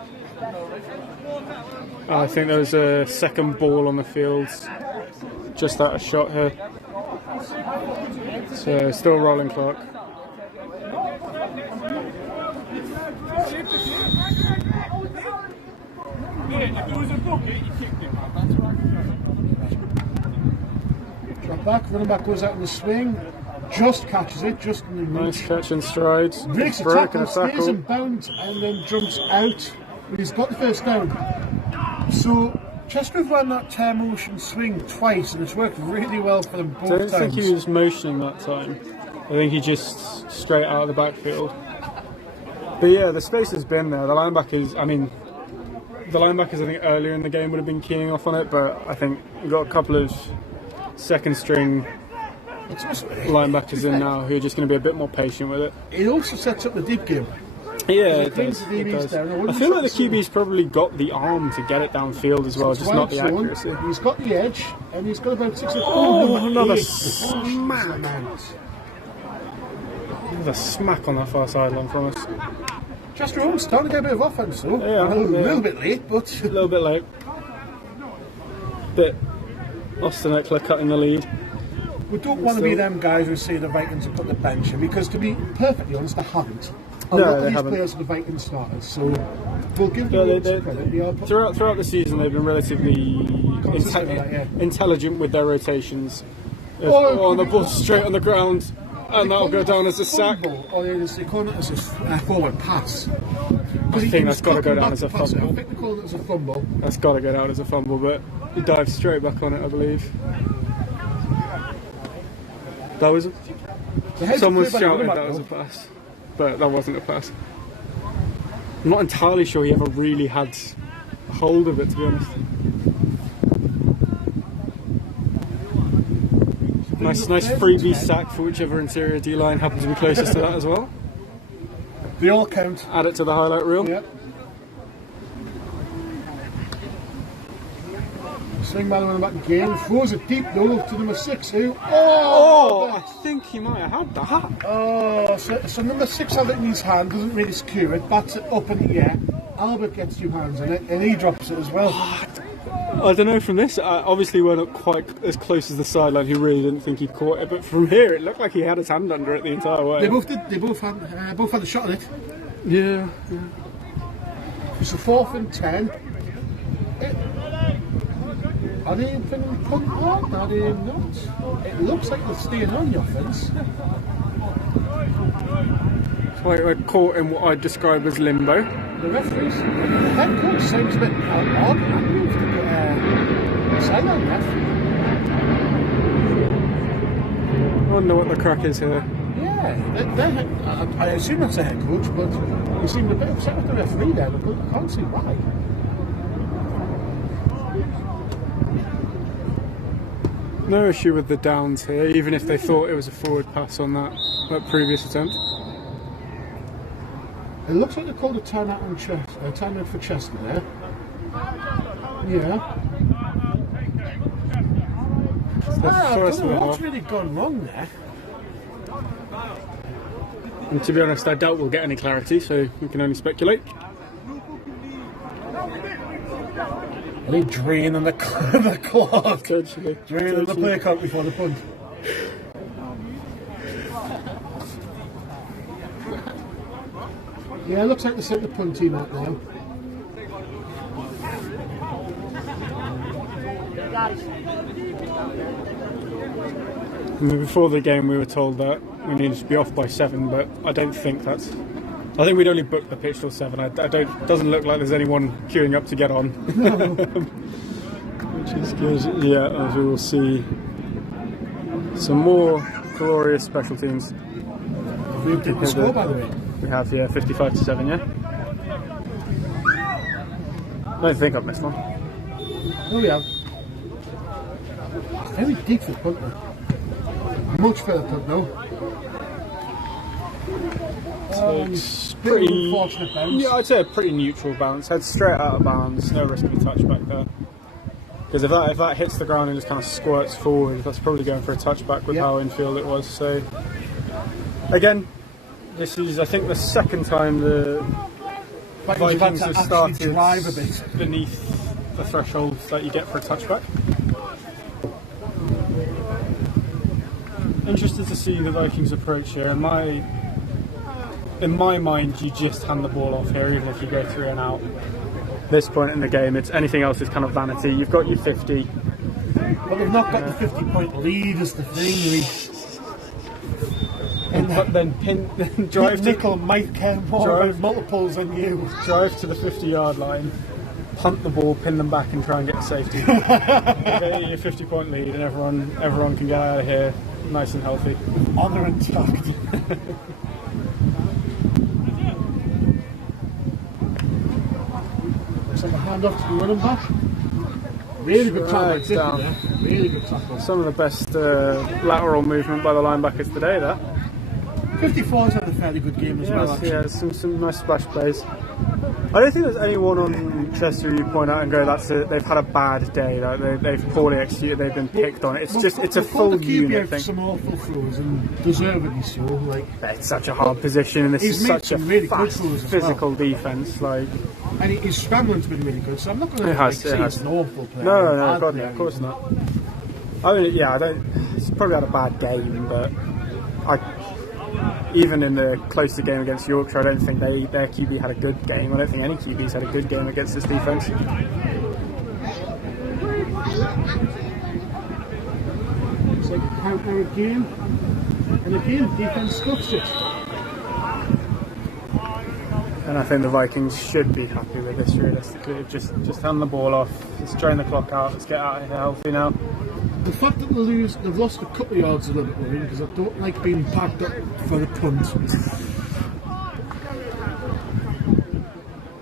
I think there was a second ball on the field, just out of shot here. So still rolling clock. If there was a bucket, you kicked it, man. That's right. Drop back, running back goes out in the swing. Just catches it, just in the Nice catch and strides. breaks a tackle, stays in bounds, and then jumps out. But he's got the first down. So Chester have run that tear motion swing twice, and it's worked really well for them both I don't times. think he was motioning that time. I think he just straight out of the backfield. But yeah, the space has been there. The linebackers, I think earlier in the game would have been keying off on it, but I think we've got a couple of second string linebackers in now who are just going to be a bit more patient with it. It also sets up the deep game. Yeah, It it cleans does. the DBs It does. down. I I wouldn't feel like the say- QB's probably got the arm to get it downfield as well, just not the accuracy. He's got the edge, and he's got about 6. Oh, another eight. smack. There's a smack on that far sideline from us. Chester Holmes starting to get a bit of offense, though. Yeah, a little bit late, but A little bit late. But Austin Eckler cutting the lead. we don't want to be them guys who say the Vikings have put the bench in, because to be perfectly honest, they haven't. A No, lot of they these haven't. players are the Vikings starters, so we'll give Yeah, them some credit. They are throughout the season, they've been relatively Consistent with that, yeah. intelligent with their rotations. Oh, On the ball straight on the ground, and that'll go down as a sack. Or they call it as a forward pass. I think that's got to go down as a I fumble. think they call it as a fumble. That's got to go down as a fumble, but he dived straight back on it, I believe. That was. The heads Someone are clear by the shouted running that back, was a though. pass, but that wasn't a pass. I'm not entirely sure he ever really had hold of it, to be honest. Nice freebie sack for whichever interior D line happens to be closest to that as well. They all count. Add it to the highlight reel. Yep. Swing by the running back again. Throws it deep though to number 6 who. Oh, I think he might have had that. Oh, so number 6 had it in his hand, doesn't really secure it, bats it up in the air. Albert gets 2 hands on it, and he drops it as well. I don't know from this. Obviously, we're not quite as close as the sideline, who really didn't think he caught it. But from here, it looked like he had his hand under it the entire way. They both did. They both had a shot at it. Yeah. It's a 4th and 10. Are they thinking punt on? Are they not? It looks like they're staying on the offense. So I caught in what I'd describe as limbo. The referees, the head coach seems a bit odd and moved to the sideline ref. I wonder what the crack is here. Yeah, I assume that's the head coach, but he seemed a bit upset with the referee there. I can't see why. No issue with the downs here, even if they thought it was a forward pass on that previous attempt. It looks like they called a timeout on timeout for Chester there. Yeah. It's the I first don't of know the what's half. really gone wrong there. And to be honest, I doubt we'll get any clarity, so we can only speculate. Are they draining the clock? Potentially. Draining the play clock before the punt. Yeah, it looks like they sent the punt team out now. I mean, before the game, we were told that we needed to be off by 7, but I don't think that's. I think we'd only booked the pitch till 7. I don't. Doesn't look like there's anyone queuing up to get on. Which is good. Yeah, as we will see some more glorious special teams. We did the score, by the way. We have here 55-7. Yeah. I don't think I've missed one. Oh, we have. Very deep for the punt now. Much further punt now. It's Bit of pretty. unfortunate bounce. Yeah, I'd say a pretty neutral bounce. Head straight out of bounds. No risk of a touchback there. Because if that hits the ground and just kind of squirts forward, that's probably going for a touchback with how infield it was. So again, this is I think the second time the Vikings have started drive a bit. beneath the threshold that you get for a touchback. Interested to see the Vikings approach here. And in my mind, you just hand the ball off here, even if you go 3 and out. This point in the game, it's anything else is kind of vanity. You've got your 50. But they've not got the 50-point lead is the thing. But then drive to Nickel might care more about multiples than you. Drive to the 50-yard line, punt the ball, pin them back, and try and get a safety. Get your 50-point lead, and everyone can get out of here nice and healthy. Honour intact. Looks like a handoff to the running back. Really good tackle. Down. Really good tackle. Some of the best lateral movement by the linebackers today, there. 54's had a fairly good game as well, actually. Yeah, some nice splash plays. I don't think there's anyone on Chester you point out and go, they've had a bad day. Like they've poorly executed. They've been picked on. It's a full unit thing. Some awful throws and deservedly so. Like it's such a hard position, and this is such a really fast, physical defense. Like, and his scrambling's been really good. So I'm not going to say he's an awful player. No, God, of course not. I mean, he's probably had a bad game, but even in the closer game against Yorkshire, I don't think their QB had a good game. I don't think any QB's had a good game against this defence. It's like a counter again, and again, defence scuffs it. And I think the Vikings should be happy with this, realistically. Just hand the ball off, let's drain the clock out, let's get out of here healthy now. The fact that they've lost a couple of yards a little bit worrying, because I don't like being packed up for the punt.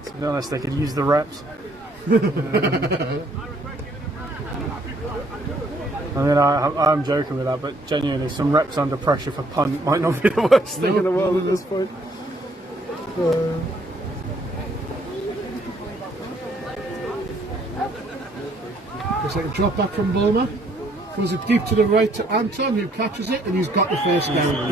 To be honest, they could use the reps. I mean, I'm joking with that, but genuinely, some reps under pressure for punt might not be the worst thing in the world at this point. It's like a drop back from Bulmer. Throws it deep to the right to Anton, who catches it, and he's got the first down.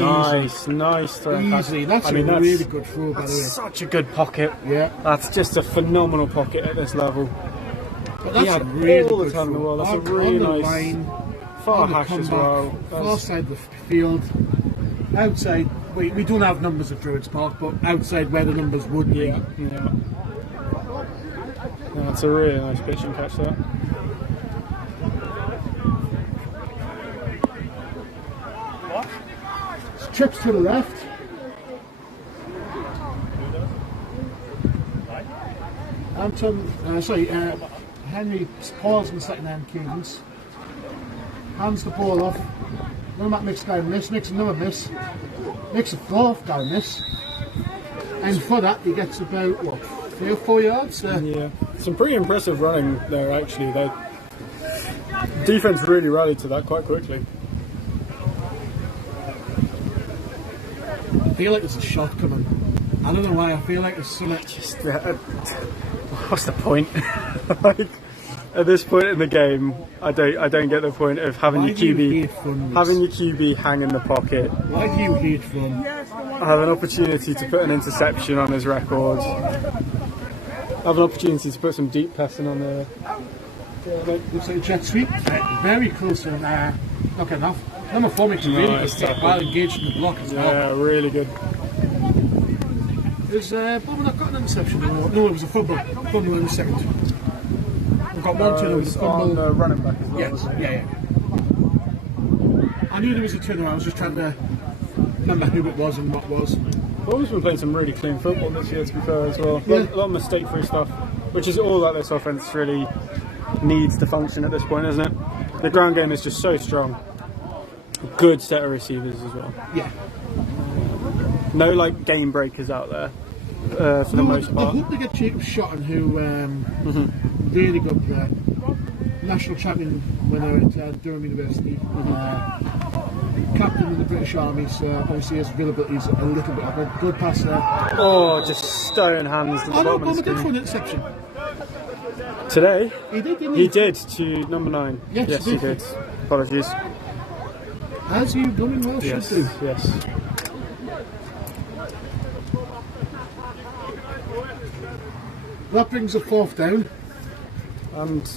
Nice throw. Easy. That's a really good throw, by the way. Such a good pocket. Yeah. That's just a phenomenal pocket at this level. But that's a really all the good time in the throw. world. That's a really nice line, far hash as well. Far side of the field. Outside, we don't have numbers at Druids Park, but outside where the numbers would be. Yeah, that's a really nice pitch and catch there. Trips to the left. Henry paused in the second hand cadence. Hands the ball off. That makes guy miss, makes another miss. Makes a fourth guy miss. And for that he gets about 3 or 4 yards. Yeah, some pretty impressive running there actually. The defense really rallied to that quite quickly. I feel like there's a shot coming. I don't know why. I feel like there's something. What's the point? Like, at this point in the game, I don't get the point of having your QB hang in the pocket. Why do you hate fun? Have an opportunity to put an interception on his record. Have an opportunity to put some deep passing on there. Looks like a jet sweep. Very close and not enough. Number 4 makes a really good step. Well engaged in the block as well. Yeah, really good. Is Bowman not got an interception? No, it was a fumble. Fumble in the second. We've got one turnover. Was on the running back as well. Yes, yeah. I knew there was a turnover. I was just trying to remember who it was and what was. Bowman's been playing some really clean football this year, to be fair, as well. Yeah. A lot of mistake-free stuff, which is all that this offense really needs to function at this point, isn't it? The ground game is just so strong. Good set of receivers as well. Yeah. No like game breakers out there for the most part. I hope they get Jacob Shotton, who really good player, national champion winner at Durham University, captain in the British Army. So obviously his availability is a little bit of a good passer. Oh, just stone hands to the bottom of the Did for screen. an interception. Today? He did, didn't he? He did to number 9. Yes, he did. Apologies. As you blooming well should do. Yes. That brings a 4th down. And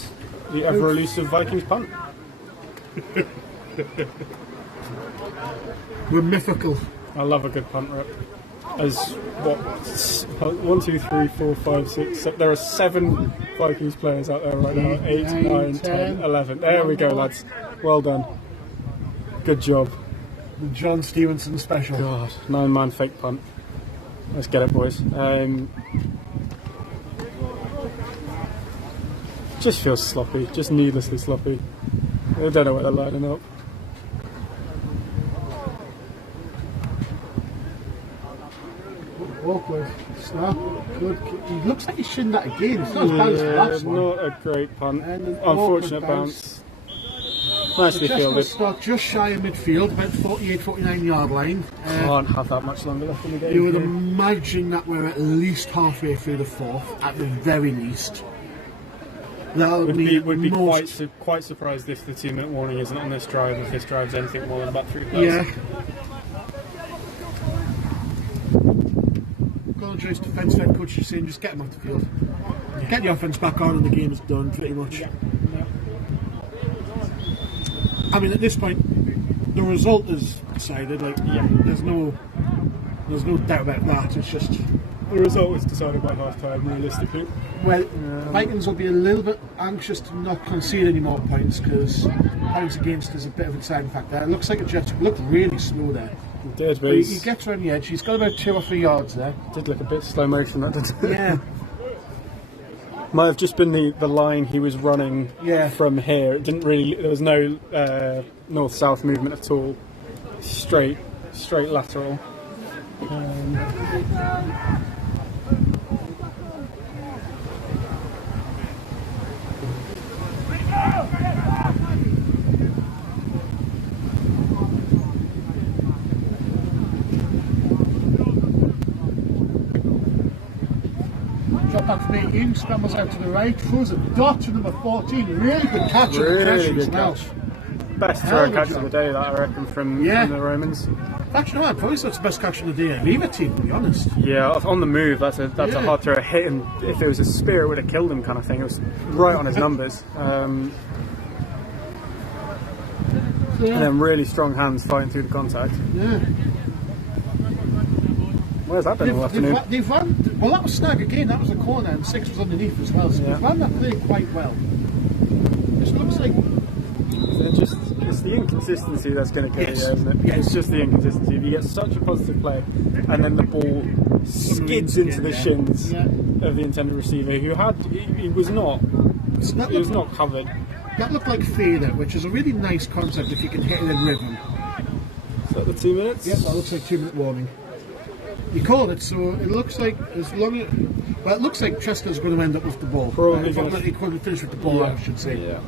the ever elusive Vikings punt. We're mythical. I love a good punt rep. as what? 1, 2, 3, 4, 5, 6, 7. There are 7 Vikings players out there right now. 8, 9, 10, 11. There we go, lads. Well done. Good job. The John Stevenson special. God, 9-man fake punt. Let's get it, boys. Just feels sloppy, just needlessly sloppy. I don't know where they're lining up. Awkward. Snap. Good. He looks like he's shinned that again. It's not as bad as the last one. Not a great punt. And an Unfortunate awkward bounce. Nicely Chestnut fielded. start just shy of midfield, about 48-49 yard line. Can't have that much longer left in the game. You would imagine that we're at least halfway through the fourth, at the very least. That Would be quite surprised if the 2-minute warning isn't on this drive, if this drive's anything more than about 3 plays. Yeah. Colin Joyce, defence head coach, is saying just get him off the field. Get the offence back on and the game is done, pretty much. Yeah. I mean, at this point, the result is decided. Like, there's no doubt about that. It's just the result was decided by half time, realistically. Well, Vikings will be a little bit anxious to not concede any more points because points against is a bit of a deciding factor. It looks like a jet looked really slow there. It did, but he gets around the edge. He's got about 2 or 3 yards there. Did look a bit slow motion, that did. Yeah. Might have just been the line he was running from here. It didn't really. There was no north-south movement at all. Straight lateral. Drop back from 18, scrambles out to the right, throws a dot to number 14. Really good catch. Really good catch. Best throw catch of the day, that I reckon, from the Romans. Actually, no, probably that's the best catch of the day. Leave it team, to be honest. Yeah, on the move, that's a hard throw. Hit him. If it was a spear, it would have killed him, kind of thing. It was right on his numbers. And then really strong hands fighting through the contact. Yeah. Where's that been all afternoon? They've run, well, that was snag again. That was a corner, and 6 was underneath as well. So they've run that play quite well. It looks like. It's the inconsistency that's going to kill you, isn't it? Yes. It's just the inconsistency. If you get such a positive play, and then the ball skids into the shins of the intended receiver, who he was not covered. That looked like fader, which is a really nice concept if you can hit it in rhythm. Is that the 2 minutes? Yep, that looks like 2-minute warning. He called it, so it looks like as long as it looks like Chester's going to end up with the ball. Probably he couldn't finish with the ball, I should say. Yeah.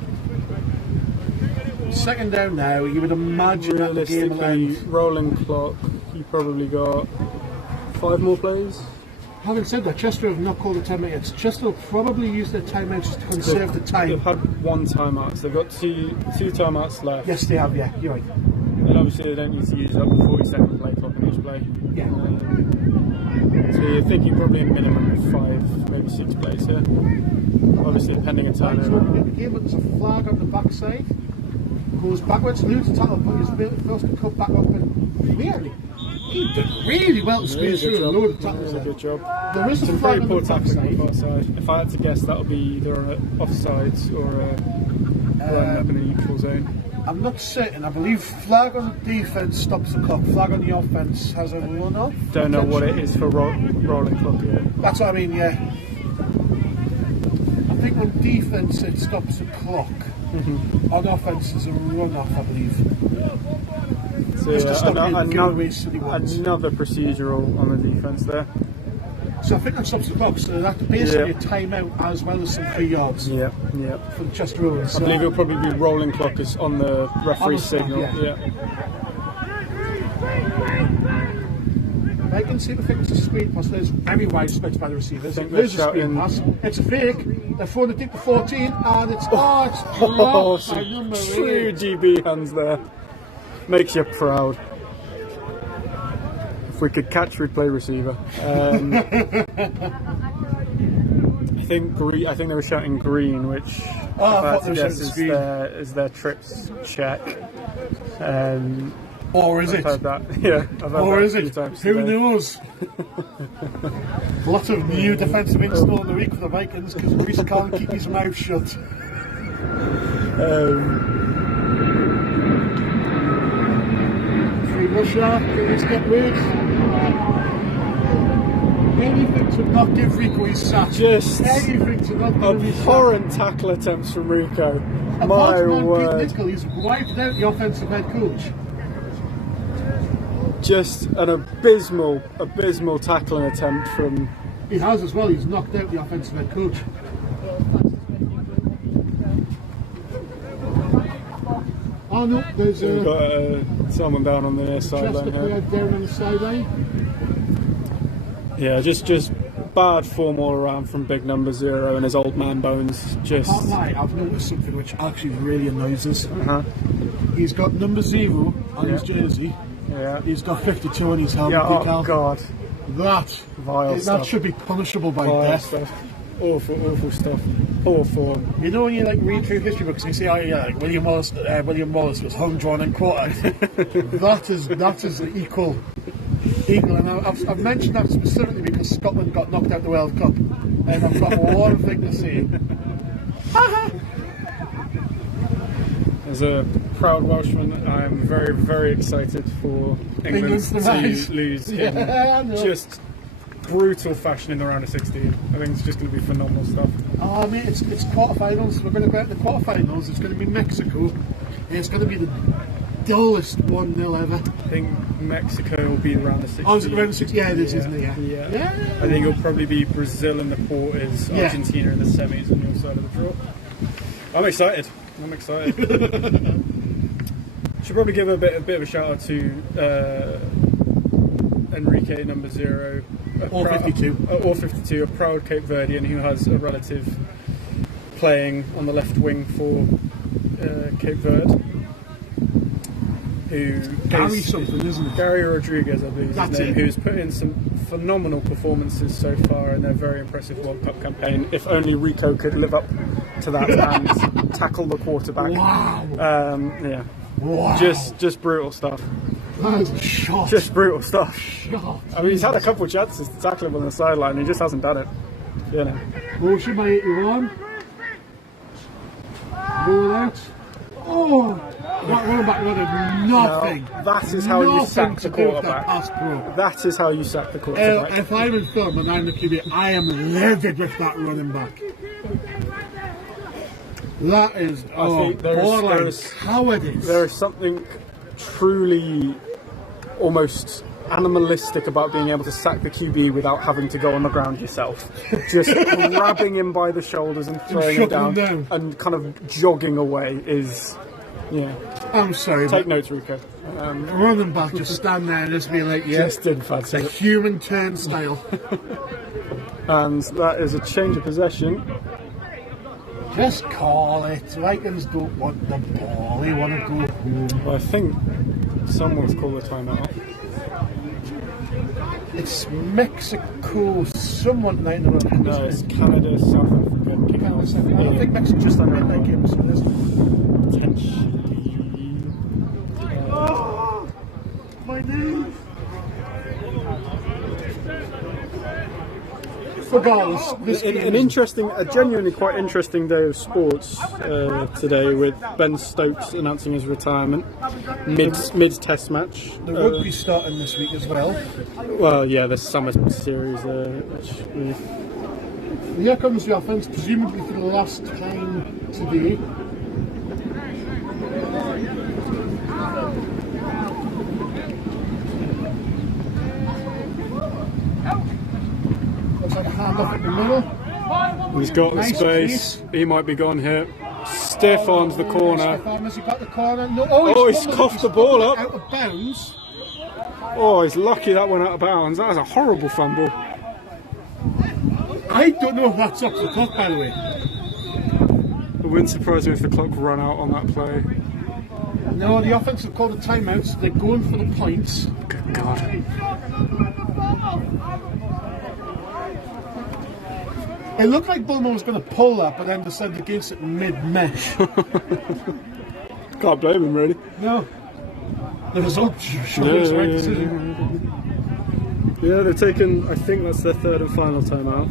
Second down now. You would imagine that the game will end. Rolling clock. You probably got 5 more plays. Having said that, Chester have not called a timeout yet. Chester will probably use their timeouts to conserve the time. They've had 1 timeout, so they've got two timeouts left. Yes, they have. Yeah, you're right. And obviously they don't need to use up the 40-second play clock on each play. Yeah. So you're thinking probably a minimum of 5, maybe 6 plays here. Obviously pending a turnover. The game, but there's a flag on the backside. Goes backwards, loses tackle, but he's forced to cut back up and really, he did really well to squeeze through and load the tackles there. Good job. There is a Some flag very on poor the tackling on the backside. far side. If I had to guess, that would be either an offsides or lining up in a neutral zone. I'm not certain. I believe flag on the defence stops the clock. Flag on the offence has a run off. Don't know what it is for rolling clock here. That's what I mean, yeah. I think on defence it stops the clock. On offence there's a run off, I believe. So another procedural on the defence there. So I think that stops the clock, so that's basically a timeout as well as some 3 yards. Yeah. For the Chester Rovers. I believe it'll probably be rolling clock is on the referee's signal. Vikings seem to think it's a screen pass. There's very wide splits by the receivers. There's a screen pass. It's a fake. They're throwing it deep to 14, and it's blocked by number 8. True GB hands there. Makes you proud. If we could catch replay receiver. I think they were shouting green, which I guess is their trips check. Or is I've it? heard that. Yeah, I've heard Or that is a few it? times Who today. knows? Lots of new defensive install in the week for the Vikings because Reece can't keep his mouth shut. Free Russia, please get rid. Anything to not give Rico his sack. Just anything to not give him his sack. abhorrent tackle attempts from Rico. My Apart from word. Pete Nicol, he's wiped out the offensive head coach. Just an abysmal tackling attempt from. He has as well, he's knocked out the offensive head coach. Oh no, there's We've got someone down on the near sideline player here. down on the sideline. Yeah, just bad form all around from big number 0 and his old man bones. Just. Can't lie, I've noticed something which actually really annoys us. Uh-huh. He's got number 0 on his Yeah. jersey. Yeah. He's got 52 on his helmet Yeah. Oh decal. God. That Vile stuff. should be punishable by Vile death. stuff. Awful stuff. Poor form. You know when you like read through history books and you see, oh yeah, like William Wallace was hung, drawn, and quartered. that is equal. And I've mentioned that specifically because Scotland got knocked out the World Cup, and I've got one thing to say. As a proud Welshman, I am very excited for England England's to demise. lose in Yeah, I know. just brutal fashion in the round of 16. I think it's just going to be phenomenal stuff. Oh, I mean, it's quarterfinals. We're going to go out the quarterfinals. It's going to be Mexico, and it's going to be the dullest 1-0 ever. I think Mexico will be around the 16. Oh, is it around 16? Yeah, it is, isn't it? Yeah. I think it'll probably be Brazil in the quarters, Yeah. Argentina in the semis on your side of the draw. I'm excited. Should probably give a bit of a shout out to Enrique number 0. Or 52, a proud Cape Verdean who has a relative playing on the left wing for Cape Verde. Gary something, isn't it? Gary Rodriguez, I believe is That's his name, it. who's put in some phenomenal performances so far in their very impressive World Cup campaign. If only Rico could live up to that and tackle the quarterback. Wow. Yeah. Wow. Just brutal stuff. That is a shot. Just brutal stuff. Shot. I mean, he's had a couple of chances to tackle him on the sideline and he just hasn't done it. You know. Motion by 81. Roll out. Oh! That running back wanted nothing. Now, that is how you sack the to do with that quarterback. pass, bro. That is how you sack the quarterback. If I'm in film and I'm the QB, I am livid with that running back. That is think borderline cowardice. There is something truly almost animalistic about being able to sack the QB without having to go on the ground yourself. Just grabbing him by the shoulders and throwing him shoving down, him down. and kind of jogging away is, yeah. I'm sorry, Take but notes, Rico. running back just stand there and just be like, yeah, Just didn't fancy a it. human turnstile. And that is a change of possession. Just call it. Vikings don't want the ball, they want to go home. Well, I think someone's called a timeout. It's Mexico, someone tonight. No, it's Canada, South Africa. I think Mexico just had a midnight game, so there's Potentially. my knee. Regardless, this game An interesting, a genuinely quite interesting day of sports today, with Ben Stokes announcing his retirement mid Test match. the rugby's starting this week as well. Well, yeah, the summer series. Which Here comes the offense, presumably for the last time today. Looks like a handoff in the middle. he's got the Nice space. He might be gone here. Stiff arms the corner. Stefan, has he got the corner? No. He's coughed the ball up. Out of bounds. Oh, he's lucky that went out of bounds. That was a horrible fumble. I don't know if that's up the clock, by the way. It wouldn't surprise me if the clock ran out on that play. No, the offense have called a timeout, so they're going for the points. Good God. It looked like Bulmer was going to pull that, but then decided against it mid-mesh. Can't blame him, really. No. the result shows the right decision. Yeah, they've taken, I think that's their third and final timeout.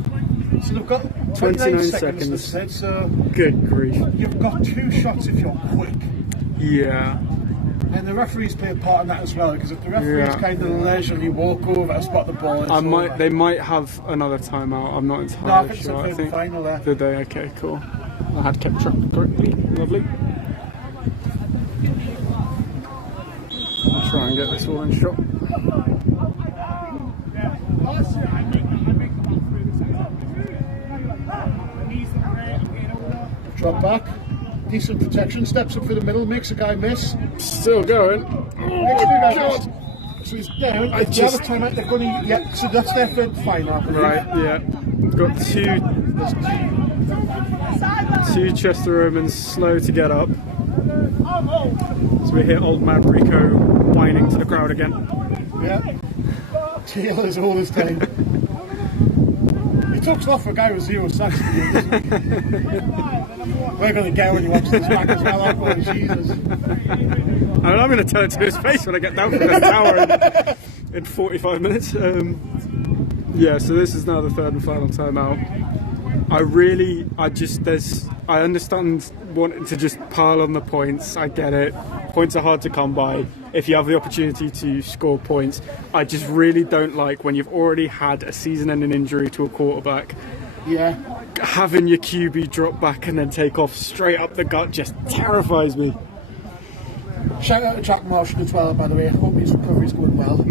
So they've got 29 seconds. seconds. Said, so Good grief. you've got 2 shots if you're quick. Yeah. And the referees play a part in that as well, because if the referees kind of leisurely walk over and spot the ball, it's over. They might have another timeout. I'm not No, I entirely think sure. it's the final there. Did they? Okay, cool. I had kept track correctly. Lovely. I'll try and get this all in shot. Drop back. Decent protection. Steps up for the middle. Makes a guy miss. Still going. Makes the guy miss. So he's down. If the other timeout, they're going to... Yeah, so that's their third final, I believe. Right, yeah. Got two Chester Romans slow to get up. So we hear old man Rico whining to the crowd again. Yeah. Tail is all his time. He talks off for a guy with 0 sacks. We're going to get when he watches this back as well. Oh, Jesus. I'm going to tell it to his face when I get down from this tower in 45 minutes. Yeah, so this is now the third and final timeout. I understand wanting to just pile on the points. I get it. Points are hard to come by if you have the opportunity to score points. I just really don't like when you've already had a season-ending injury to a quarterback. Yeah. Having your QB drop back and then take off straight up the gut just terrifies me. Shout out to Jack Marshall as well, by the way. I hope his recovery's going well. It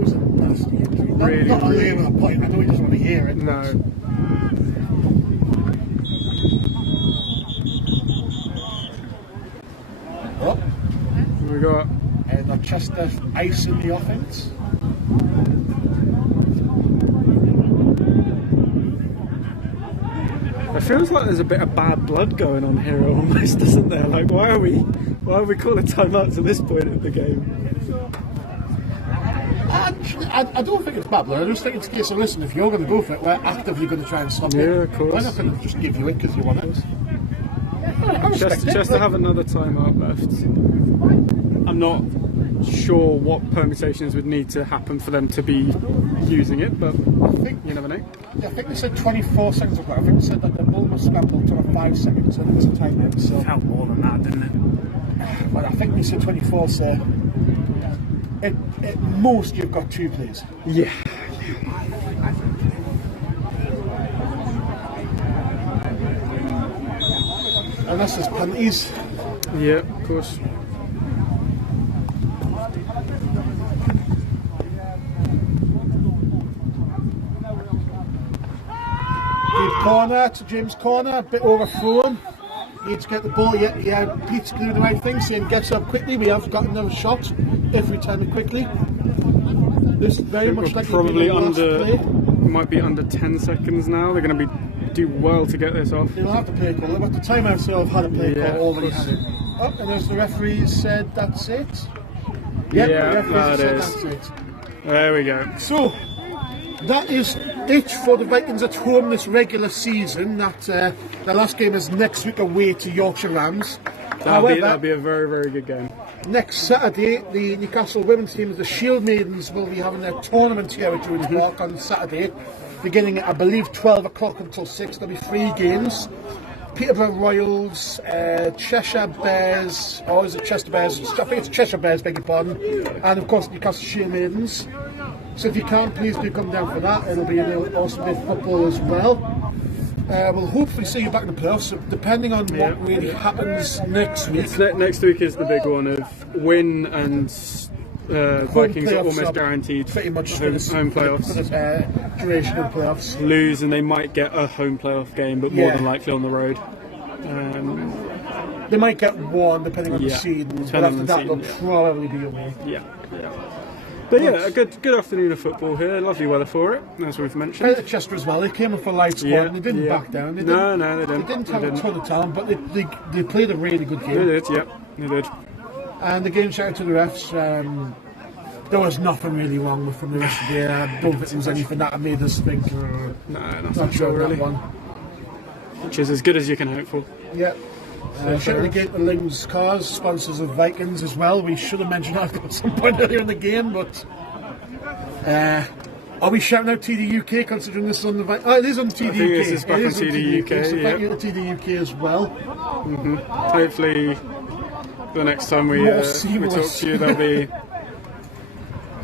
was a nasty injury. Not really on a point. I know he doesn't want to hear it. No. Oh. We got Chester ice in the offense. It feels like there's a bit of bad blood going on here almost, doesn't there? Like, why are we calling timeouts at this point of the game? I don't think it's bad blood. I just think it's a case of, listen, if you're going to go for it, we're actively going to try and stop it. Yeah, of course. We're not going to just give you it because you want it. Chester have another timeout left. I'm not sure what permutations would need to happen for them to be using it, but I think you never know. I think they said 24 seconds ago. I think they said that the ball must scramble to a 5 seconds, so there was a timeout. So it felt more than that, didn't it? But I think they said 24, so at most you've got 2 plays. Yeah. Unless there's penalties. Yeah, of course. Good corner to James Corner, a bit overthrown. Needs to get the ball. Yeah, Pete's doing the right thing, saying gets up quickly. We have got another shot if we turn it quickly. This is very much like probably play. Might be under 10 seconds now. They're going to do well to get this off. They'll have to play call. They've got the timeout, so I've had a play call already had it. Oh, and as the referee said, that's it. Yep, Yeah, the referee said is. that's it. There we go. So that is it for the Vikings at home this regular season. That the last game is next week away to Yorkshire Rams. That'll be a very, very good game. Next Saturday, the Newcastle women's team, the Shield Maidens, will be having their tournament here at Druids Park on Saturday, beginning at, I believe, 12 o'clock until 6. There'll be 3 games. Peterborough Royals, Cheshire Bears, or is it Chester Bears? I think it's Cheshire Bears, beg your pardon. And of course, Newcastle Shield Maidens. So if you can, please do come down for that. It'll be an awesome day of football as well. We'll hopefully see you back in the playoffs, so depending on what really happens next week. Next week is the big one of win and Vikings are almost guaranteed pretty much home playoffs. For the duration of playoffs. Lose and they might get a home playoff game, but more than likely on the road. They might get one depending on the seed, but after that they'll probably be away. Yeah. But yeah, a good afternoon of football here. Lovely weather for it, as we've mentioned. Credit to Chester as well. They came up a light squad and they didn't back down. They No, they didn't. They didn't have a ton of talent, but they played a really good game. They did, they did. And again, shout out to the refs. There was nothing really wrong with from the rest of the year. I don't think there was anything that made us think. No, not sure really. That one. Which is as good as you can hope for. Yeah. Shout out again to Ling's Cars, sponsors of Vikings as well. We should have mentioned that at some point earlier in the game, but are we shouting out TD UK considering this is on the Vikings? Oh, it is on TD UK. I think this is back on TD UK, so yeah. thank you to TD UK as well. Hopefully, the next time we talk to you, there'll be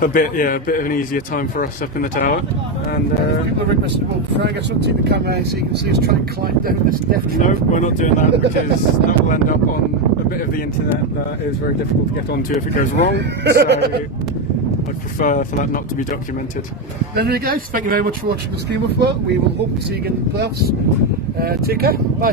a bit of an easier time for us up in the tower. And people are interested. Well, Frank, I don't see the camera so you can see us trying to climb down this death trap. no, we're not doing that because that will end up on a bit of the internet that is very difficult to get onto if it goes wrong. So I'd prefer for that not to be documented. Anyway, guys, thank you very much for watching the stream with us. We will hope to see you again in the playoffs. Take care. Bye.